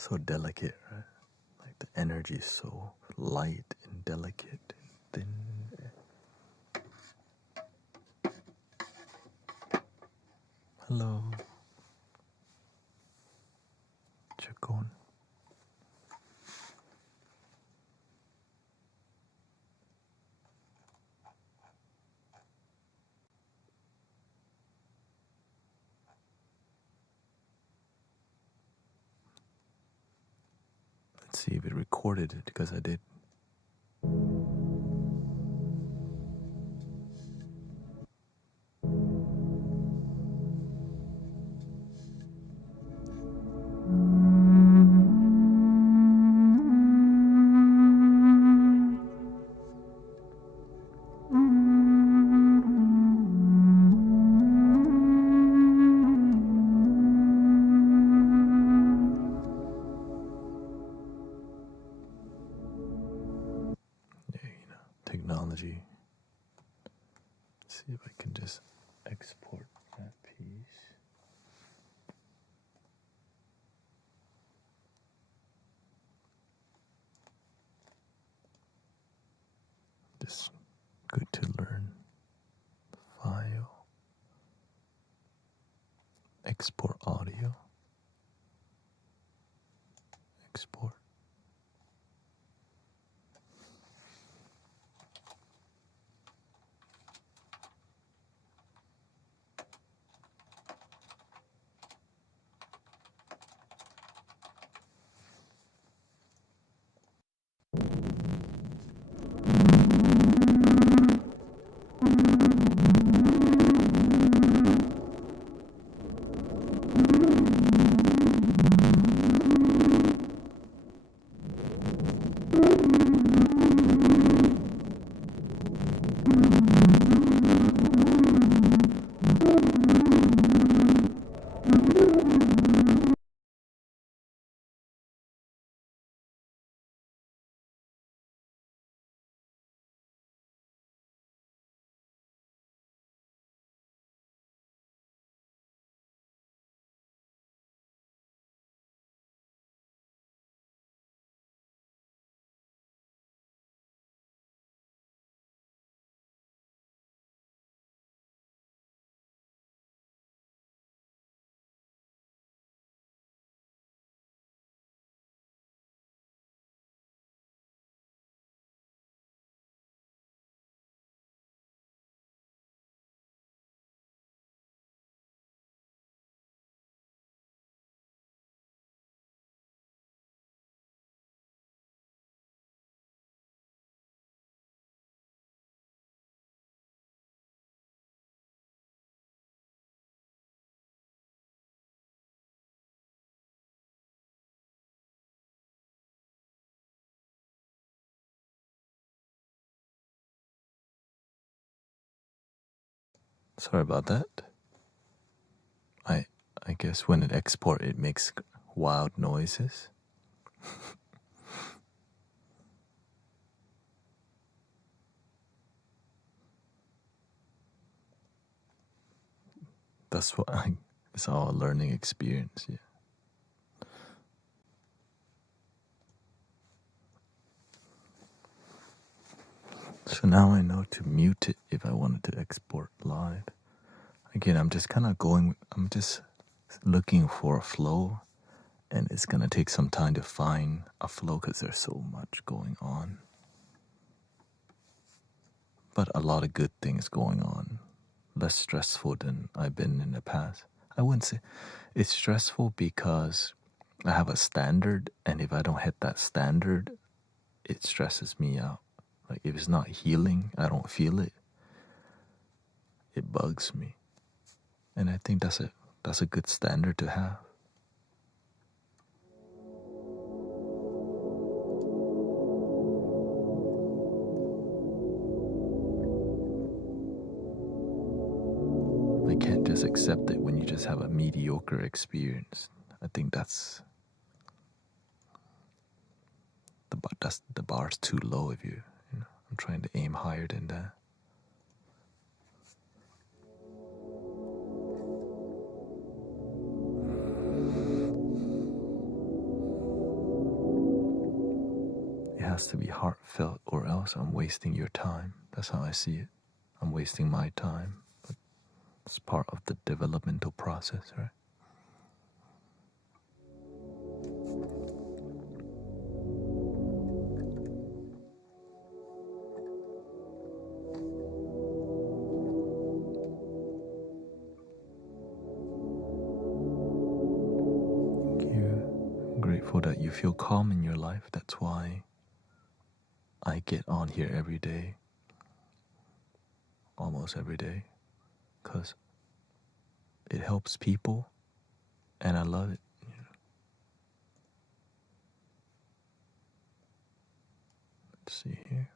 So delicate, right? Like the energy is so light and delicate and thin. Hello, Chacon. Let's see if it recorded it, because I did. Yeah, technology. Let's see if I can just export that piece. Just good to learn. File. Export audio. Export. Sorry about that. I I guess when it export, it makes wild noises. That's what it's all a learning experience. Yeah. So now I know to mute it if I wanted to export live. Again, I'm just kind of going. I'm just looking for a flow, and it's gonna take some time to find a flow because there's so much going on. But a lot of good things going on. Less stressful than I've been in the past. I wouldn't say it's stressful because I have a standard, and if I don't hit that standard, it stresses me out. Like if it's not healing, I don't feel it. It bugs me, and I think that's a good standard to have. I can't just accept it when you just have a mediocre experience. I think that's the bar's too low. If I'm trying to aim higher than that. has to be heartfelt, or else I'm wasting your time. That's how I see it. I'm wasting my time, but it's part of the developmental process, right? Thank you. I'm grateful that you feel calm in your life. That's why I get on here every day, almost every day, because it helps people, and I love it. Let's see here.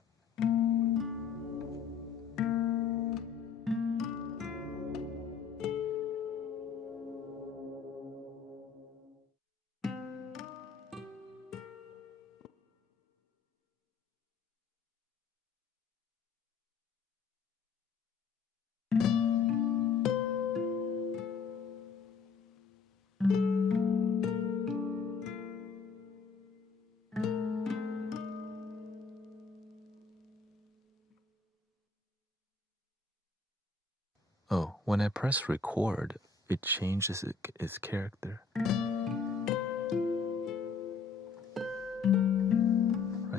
Oh, when I press record, it changes its character. Right,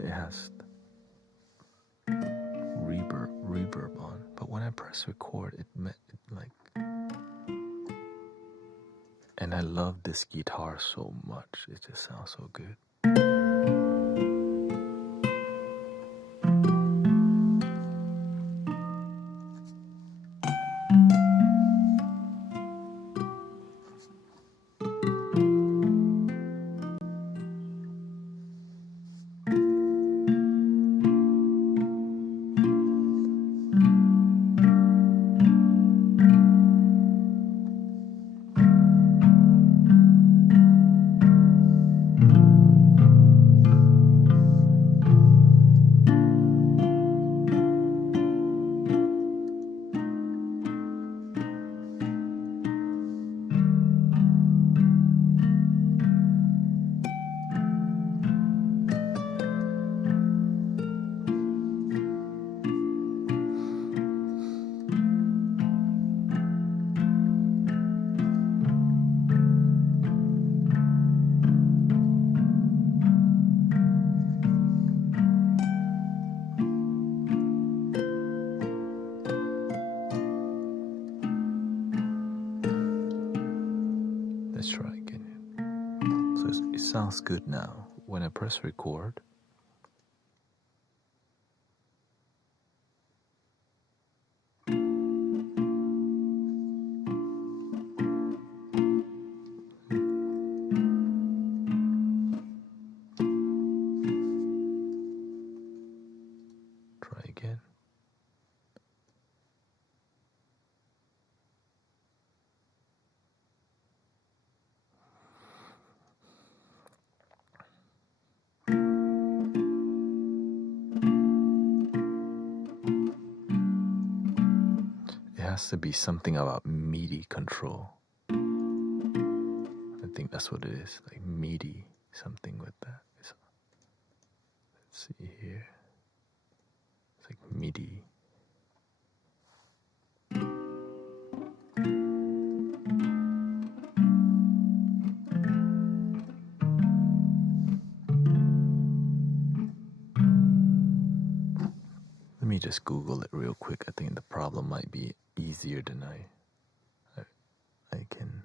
it has reverb on, but when I press record, it like, and I love this guitar so much. It just sounds so good. Let's try again. So it sounds good now. When I press record, try again. It has to be something about MIDI control. I think that's what it is, like MIDI, something with that. Let's see here. It's like MIDI. Let me just Google it real quick. I think the problem might be easier than I can.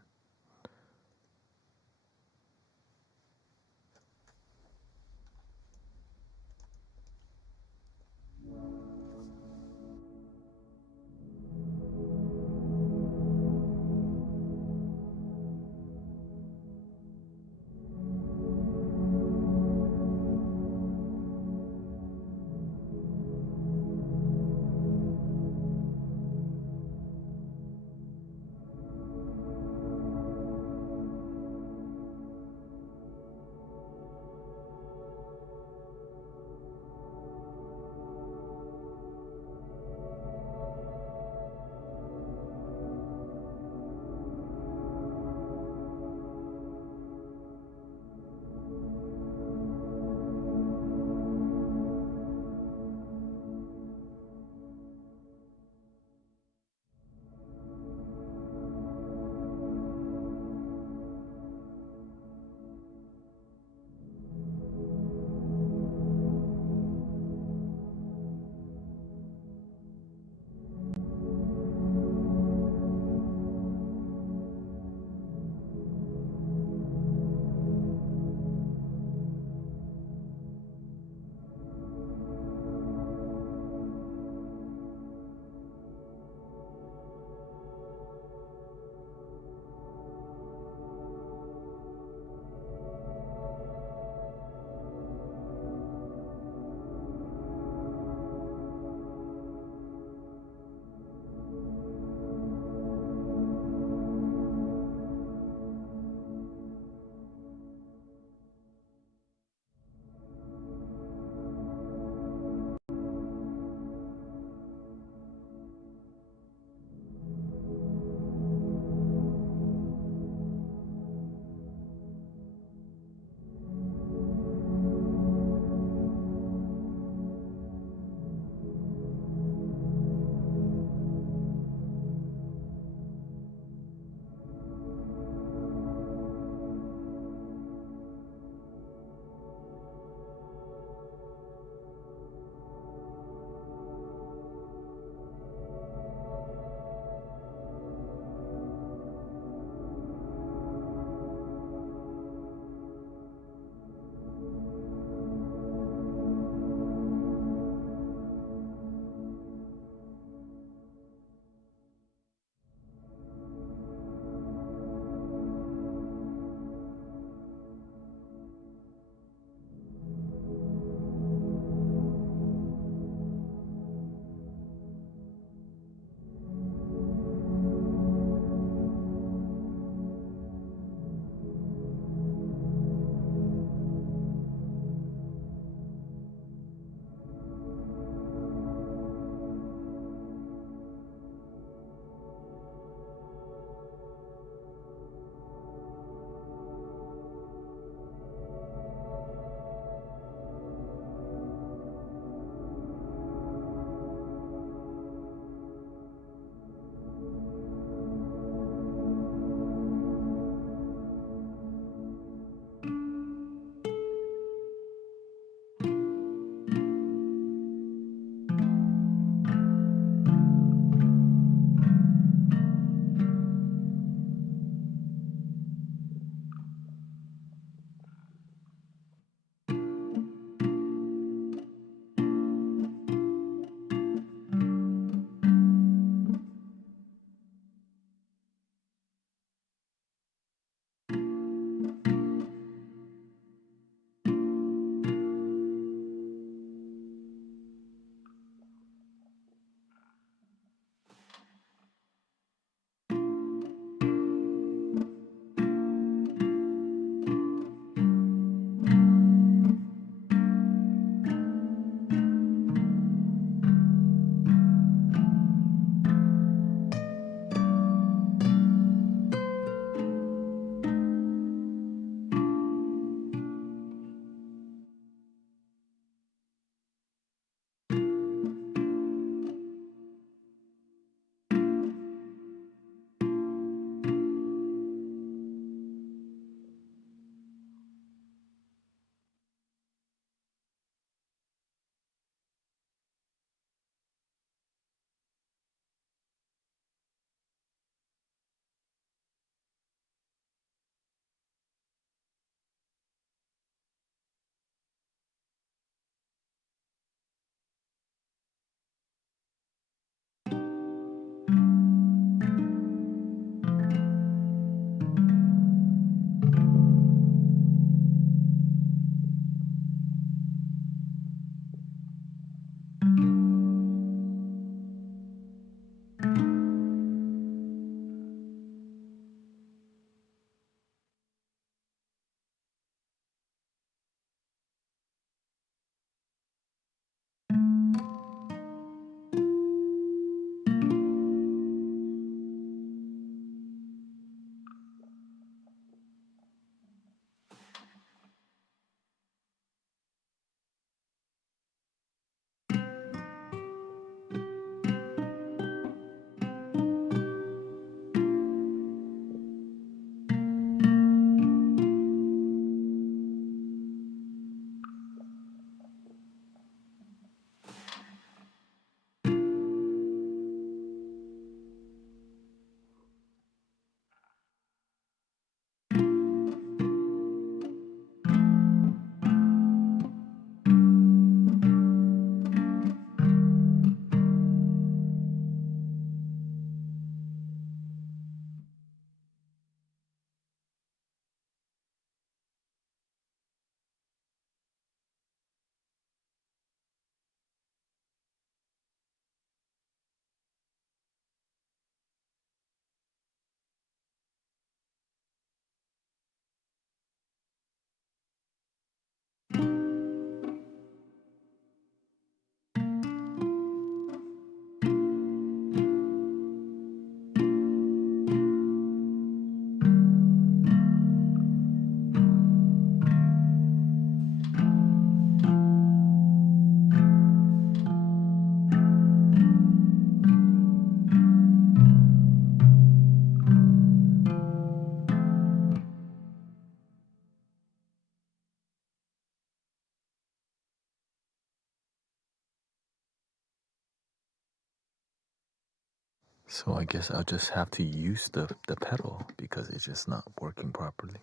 So I guess I'll just have to use the pedal because it's just not working properly.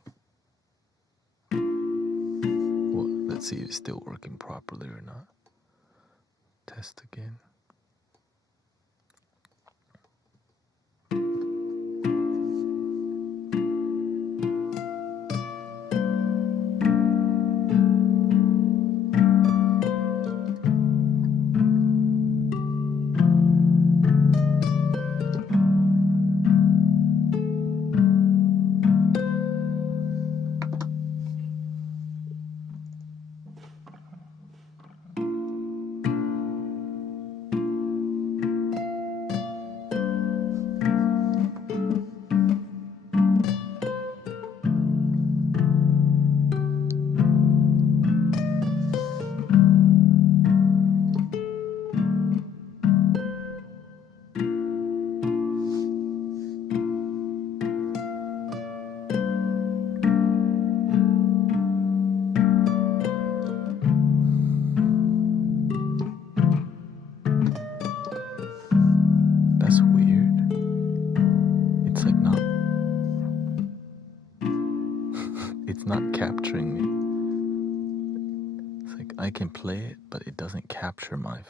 Well, let's see if it's still working properly or not. Test again. That's weird. It's like not. It's not capturing me. It's like I can play it, but it doesn't capture my.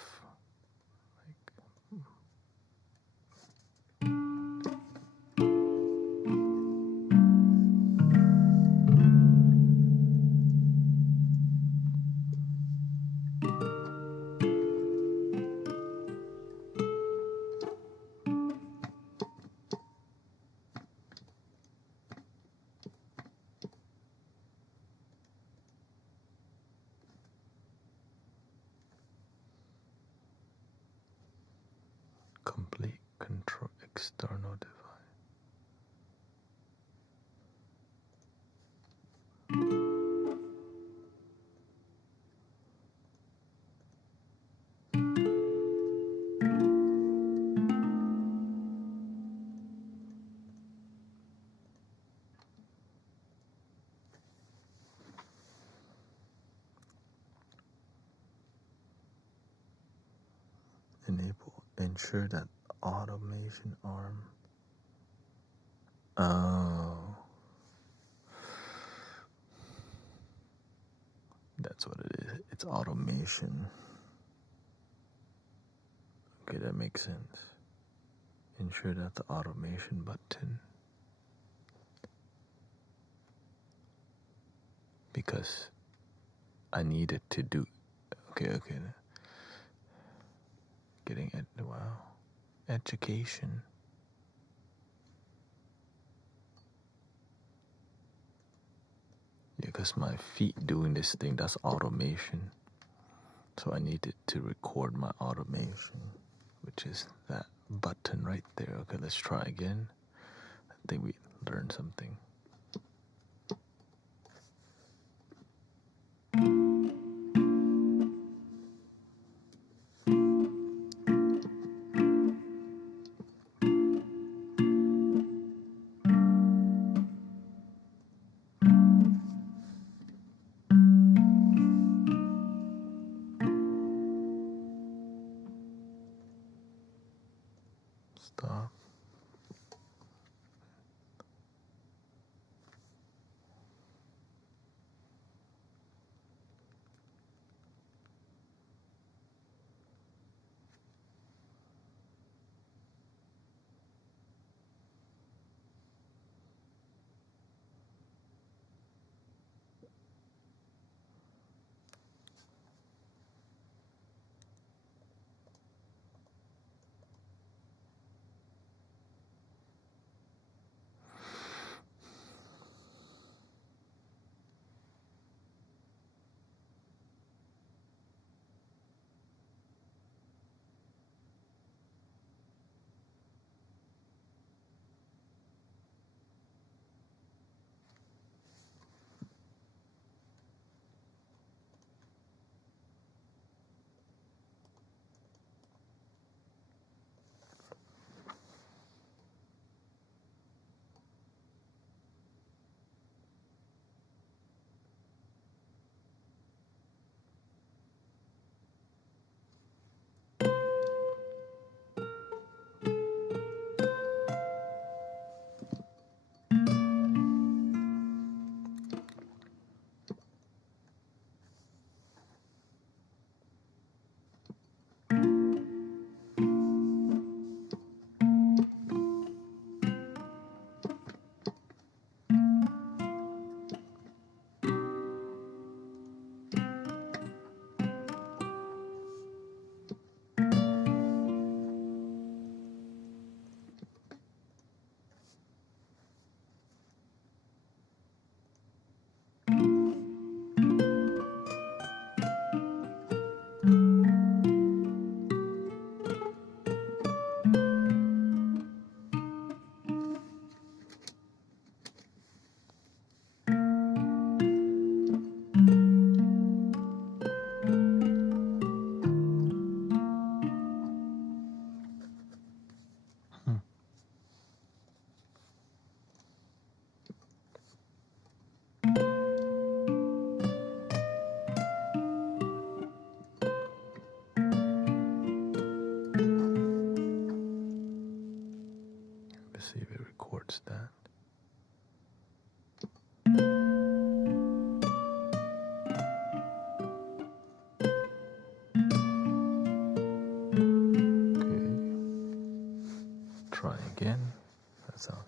Complete control external device. Enable, ensure that automation arm. Oh, that's what it is. It's automation. Okay, that makes sense. Ensure that the automation button. Because I needed to do. Okay. Getting it. Wow. Education. Yeah, because my feet doing this thing, that's automation. So I needed to record my automation, which is that button right there. Okay, let's try again. I think we learned something. Stop. see if it records that. Okay. Try again. That sounds.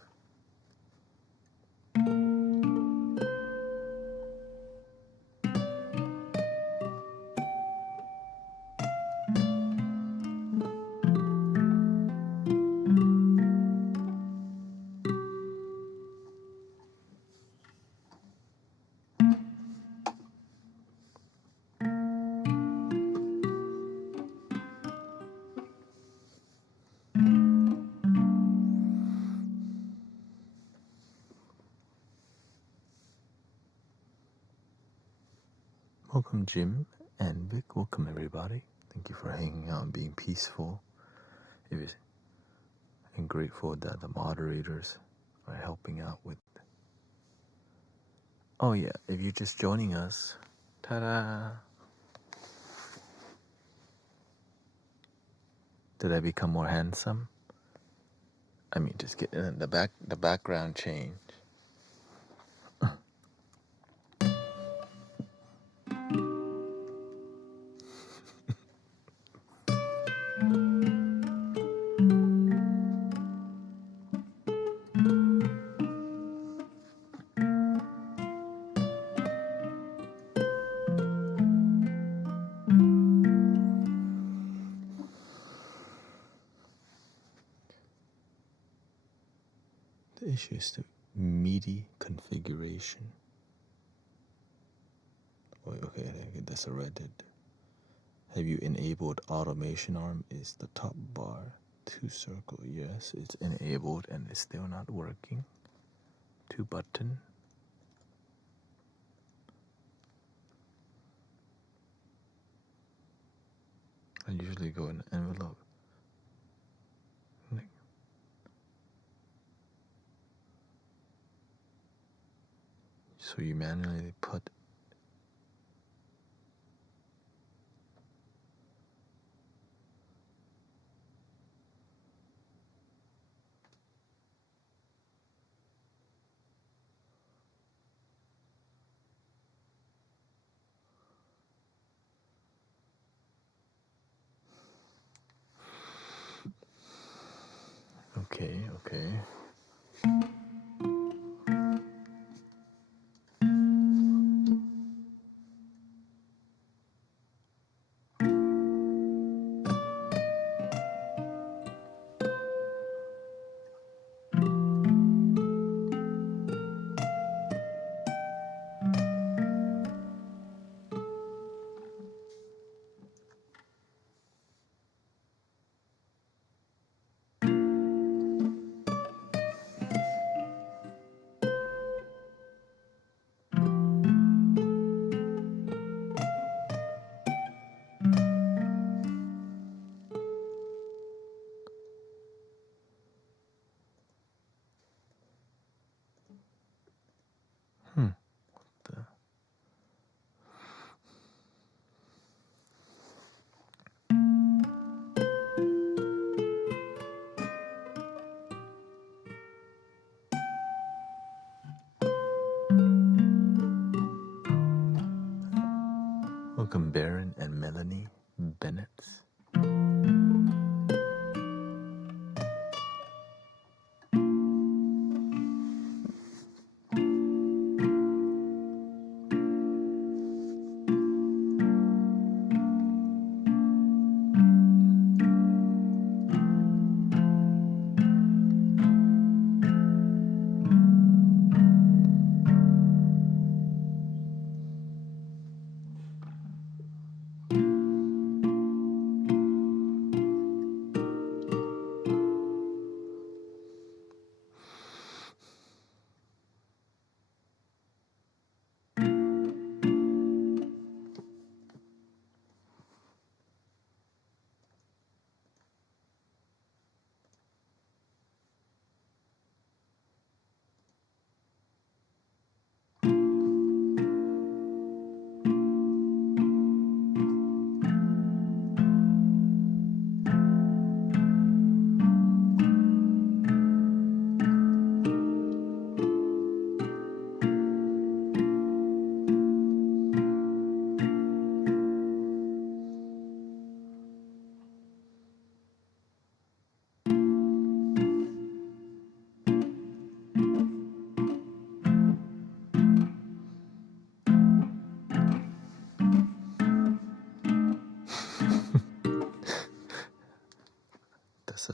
Welcome, Jim and Vic. Welcome, everybody. Thank you for hanging out and being peaceful. I'm grateful that the moderators are helping out with. Oh yeah, if you're just joining us, ta-da! Did I become more handsome? I mean, just get the background change. The issue is the MIDI configuration. Oh, okay, that's a Reddit. Have you enabled automation arm? Is the top bar two circle? Yes, it's enabled and it's still not working. Two button. I usually go in envelope. So you manually put. Okay. Welcome, Baron and Melanie Bennett.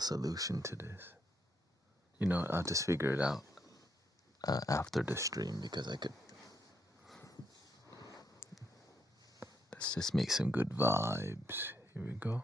solution to this. You know, I'll just figure it out after the stream because I could. Let's just make some good vibes. Here we go.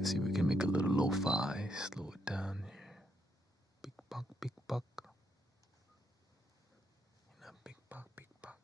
See if we can make a little lo-fi, slow it down here. Big buck, big buck. You know, big buck, big buck.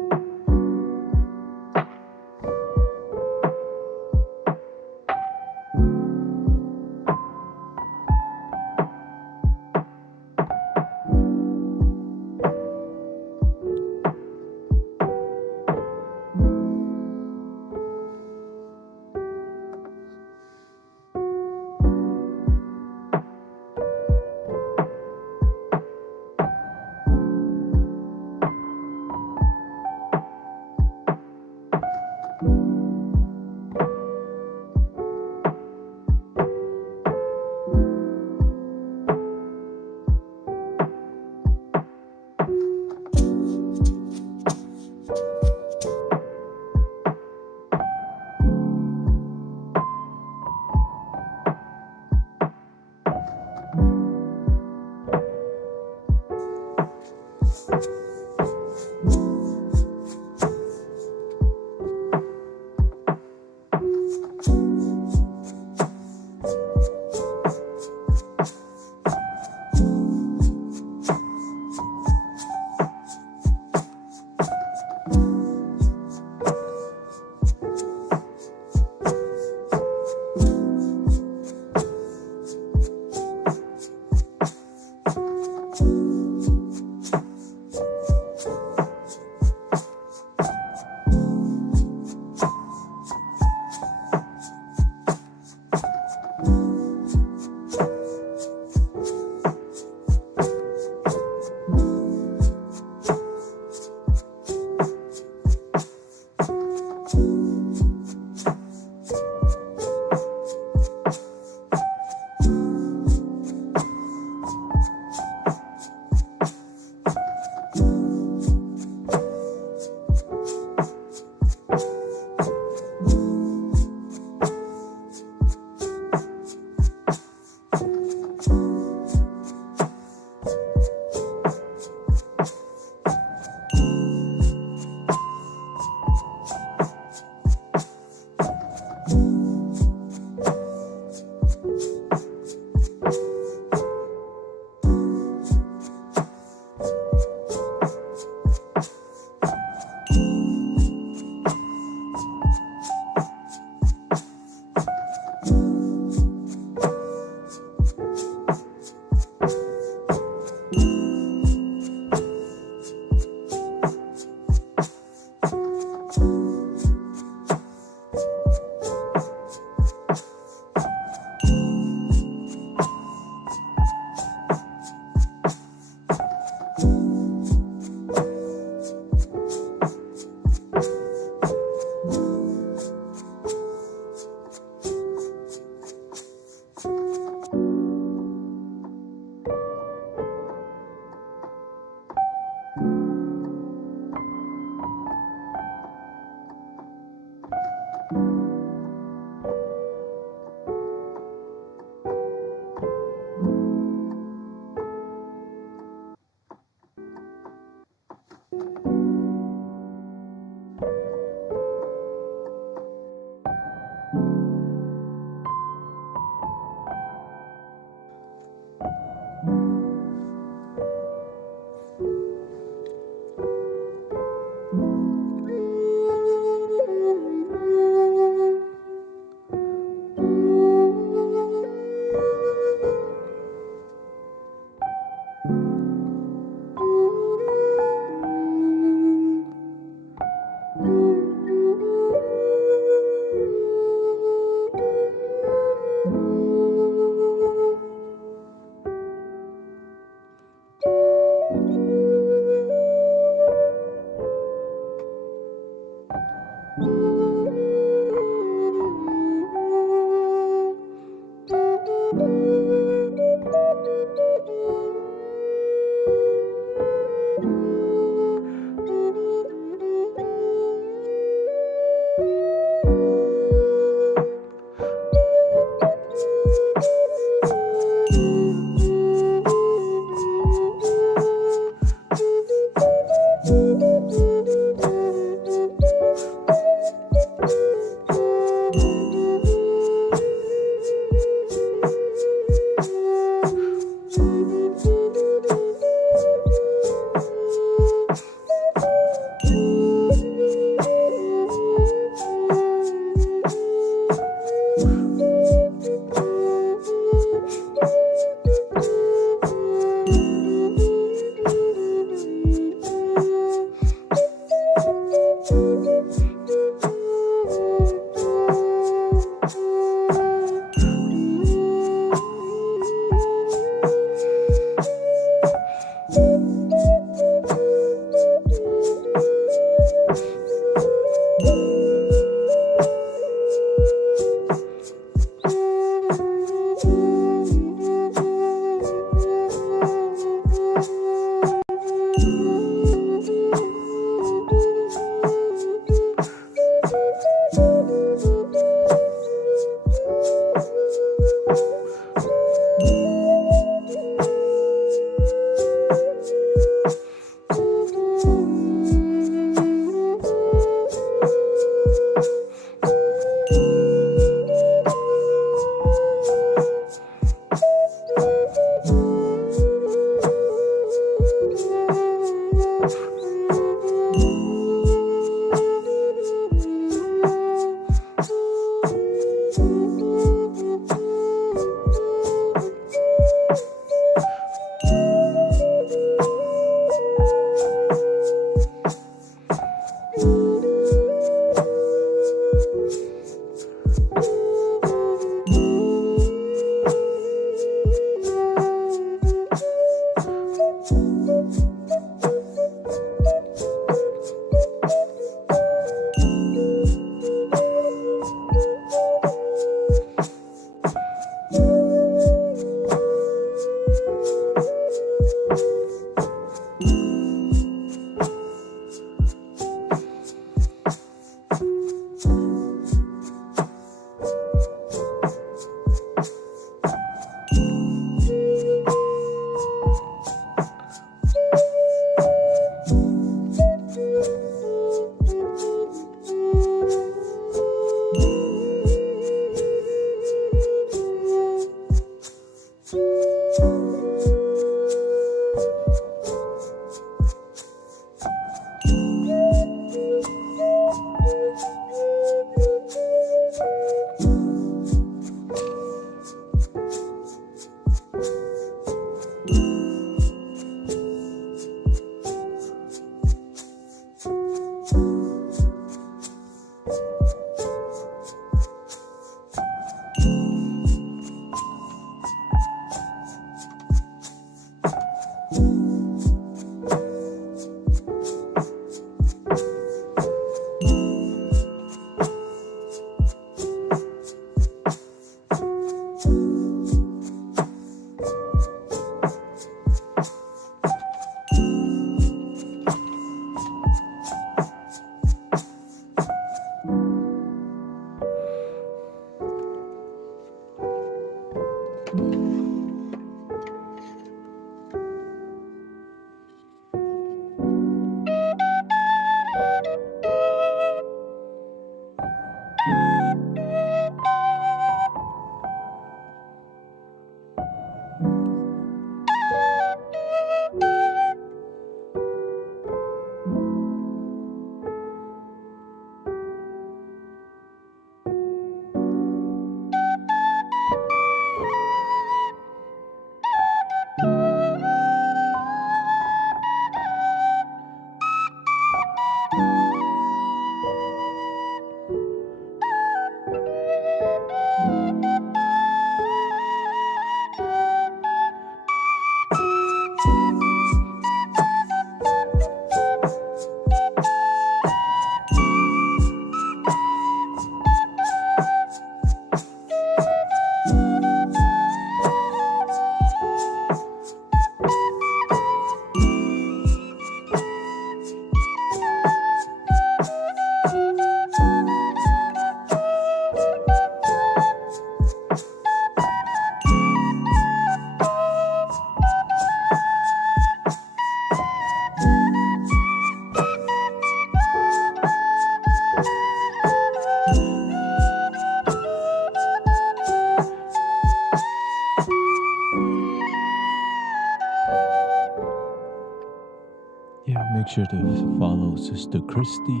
Yeah, make sure to follow Sister Christy,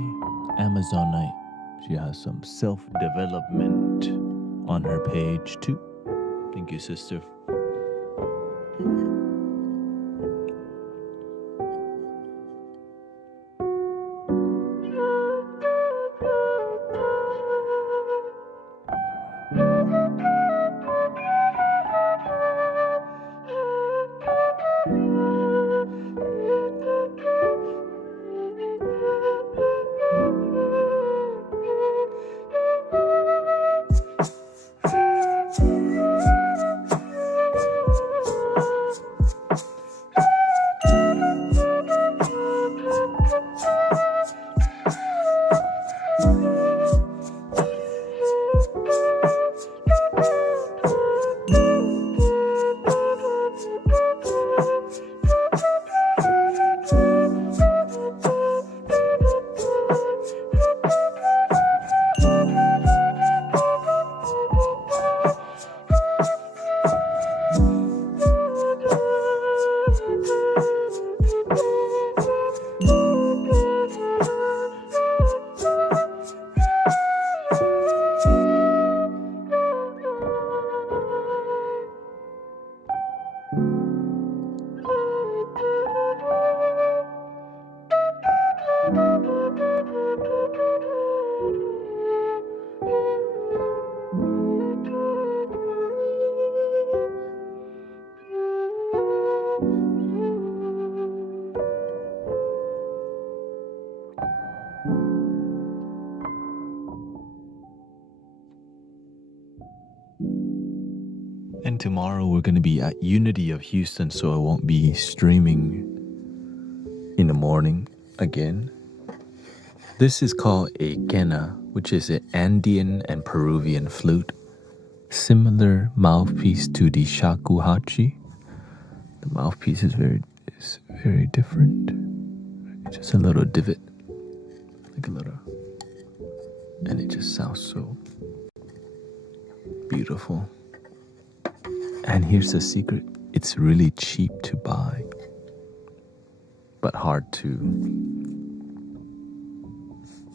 Amazonite. She has some self-development on her page too. Thank you, sister. And tomorrow we're going to be at Unity of Houston, so I won't be streaming in the morning again. This is called a quena, which is an Andean and Peruvian flute. Similar mouthpiece to the shakuhachi. The mouthpiece is very different. Just a little divot, like a little, and it just sounds so beautiful. And here's the secret: it's really cheap to buy, but hard to.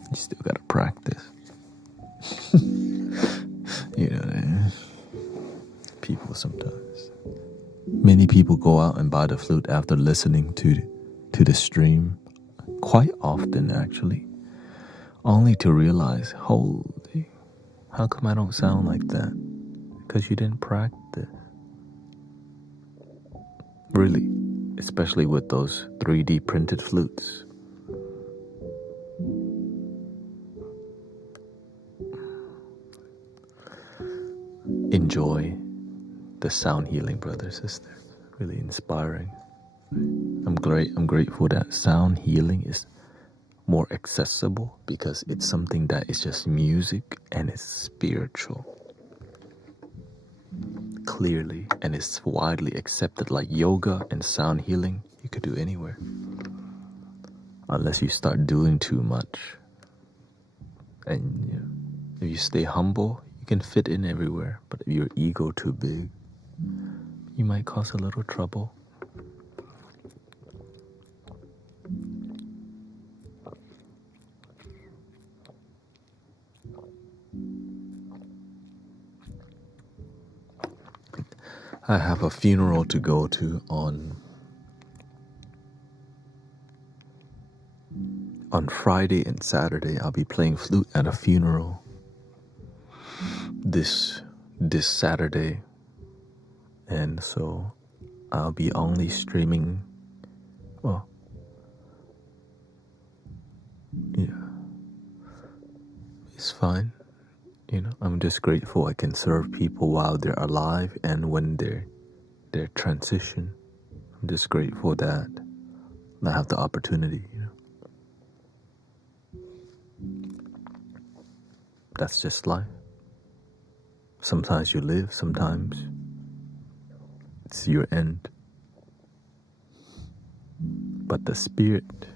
You still gotta practice. You know, people sometimes. Many people go out and buy the flute after listening to the stream, quite often actually, only to realize, holy, how come I don't sound like that? Because you didn't practice. Really, especially with those 3D printed flutes. Enjoy the sound healing, brothers, sisters. Really inspiring. I'm grateful that sound healing is more accessible because it's something that is just music and it's spiritual. Clearly, and it's widely accepted, like yoga and sound healing you could do anywhere, unless you start doing too much. And you know, if you stay humble, you can fit in everywhere. But if your ego too big, you might cause a little trouble. I have a funeral to go to on Friday and Saturday. I'll be playing flute at a funeral this Saturday, and so I'll be only streaming. Well, yeah, it's fine. You know, I'm just grateful I can serve people while they're alive and when they're transition. I'm just grateful that I have the opportunity, you know. That's just life. Sometimes you live, sometimes it's your end. But the spirit,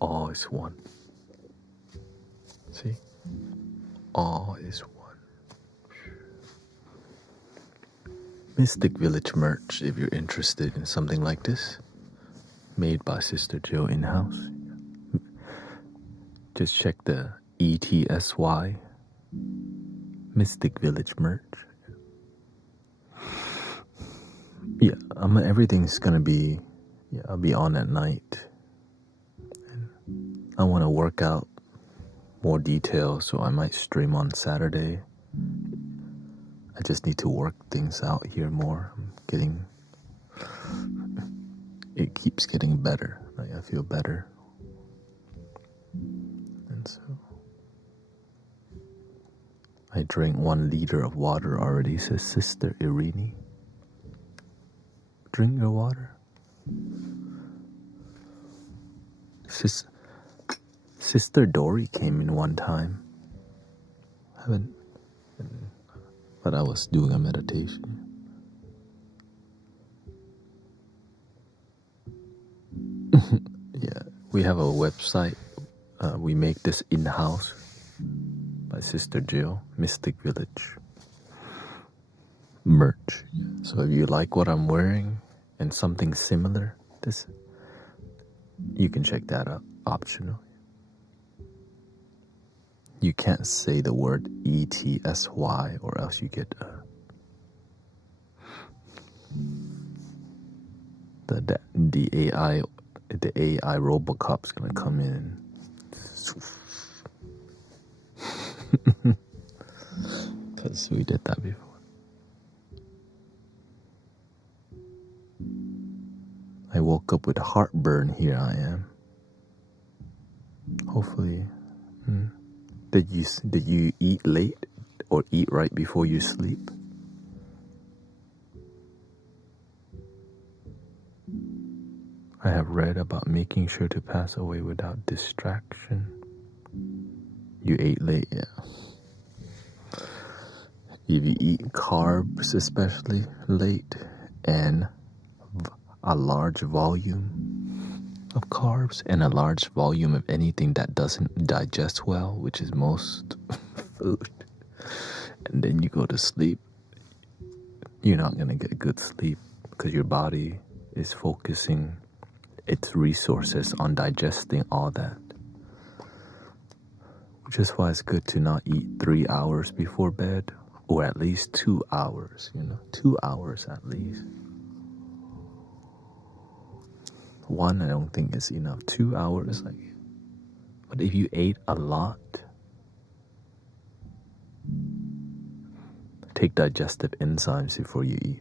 all is one. See? All is one. Mystic Village merch, if you're interested in something like this. made by Sister Jill in-house. Just check the ETSY Mystic Village merch. Yeah, everything's gonna be. Yeah, I'll be on at night. And I want to work out more details, so I might stream on Saturday. I just need to work things out here more. It keeps getting better. Like, I feel better. And so I drank 1 liter of water already, says Sister Irene. Drink your water. Sister Dory came in one time. But I was doing a meditation. Yeah, we have a website. We make this in-house by Sister Jill, Mystic Village merch. So if you like what I'm wearing and something similar, you can check that out. Optional. You can't say the word ETSY or else you get the AI Robocop's gonna come in. Because we did that before. I woke up with heartburn. Here I am. Hopefully. Did you eat late or eat right before you sleep? I have read about making sure to pass away without distraction. You ate late, yeah. If you eat carbs, especially late, and a large volume of carbs and a large volume of anything that doesn't digest well, which is most food, and then you go to sleep, you're not going to get good sleep because your body is focusing its resources on digesting all that. Which is why it's good to not eat 3 hours before bed, or at least 2 hours, 2 hours at least. 1, I don't think is enough. 2 hours, but if you ate a lot, take digestive enzymes before you eat.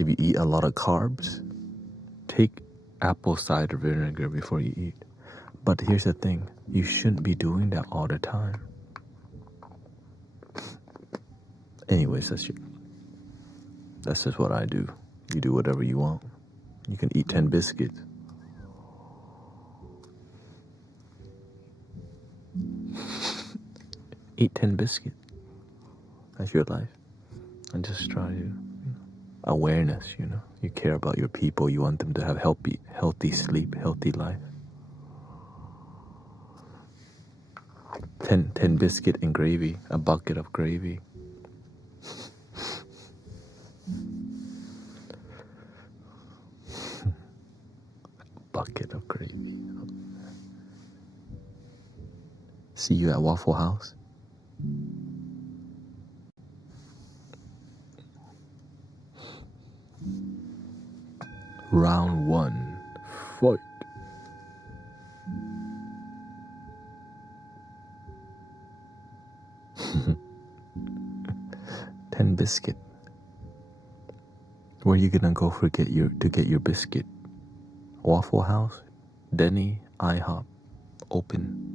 If you eat a lot of carbs, take apple cider vinegar before you eat. But here's the thing, you shouldn't be doing that all the time. Anyways, that's just what I do. You do whatever you want. You can eat 10 biscuits. Eat 10 biscuits. That's your life. And just try to, awareness, You care about your people. You want them to have healthy sleep, healthy life. 10 biscuit and gravy, a bucket of gravy. Bucket of gravy. See you at Waffle House. Round 1, fight. $10 biscuit. Where are you gonna go to get your biscuit? Waffle House, Denny, IHOP, open.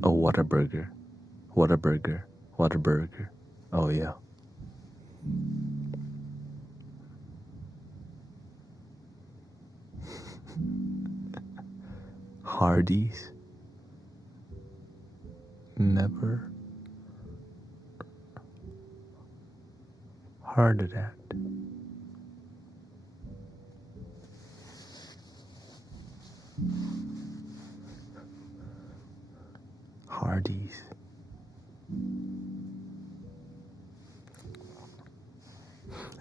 Oh, Whataburger. Oh yeah. Hardee's. Never heard of that. Smarties.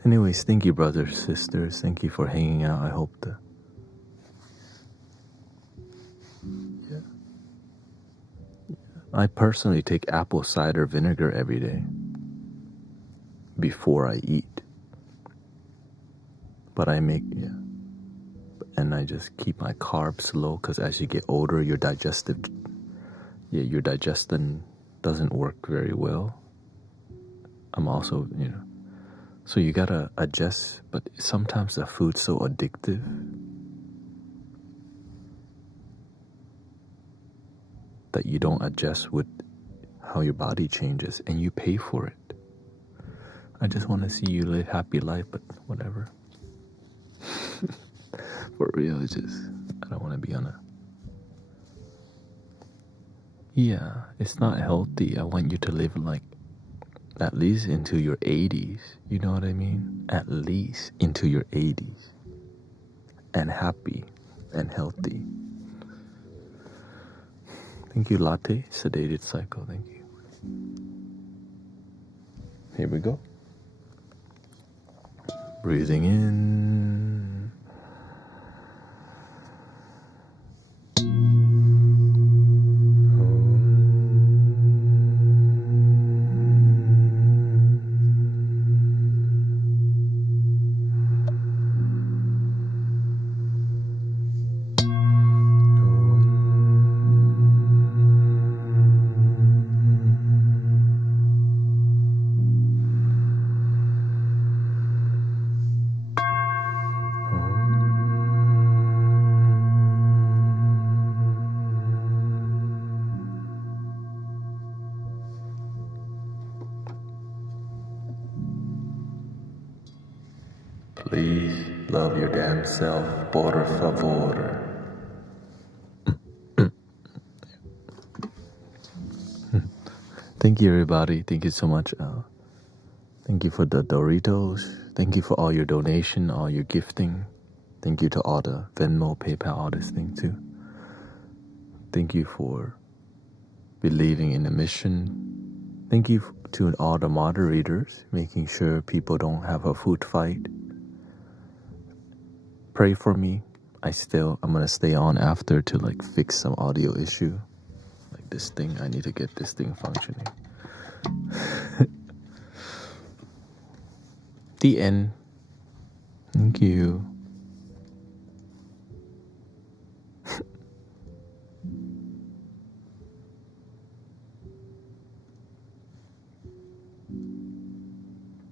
Anyways, thank you, brothers, sisters. Thank you for hanging out. I hope the I personally take apple cider vinegar every day before I eat. But I make, and I just keep my carbs low because as you get older, your digestion doesn't work very well. I'm also, so you gotta adjust, but sometimes the food's so addictive that you don't adjust with how your body changes, and you pay for it. I just want to see you live happy life, but whatever. For real, it's just, I don't want to be on a... Yeah, it's not healthy. I want you to live like at least into your 80s. You know what I mean? At least into your 80s. And happy and healthy. Thank you, Latte. Sedated Cycle. Thank you. Here we go. Breathing in. Please love your damn self, por favor. Thank you, everybody. Thank you so much. Thank you for the Doritos. Thank you for all your donation, all your gifting. Thank you to all the Venmo, PayPal, all this thing too. Thank you for believing in the mission. Thank you to all the moderators, making sure people don't have a food fight. Pray for me. I'm gonna stay on after to like fix some audio issue. Like this thing, I need to get this thing functioning. The end. Thank you.